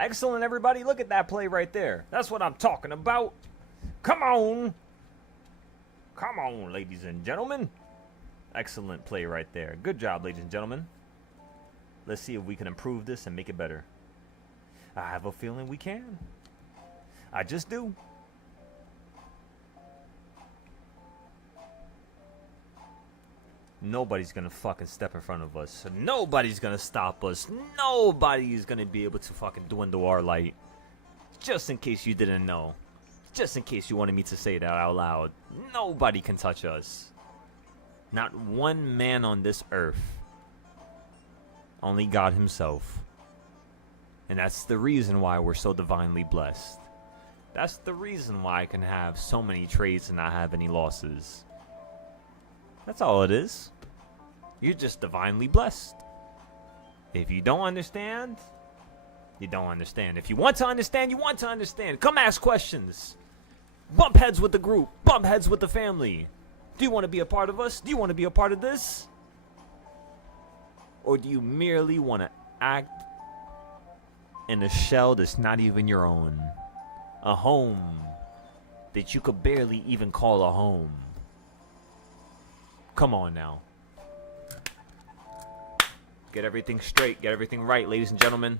Excellent, everybody. Look at that play right there. That's what I'm talking about. Come on. Come on, ladies and gentlemen. Excellent play right there. Good job, ladies and gentlemen. Let's see if we can improve this and make it better. I have a feeling we can. I just do. Nobody's gonna fucking step in front of us. Nobody's gonna stop us. Nobody's gonna be able to fucking dwindle our light. Just in case you didn't know. Just in case you wanted me to say that out loud. Nobody can touch us. Not one man on this earth. Only God himself. And that's the reason why we're so divinely blessed. That's the reason why I can have so many trades and not have any losses. That's all it is. You're just divinely blessed. If you don't understand, you don't understand. If you want to understand, you want to understand. Come ask questions. Bump heads with the group. Bump heads with the family. Do you want to be a part of us? Do you want to be a part of this? Or do you merely want to act in a shell that's not even your own? A home that you could barely even call a home. Come on now. Get everything straight. Get everything right, ladies and gentlemen.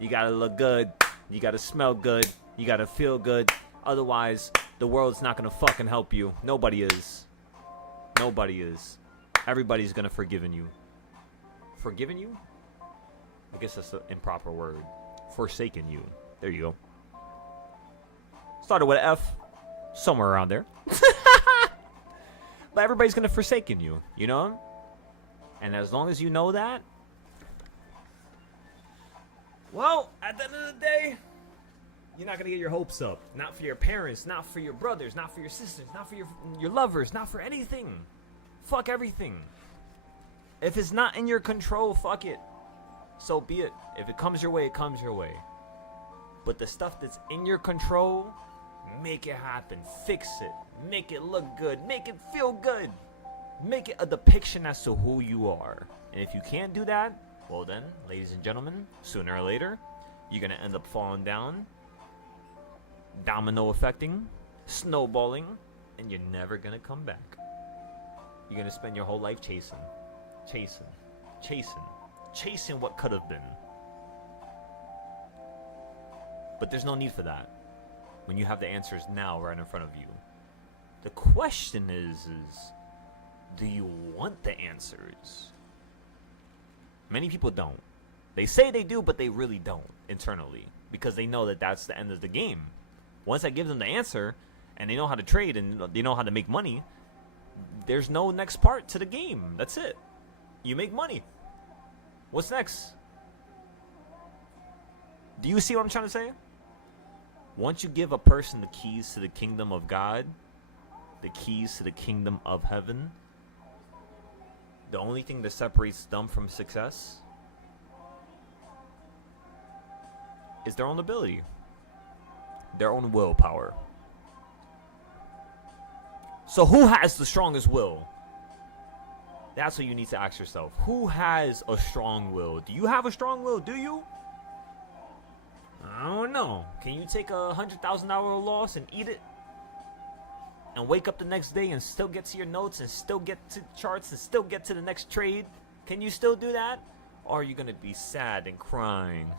You gotta look good. You gotta smell good. You gotta feel good. Otherwise, the world's not gonna fucking help you. Nobody is. Nobody is. Everybody's gonna forgiven you. Forgiven you? I guess that's the improper word. Forsaken you. There you go. Started with an F. Somewhere around there. But everybody's going to forsaken you, you know? And as long as you know that, well, at the end of the day, you're not going to get your hopes up. Not for your parents, not for your brothers, not for your sisters, not for your lovers, not for anything. Fuck everything. If it's not in your control, fuck it. So be it. If it comes your way, it comes your way. But the stuff that's in your control, make it happen. Fix it. Make it look good. Make it feel good. Make it a depiction as to who you are. And if you can't do that, well then, ladies and gentlemen, sooner or later, you're going to end up falling down, domino affecting, snowballing, and you're never going to come back. You're going to spend your whole life chasing what could have been. But there's no need for that when you have the answers now right in front of you. The question is do you want the answers? Many people don't. They say they do, but they really don't internally, because they know that that's the end of the game. Once I give them the answer and they know how to trade and they know how to make money, there's no next part to the game. That's it. You make money. What's next? Do you see what I'm trying to say? Once you give a person the keys to the kingdom of God, the keys to the kingdom of heaven, the only thing that separates them from success is their own ability, their own willpower. So who has the strongest will? That's what you need to ask yourself. Who has a strong will? Do you have a strong will? Do you? I don't know. Can you take a $100,000 loss and eat it? And wake up the next day and still get to your notes and still get to charts and still get to the next trade? Can you still do that? Or are you going to be sad and crying?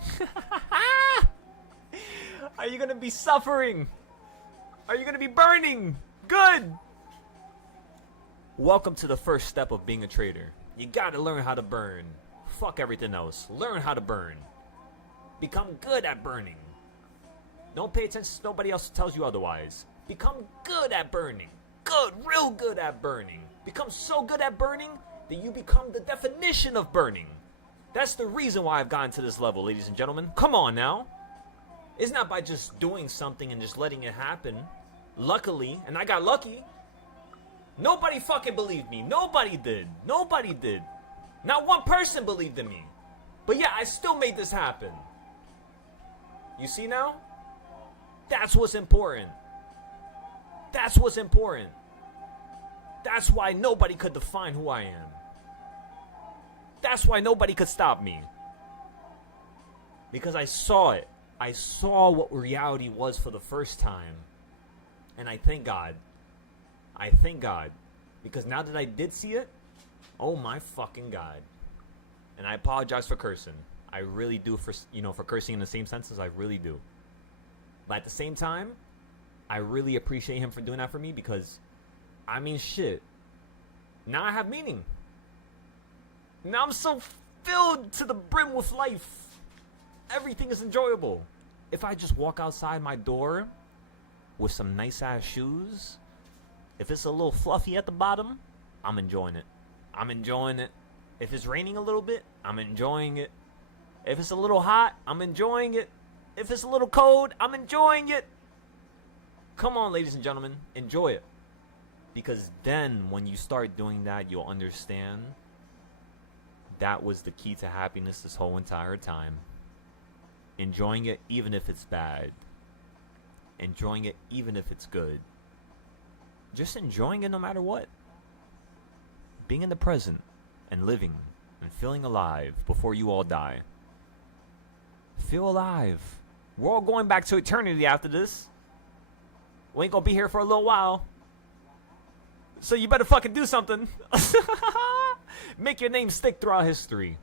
Are you going to be suffering? Are you going to be burning? Good. Welcome to the first step of being a trader. You got to learn how to burn. Fuck everything else. Learn how to burn. Become good at burning. Don't pay attention to nobody else who tells you otherwise. Become good at burning. Good, real good at burning. Become so good at burning that you become the definition of burning. That's the reason why I've gotten to this level, ladies and gentlemen. Come on now. It's not by just doing something and just letting it happen. Luckily, and I got lucky. Nobody fucking believed me. Nobody did. Nobody did. Not one person believed in me. But yeah, I still made this happen. You see now? That's what's important. That's what's important. That's why nobody could define who I am. That's why nobody could stop me. Because I saw it. I saw what reality was for the first time. And I thank God. I thank God. Because now that I did see it, oh my fucking God. And I apologize for cursing. I really do for cursing in the same senses. I really do. But at the same time, I really appreciate him for doing that for me because, I mean, shit. Now I have meaning. Now I'm so filled to the brim with life. Everything is enjoyable. If I just walk outside my door with some nice ass shoes, if it's a little fluffy at the bottom, I'm enjoying it. I'm enjoying it. If it's raining a little bit, I'm enjoying it. If it's a little hot, I'm enjoying it. If it's a little cold, I'm enjoying it. Come on, ladies and gentlemen, enjoy it. Because then when you start doing that, you'll understand that was the key to happiness this whole entire time. Enjoying it even if it's bad. Enjoying it even if it's good. Just enjoying it no matter what. Being in the present and living and feeling alive before you all die. Feel alive. We're all going back to eternity after this. We ain't gonna be here for a little while. So you better fucking do something. Make your name stick throughout history.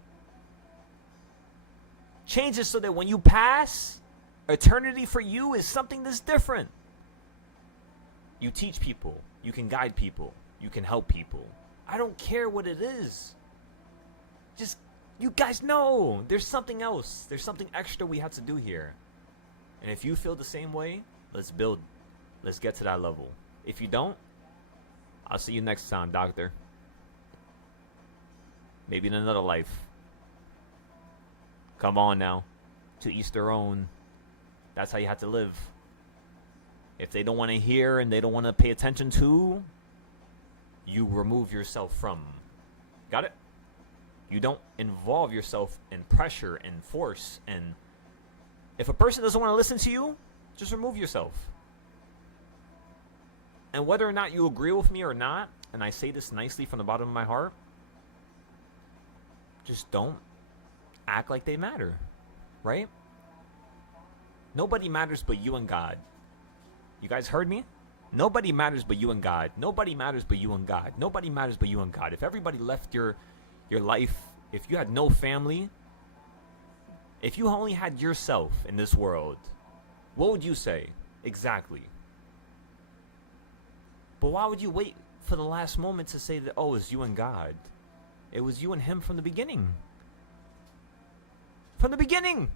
Change it so that when you pass, eternity for you is something that's different. You teach people. You can guide people. You can help people. I don't care what it is. Just, you guys know there's something else. There's something extra we have to do here. And if you feel the same way, let's build. Let's get to that level. If you don't, I'll see you next time, doctor. Maybe in another life. Come on now. To each their own. That's how you have to live. If they don't want to hear and they don't want to pay attention to, you remove yourself from. Got it? You don't involve yourself in pressure and force. And if a person doesn't want to listen to you, just remove yourself. And whether or not you agree with me or not, and I say this nicely from the bottom of my heart, just don't act like they matter, right? Nobody matters but you and God. You guys heard me? Nobody matters but you and God. Nobody matters but you and God. Nobody matters but you and God. If everybody left your life, if you had no family, if you only had yourself in this world, what would you say? Exactly. But why would you wait for the last moment to say that, oh, it's you and God? It was you and him from the beginning. From the beginning.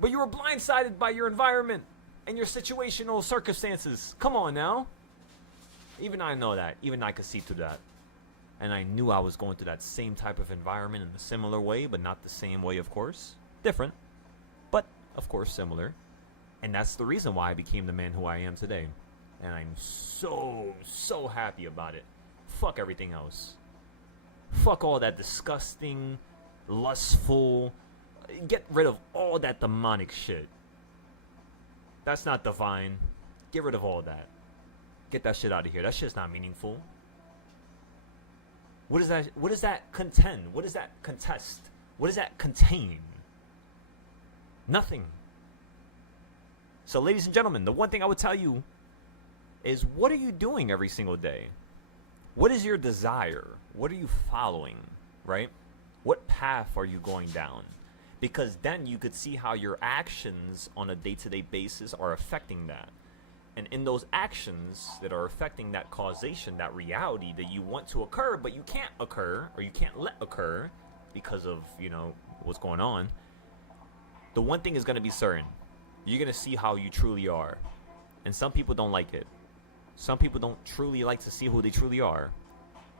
But you were blindsided by your environment and your situational circumstances. Come on now. Even I know that. Even I could see through that. And I knew I was going through that same type of environment in a similar way, but not the same way, of course. Different. But, of course, similar. And that's the reason why I became the man who I am today. And I'm so happy about it. Fuck everything else. Fuck all that disgusting, lustful. Get rid of all that demonic shit. That's not divine. Get rid of all that. Get that shit out of here. That shit's not meaningful. What does that contend? What does that contest? What does that contain? Nothing. So, ladies and gentlemen, the one thing I would tell you is, what are you doing every single day? What is your desire? What are you following, right? What path are you going down? Because then you could see how your actions on a day-to-day basis are affecting that. And in those actions that are affecting that causation, that reality that you want to occur, but you can't occur, or you can't let occur because of, what's going on, the one thing is going to be certain. You're going to see how you truly are. And some people don't like it. Some people don't truly like to see who they truly are.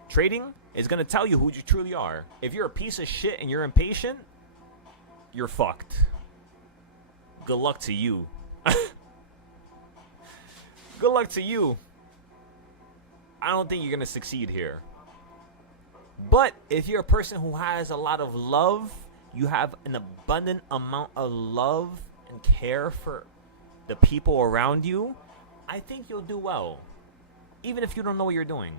Trading is going to tell you who you truly are. If you're a piece of shit and you're impatient, you're fucked. Good luck to you. Good luck to you. I don't think you're going to succeed here. But if you're a person who has a lot of love, you have an abundant amount of love and care for the people around you, I think you'll do well. Even if you don't know what you're doing.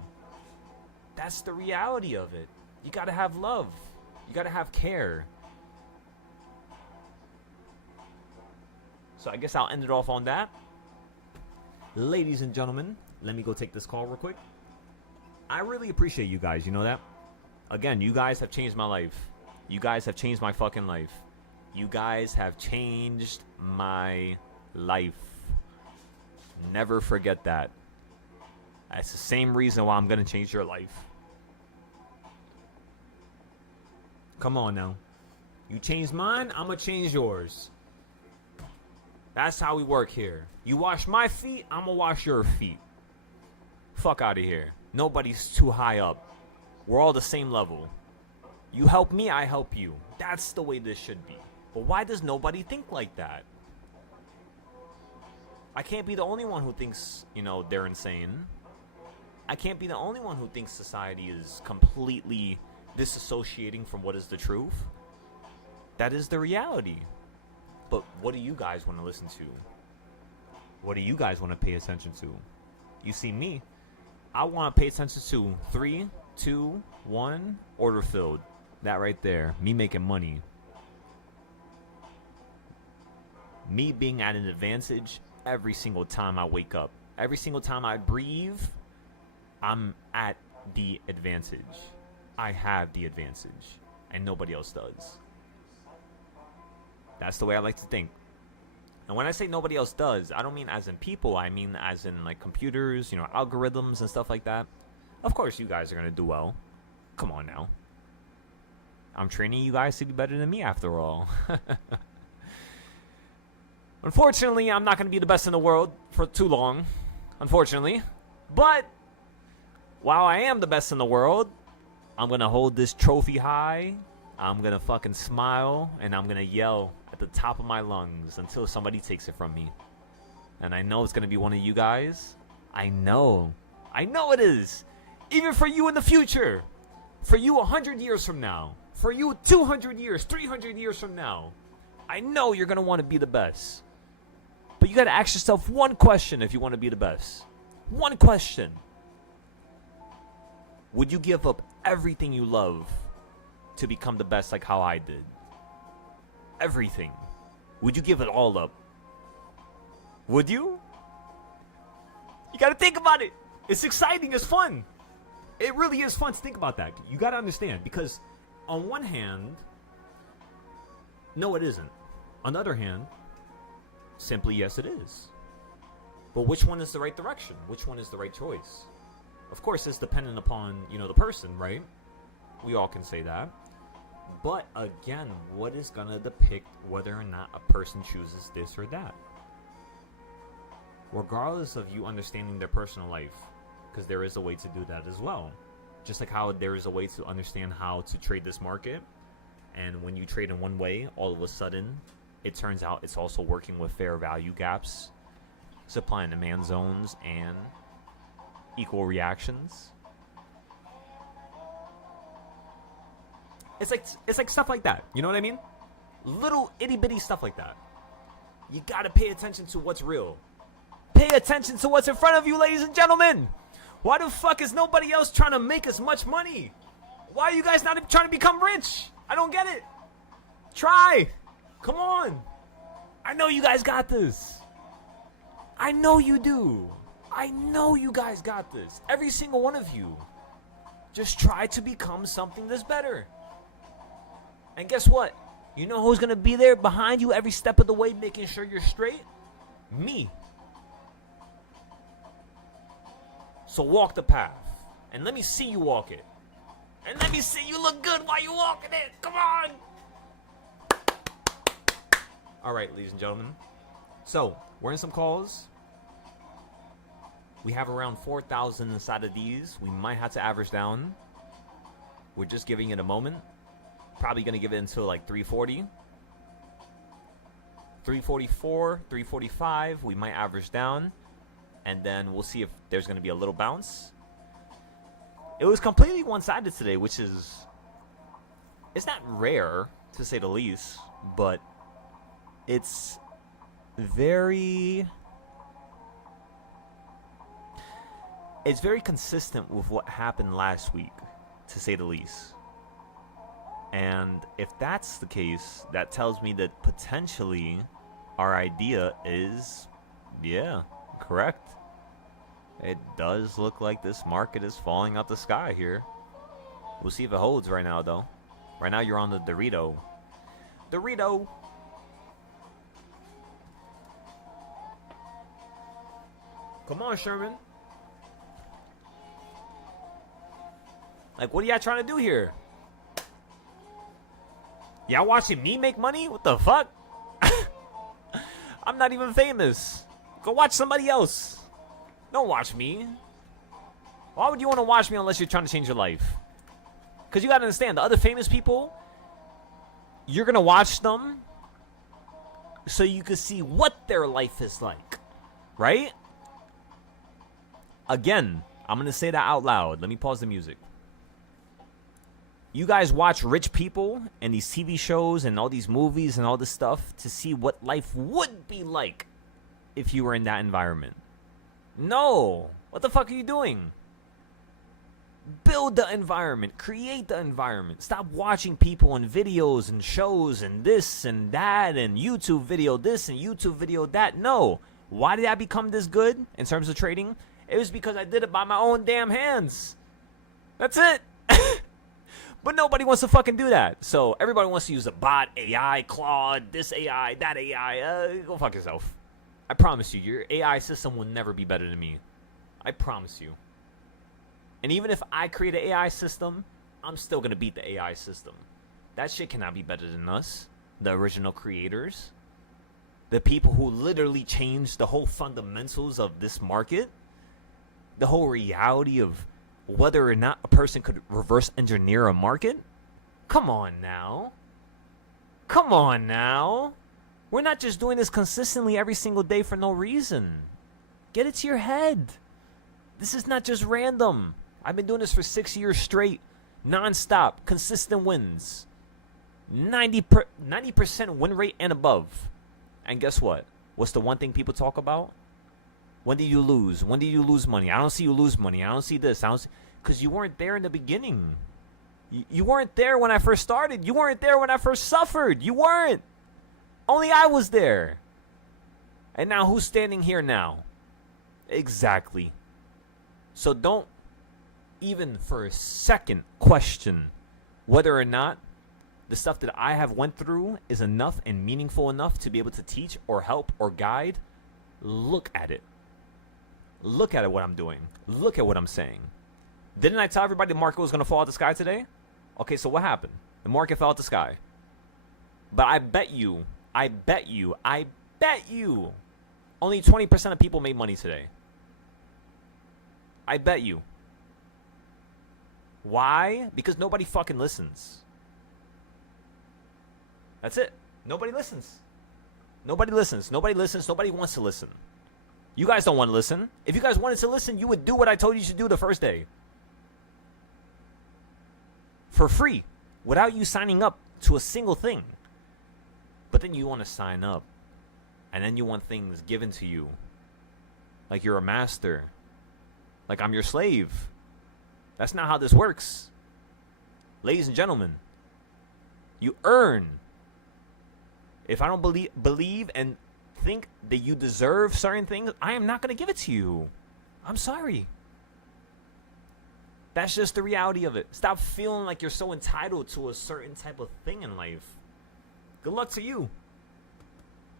That's the reality of it. You got to have love. You got to have care. So I guess I'll end it off on that. Ladies and gentlemen, let me go take this call real quick. I really appreciate you guys, you know that? Again, you guys have changed my life. You guys have changed my fucking life. You guys have changed my life. Never forget that. That's the same reason why I'm going to change your life. Come on now. You changed mine, I'm going to change yours. That's how we work here. You wash my feet, I'm going to wash your feet. Fuck out of here. Nobody's too high up. We're all the same level. You help me, I help you. That's the way this should be. But why does nobody think like that? I can't be the only one who thinks, you know, they're insane. I can't be the only one who thinks society is completely disassociating from what is the truth. That is the reality. But what do you guys want to listen to? What do you guys want to pay attention to? You see me, I want to pay attention to 3, 2, 1, order filled. That right there. Me making money. Me being at an advantage every single time I wake up. Every single time I breathe, I'm at the advantage. I have the advantage. And nobody else does. That's the way I like to think. And when I say nobody else does, I don't mean as in people. I mean as in like computers, you know, algorithms and stuff like that. Of course you guys are going to do well. Come on now. I'm training you guys to be better than me after all. Unfortunately, I'm not going to be the best in the world for too long. Unfortunately. But while I am the best in the world, I'm going to hold this trophy high. I'm going to fucking smile. And I'm going to yell at the top of my lungs until somebody takes it from me. And I know it's going to be one of you guys. I know. I know it is. Even for you in the future. For you 100 years from now. For you 200 years, 300 years from now. I know you're going to want to be the best. But you got to ask yourself one question if you want to be the best. One question. Would you give up everything you love to become the best like how I did? Everything. Would you give it all up? Would you? You got to think about it. It's exciting. It's fun. It really is fun to think about that. You got to understand, because on one hand, no, it isn't. On the other hand, simply yes, it is. But which one is the right direction? Which one is the right choice? Of course, it's dependent upon, you know, the person, right? We all can say that. But again, what is going to depict whether or not a person chooses this or that? Regardless of you understanding their personal life, because there is a way to do that as well. Just like how there is a way to understand how to trade this market. And when you trade in one way, all of a sudden, it turns out it's also working with fair value gaps, supply and demand zones, and equal reactions. It's like stuff like that. You know what I mean? Little itty bitty stuff like that. You gotta pay attention to what's real. Pay attention to what's in front of you, ladies and gentlemen. Why the fuck is nobody else trying to make as much money? Why are you guys not trying to become rich? I don't get it. Try. Come on. I know you guys got this. I know you do. I know you guys got this. Every single one of you. Just try to become something that's better. And guess what? You know who's going to be there behind you every step of the way, making sure you're straight? Me. So walk the path. And let me see you walk it. And let me see you look good while you walking it. Come on. All right, ladies and gentlemen. So, we're in some calls. We have around 4,000 inside of these. We might have to average down. We're just giving it a moment. Probably going to give it until like 340. 344, 345. We might average down. And then we'll see if there's going to be a little bounce. It was completely one-sided today, which is... It's not rare, to say the least. But it's very... It's very consistent with what happened last week, to say the least. And if that's the case, that tells me that potentially our idea is, yeah, correct. It does look like this market is falling out the sky here. We'll see if it holds right now, though. Right now, you're on the Dorito. Dorito! Come on, Sherman. Like, what are y'all trying to do here? Y'all watching me make money? What the fuck? I'm not even famous. Go watch somebody else. Don't watch me. Why would you want to watch me unless you're trying to change your life? Because you got to understand, the other famous people, you're going to watch them so you can see what their life is like. Right? Again, I'm going to say that out loud. Let me pause the music. You guys watch rich people and these TV shows and all these movies and all this stuff to see what life would be like if you were in that environment. No. What the fuck are you doing? Build the environment. Create the environment. Stop watching people and videos and shows and this and that and YouTube video this and YouTube video that. No. Why did I become this good in terms of trading? It was because I did it by my own damn hands. That's it. But nobody wants to fucking do that. So everybody wants to use a bot, AI, Claude, this AI, that AI. Go fuck yourself. I promise you, your AI system will never be better than me. I promise you. And even if I create an AI system, I'm still going to beat the AI system. That shit cannot be better than us, the original creators. The people who literally changed the whole fundamentals of this market. The whole reality of whether or not a person could reverse engineer a market? Come on now. Come on now. We're not just doing this consistently every single day for no reason. Get it to your head. This is not just random. I've been doing this for 6 years straight. Non-stop. Consistent wins. 90% win rate and above. And guess what? What's the one thing people talk about? When did you lose? When did you lose money? I don't see you lose money. I don't see this. I don't see... Because you weren't there in the beginning. You weren't there when I first started. You weren't there when I first suffered. You weren't. Only I was there. And now who's standing here now? Exactly. So don't even for a second question whether or not the stuff that I have went through is enough and meaningful enough to be able to teach or help or guide. Look at it. Look at what I'm doing. Look at what I'm saying. Didn't I tell everybody the market was going to fall out the sky today? Okay, so what happened? The market fell out the sky. But I bet you, only 20% of people made money today. I bet you. Why? Because nobody fucking listens. That's it. Nobody listens. Nobody listens. Nobody listens. Nobody wants to listen. You guys don't want to listen. If you guys wanted to listen, you would do what I told you to do the first day. For free. Without you signing up to a single thing. But then you want to sign up. And then you want things given to you. Like you're a master. Like I'm your slave. That's not how this works. Ladies and gentlemen. You earn. If I don't believe and think that you deserve certain things, I am not going to give it to you. I'm sorry. That's just the reality of it. Stop feeling like you're so entitled to a certain type of thing in life. Good luck to you.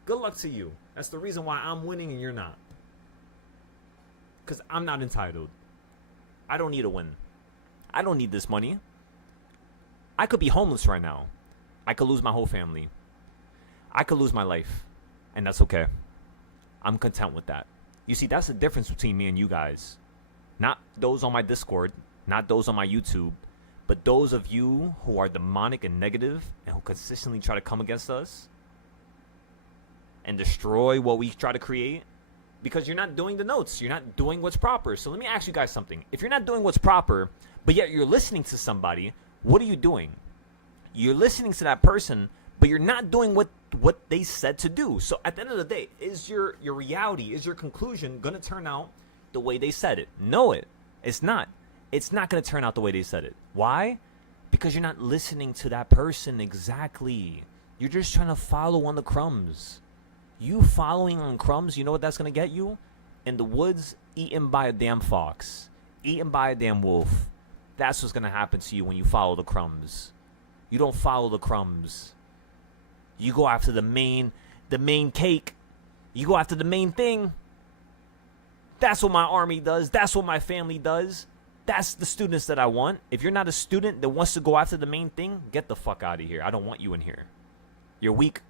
Good luck to you. That's the reason why I'm winning and you're not. Because I'm not entitled. I don't need a win. I don't need this money. I could be homeless right now. I could lose my whole family. I could lose my life. And that's okay. I'm content with that. You see, that's the difference between me and you guys. Not those on my Discord. Not those on my YouTube. But those of you who are demonic and negative and who consistently try to come against us and destroy what we try to create because you're not doing the notes. You're not doing what's proper. So let me ask you guys something. If you're not doing what's proper, but yet you're listening to somebody, what are you doing? You're listening to that person, but you're not doing what they said to do. So at the end of the day, is your reality, is your conclusion going to turn out the way they said it? No, it's not. It's not going to turn out the way they said it. Why? Because you're not listening to that person exactly. You're just trying to follow on the crumbs. You following on crumbs, you know what that's going to get you? In the woods, eaten by a damn fox, eaten by a damn wolf. That's what's going to happen to you when you follow the crumbs. You don't follow the crumbs. You go after the main cake. You go after the main thing. That's what my army does. That's what my family does. That's the students that I want. If you're not a student that wants to go after the main thing, get the fuck out of here. I don't want you in here. You're weak.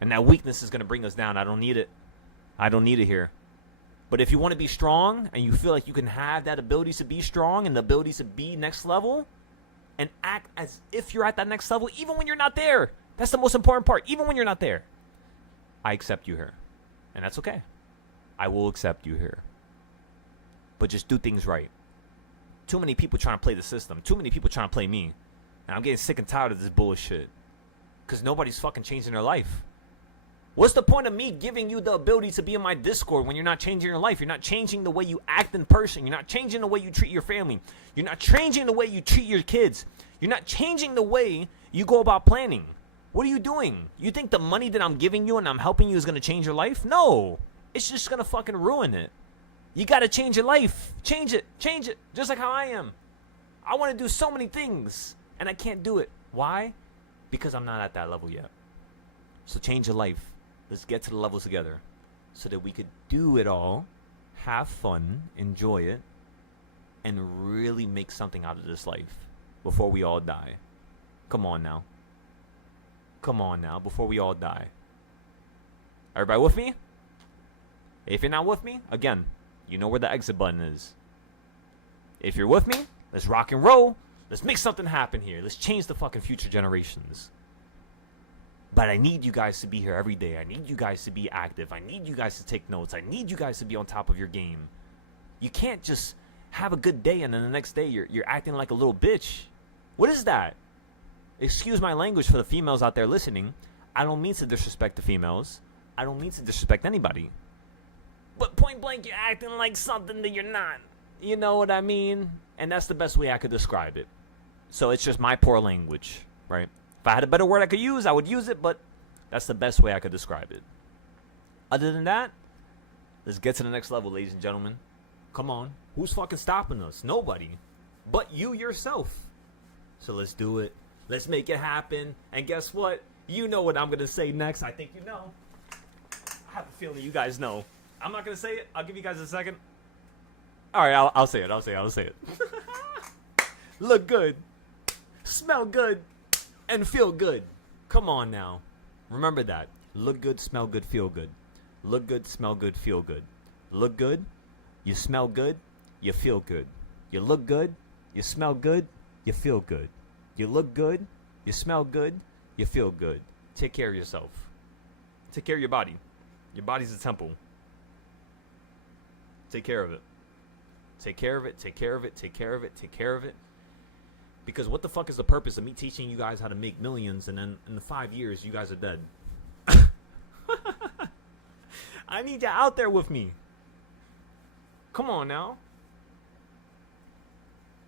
And that weakness is going to bring us down. I don't need it. I don't need it here. But if you want to be strong and you feel like you can have that ability to be strong and the ability to be next level and act as if you're at that next level, even when you're not there. That's the most important part. Even when you're not there. I accept you here. And that's okay. I will accept you here. But just do things right. Too many people trying to play the system. Too many people trying to play me. And I'm getting sick and tired of this bullshit. Because nobody's fucking changing their life. What's the point of me giving you the ability to be in my Discord when you're not changing your life? You're not changing the way you act in person. You're not changing the way you treat your family. You're not changing the way you treat your kids. You're not changing the way you go about planning. What are you doing? You think the money that I'm giving you and I'm helping you is going to change your life? No. It's just going to fucking ruin it. You got to change your life. Change it. Change it. Just like how I am. I want to do so many things and I can't do it. Why? Because I'm not at that level yet. So change your life. Let's get to the levels together so that we could do it all, have fun, enjoy it, and really make something out of this life before we all die. Come on now. Come on now, before we all die. Everybody with me? If you're not with me, again, you know where the exit button is. If you're with me, let's rock and roll. Let's make something happen here. Let's change the fucking future generations. But I need you guys to be here every day. I need you guys to be active. I need you guys to take notes. I need you guys to be on top of your game. You can't just have a good day and then the next day you're acting like a little bitch. What is that? Excuse my language for the females out there listening. I don't mean to disrespect the females. I don't mean to disrespect anybody. But point blank, you're acting like something that you're not. You know what I mean? And that's the best way I could describe it. So it's just my poor language, right? If I had a better word I could use, I would use it, but that's the best way I could describe it. Other than that, let's get to the next level, ladies and gentlemen. Come on. Who's fucking stopping us? Nobody. But you yourself. So let's do it. Let's make it happen. And guess what? You know what I'm going to say next. I think you know. I have a feeling you guys know. I'm not going to say it. I'll give you guys a second. All right, I'll say it. I'll say it. Look good. Smell good. And feel good. Come on now. Remember that. Look good, smell good, feel good. Look good, smell good, feel good. Look good, you smell good, you feel good. You look good, you smell good, you feel good. You look good, you smell good, you feel good. Take care of yourself. Take care of your body. Your body's a temple. Take care of it. Take care of it, take care of it, take care of it, take care of it. Because what the fuck is the purpose of me teaching you guys how to make millions and then in the 5 years you guys are dead? I need you out there with me. Come on now.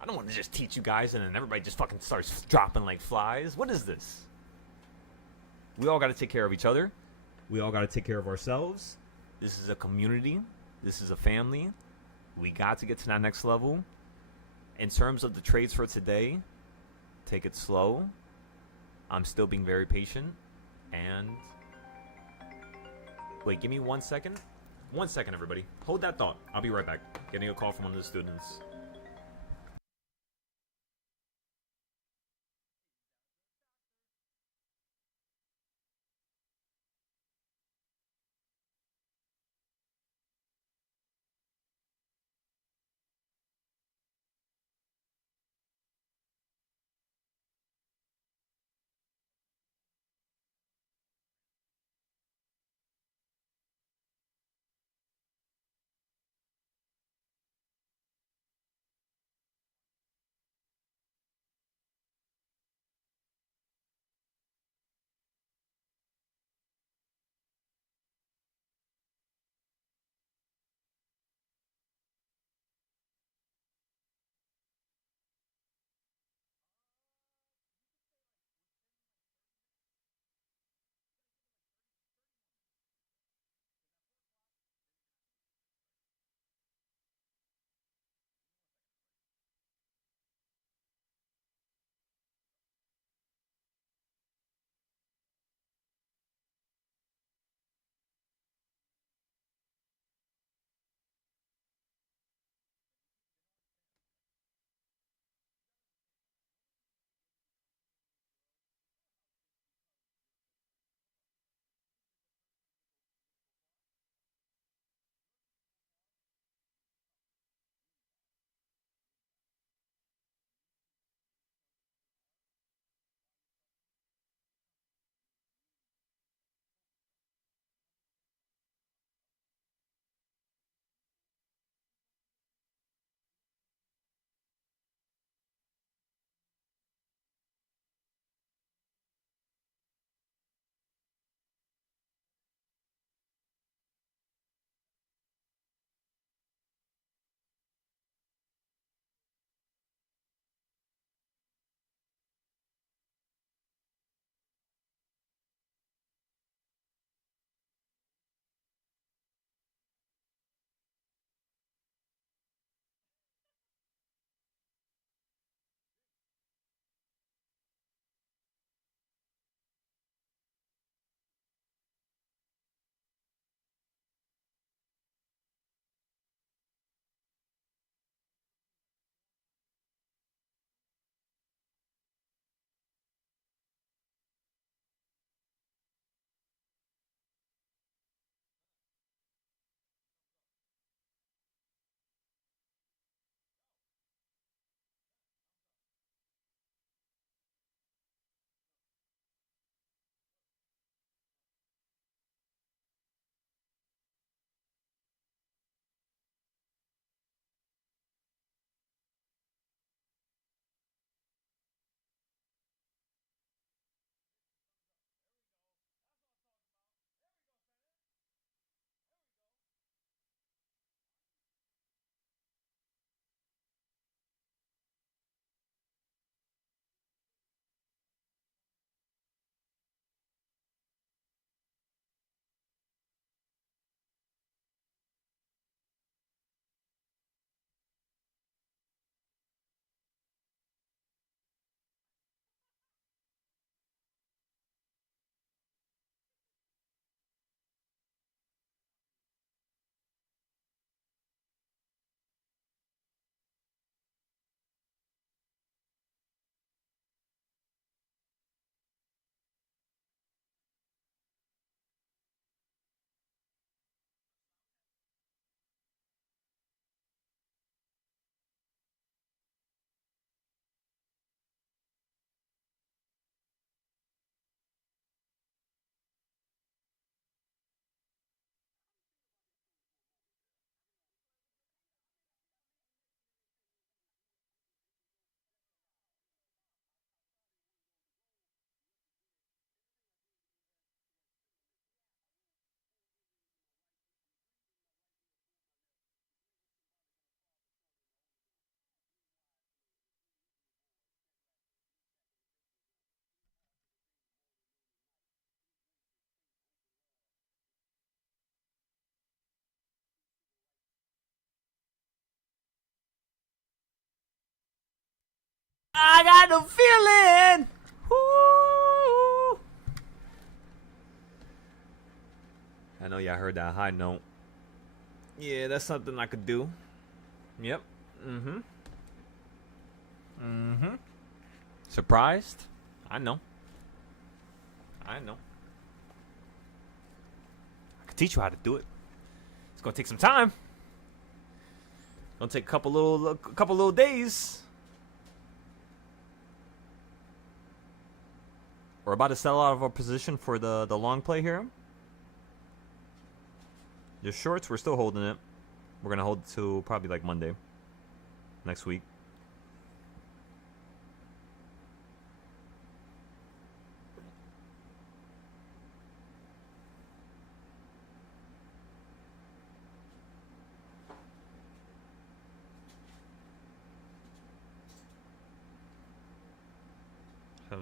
I don't want to just teach you guys and then everybody just fucking starts dropping like flies. What is this? We all got to take care of each other. We all got to take care of ourselves. This is a community. This is a family. We got to get to that next level. In terms of the trades for today, take it slow. I'm still being very patient. And wait, give me 1 second. 1 second, everybody. Hold that thought. I'll be right back. Getting a call from one of the students. I got the feeling. Woo. I know y'all heard that high note. Yeah, that's something I could do. Yep. Mm-hmm. Mm-hmm. Surprised? I know. I know. I could teach you how to do it. It's gonna take some time. It's gonna take a couple little days. We're about to sell out of our position for the long play here. The shorts, we're still holding it. We're gonna hold it to probably like Monday next week.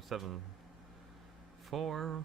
Seven, 4.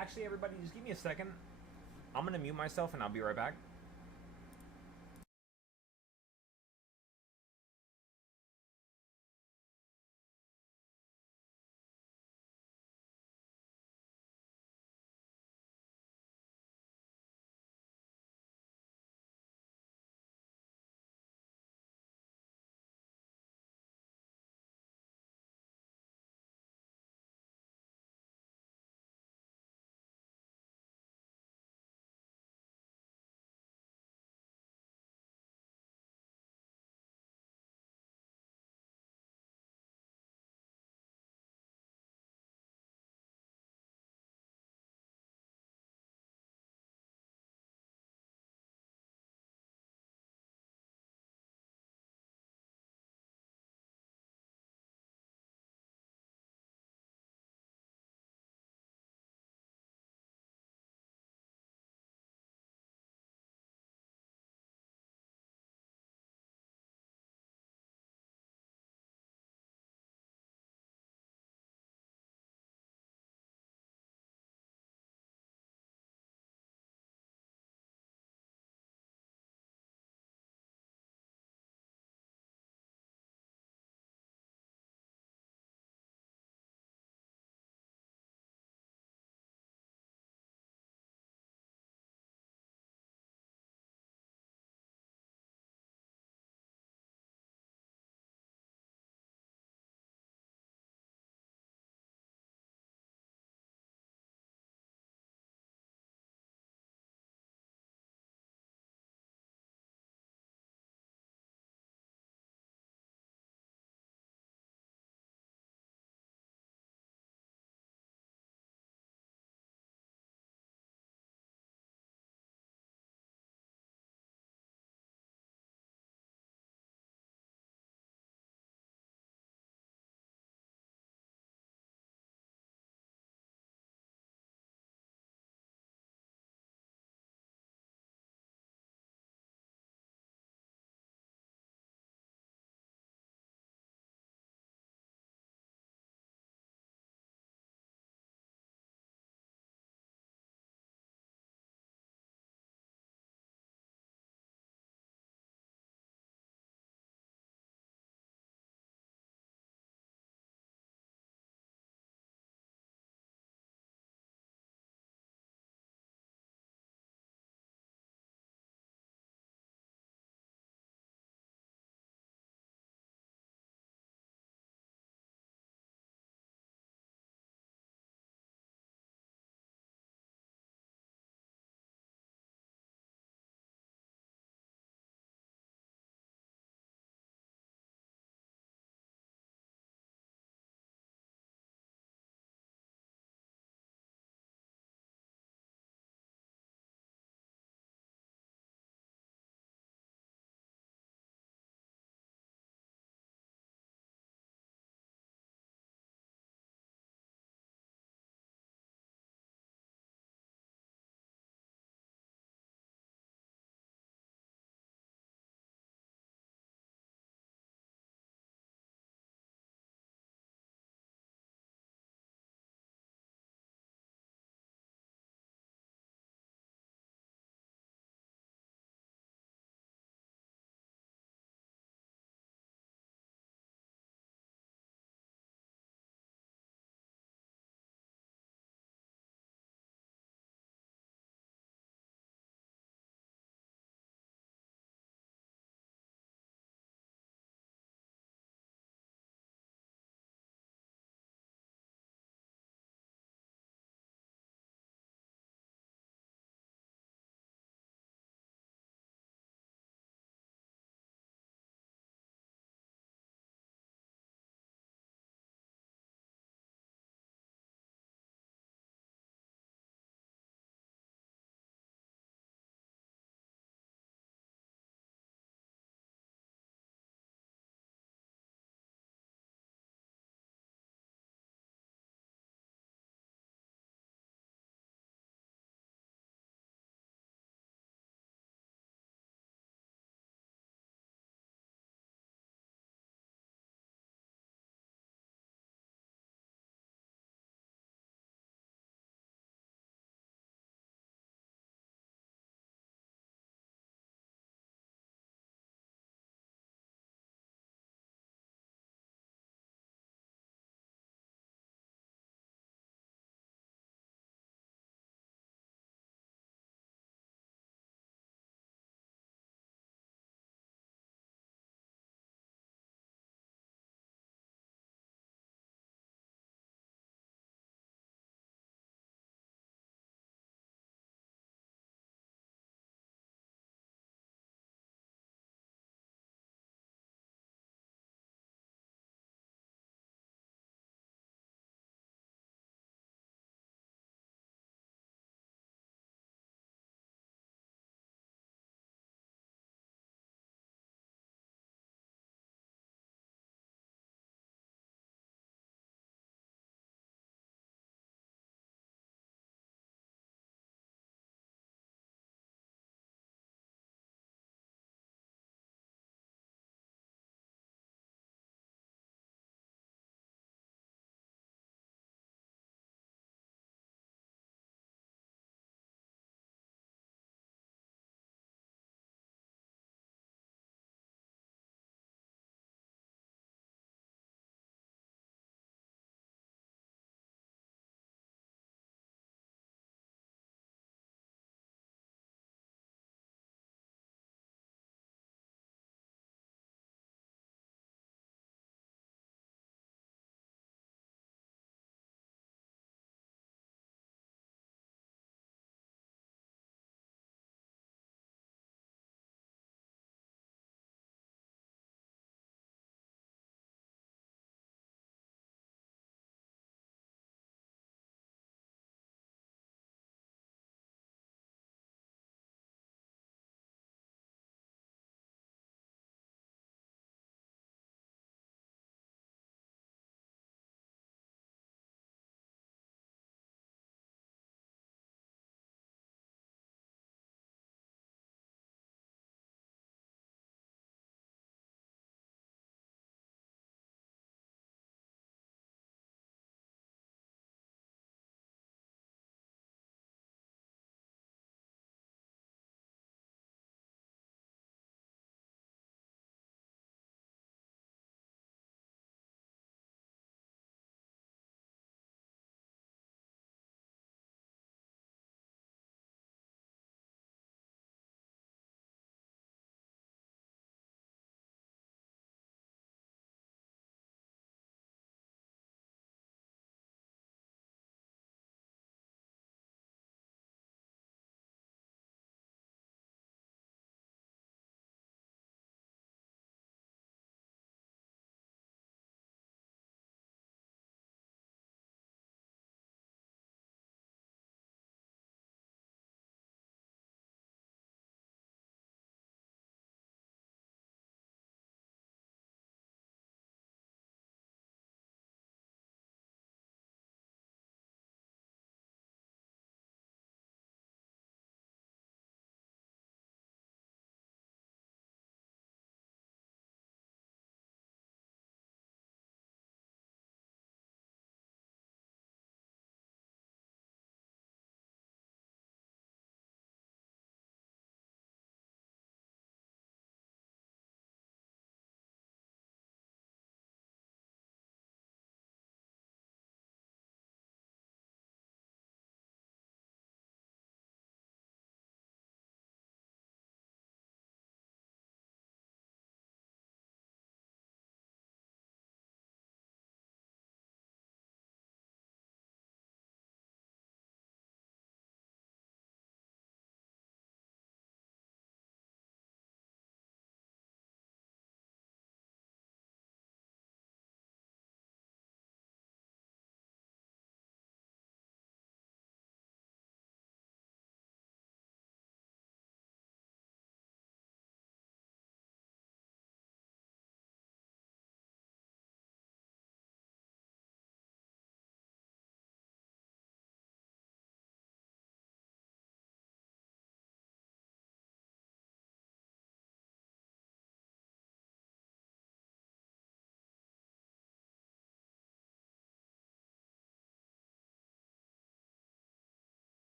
Actually, everybody, just give me a second. I'm gonna mute myself and I'll be right back.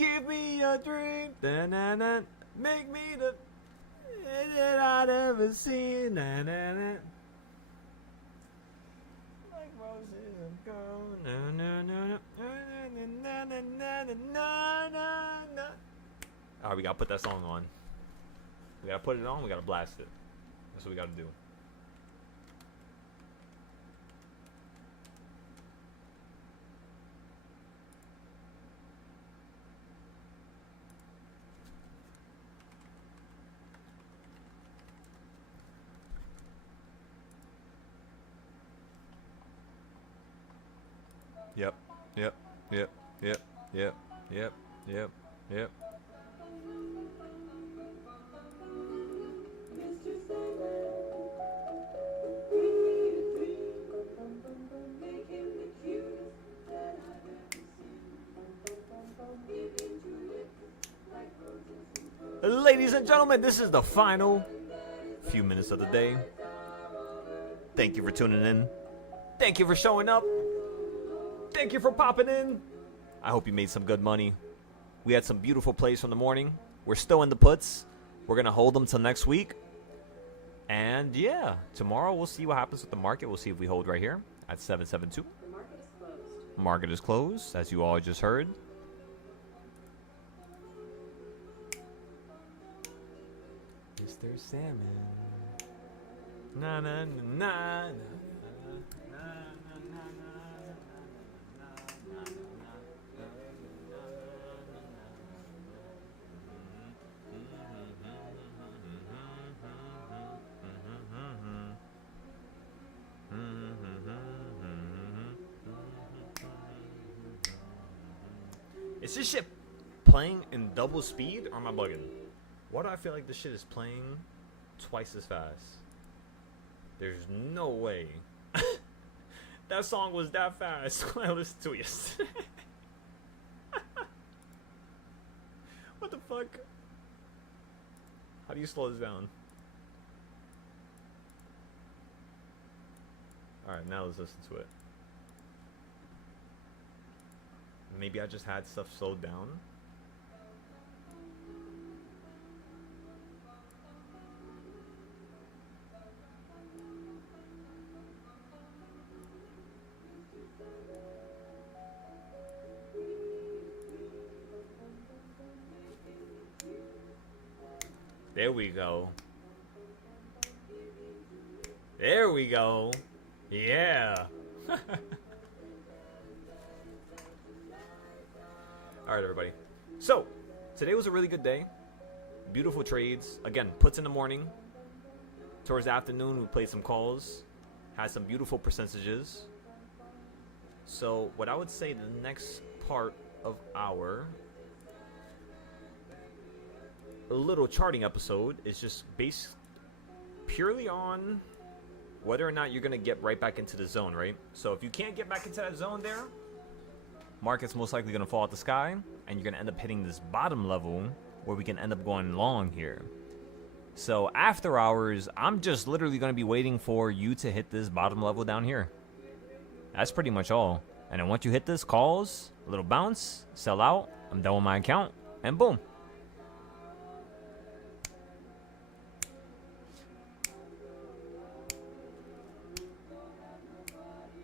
give me a dream. Da-na-na. Make me the that I'd ever seen. Na-na-na. Like roses of gold. Na-na-na-na. Na-na-na-na-na-na-na. Alright, we gotta put that song on. We gotta put it on, we gotta blast it. That's what we gotta do. Yep, yep, yep, yep, yep, yep, yep, yep. Ladies and gentlemen, this is the final few minutes of the day. Thank you for tuning in. Thank you for showing up. Thank you for popping in. I hope you made some good money. We had some beautiful plays from the morning. We're still in the puts. We're going to hold them till next week. And yeah, tomorrow we'll see what happens with the market. We'll see if we hold right here at 772. The market is closed. Market is closed, as you all just heard. Mr. Salmon. Na na na na na. Is this shit playing in double speed or am I bugging? Why do I feel like this shit is playing twice as fast? There's no way. That song was that fast when I listened to it yesterday. What the fuck? How do you slow this down? Alright, now let's listen to it. Maybe I just had stuff slowed down. There we go. There we go. Yeah. Alright, everybody. So, today was a really good day. Beautiful trades. Again, puts in the morning. Towards the afternoon, we played some calls. Had some beautiful percentages. So, what I would say the next part of our little charting episode is just based purely on whether or not you're going to get right back into the zone, right? So, if you can't get back into that zone there, market's most likely going to fall out the sky, and you're going to end up hitting this bottom level where we can end up going long here. So after hours, I'm just literally going to be waiting for you to hit this bottom level down here. That's pretty much all. And then once you hit this, calls, a little bounce, sell out, I'm done with my account, and boom.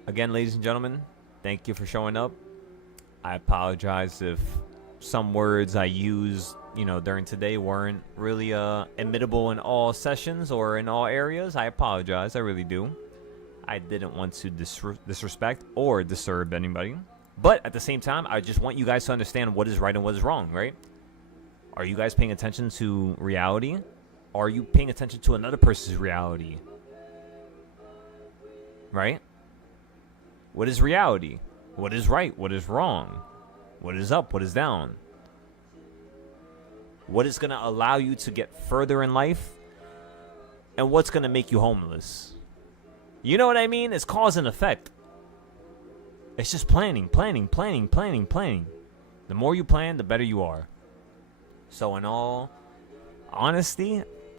Again, ladies and gentlemen, thank you for showing up. I apologize if some words I used, during today weren't really admittable in all sessions or in all areas. I apologize. I really do. I didn't want to disrespect or disturb anybody. But at the same time, I just want you guys to understand what is right and what is wrong, right? Are you guys paying attention to reality? Are you paying attention to another person's reality? Right? What is reality? What is right? What is wrong? What is up? What is down? What is going to allow you to get further in life? And what's going to make you homeless? You know what I mean? It's cause and effect. It's just planning. The more you plan, the better you are. So in all honesty,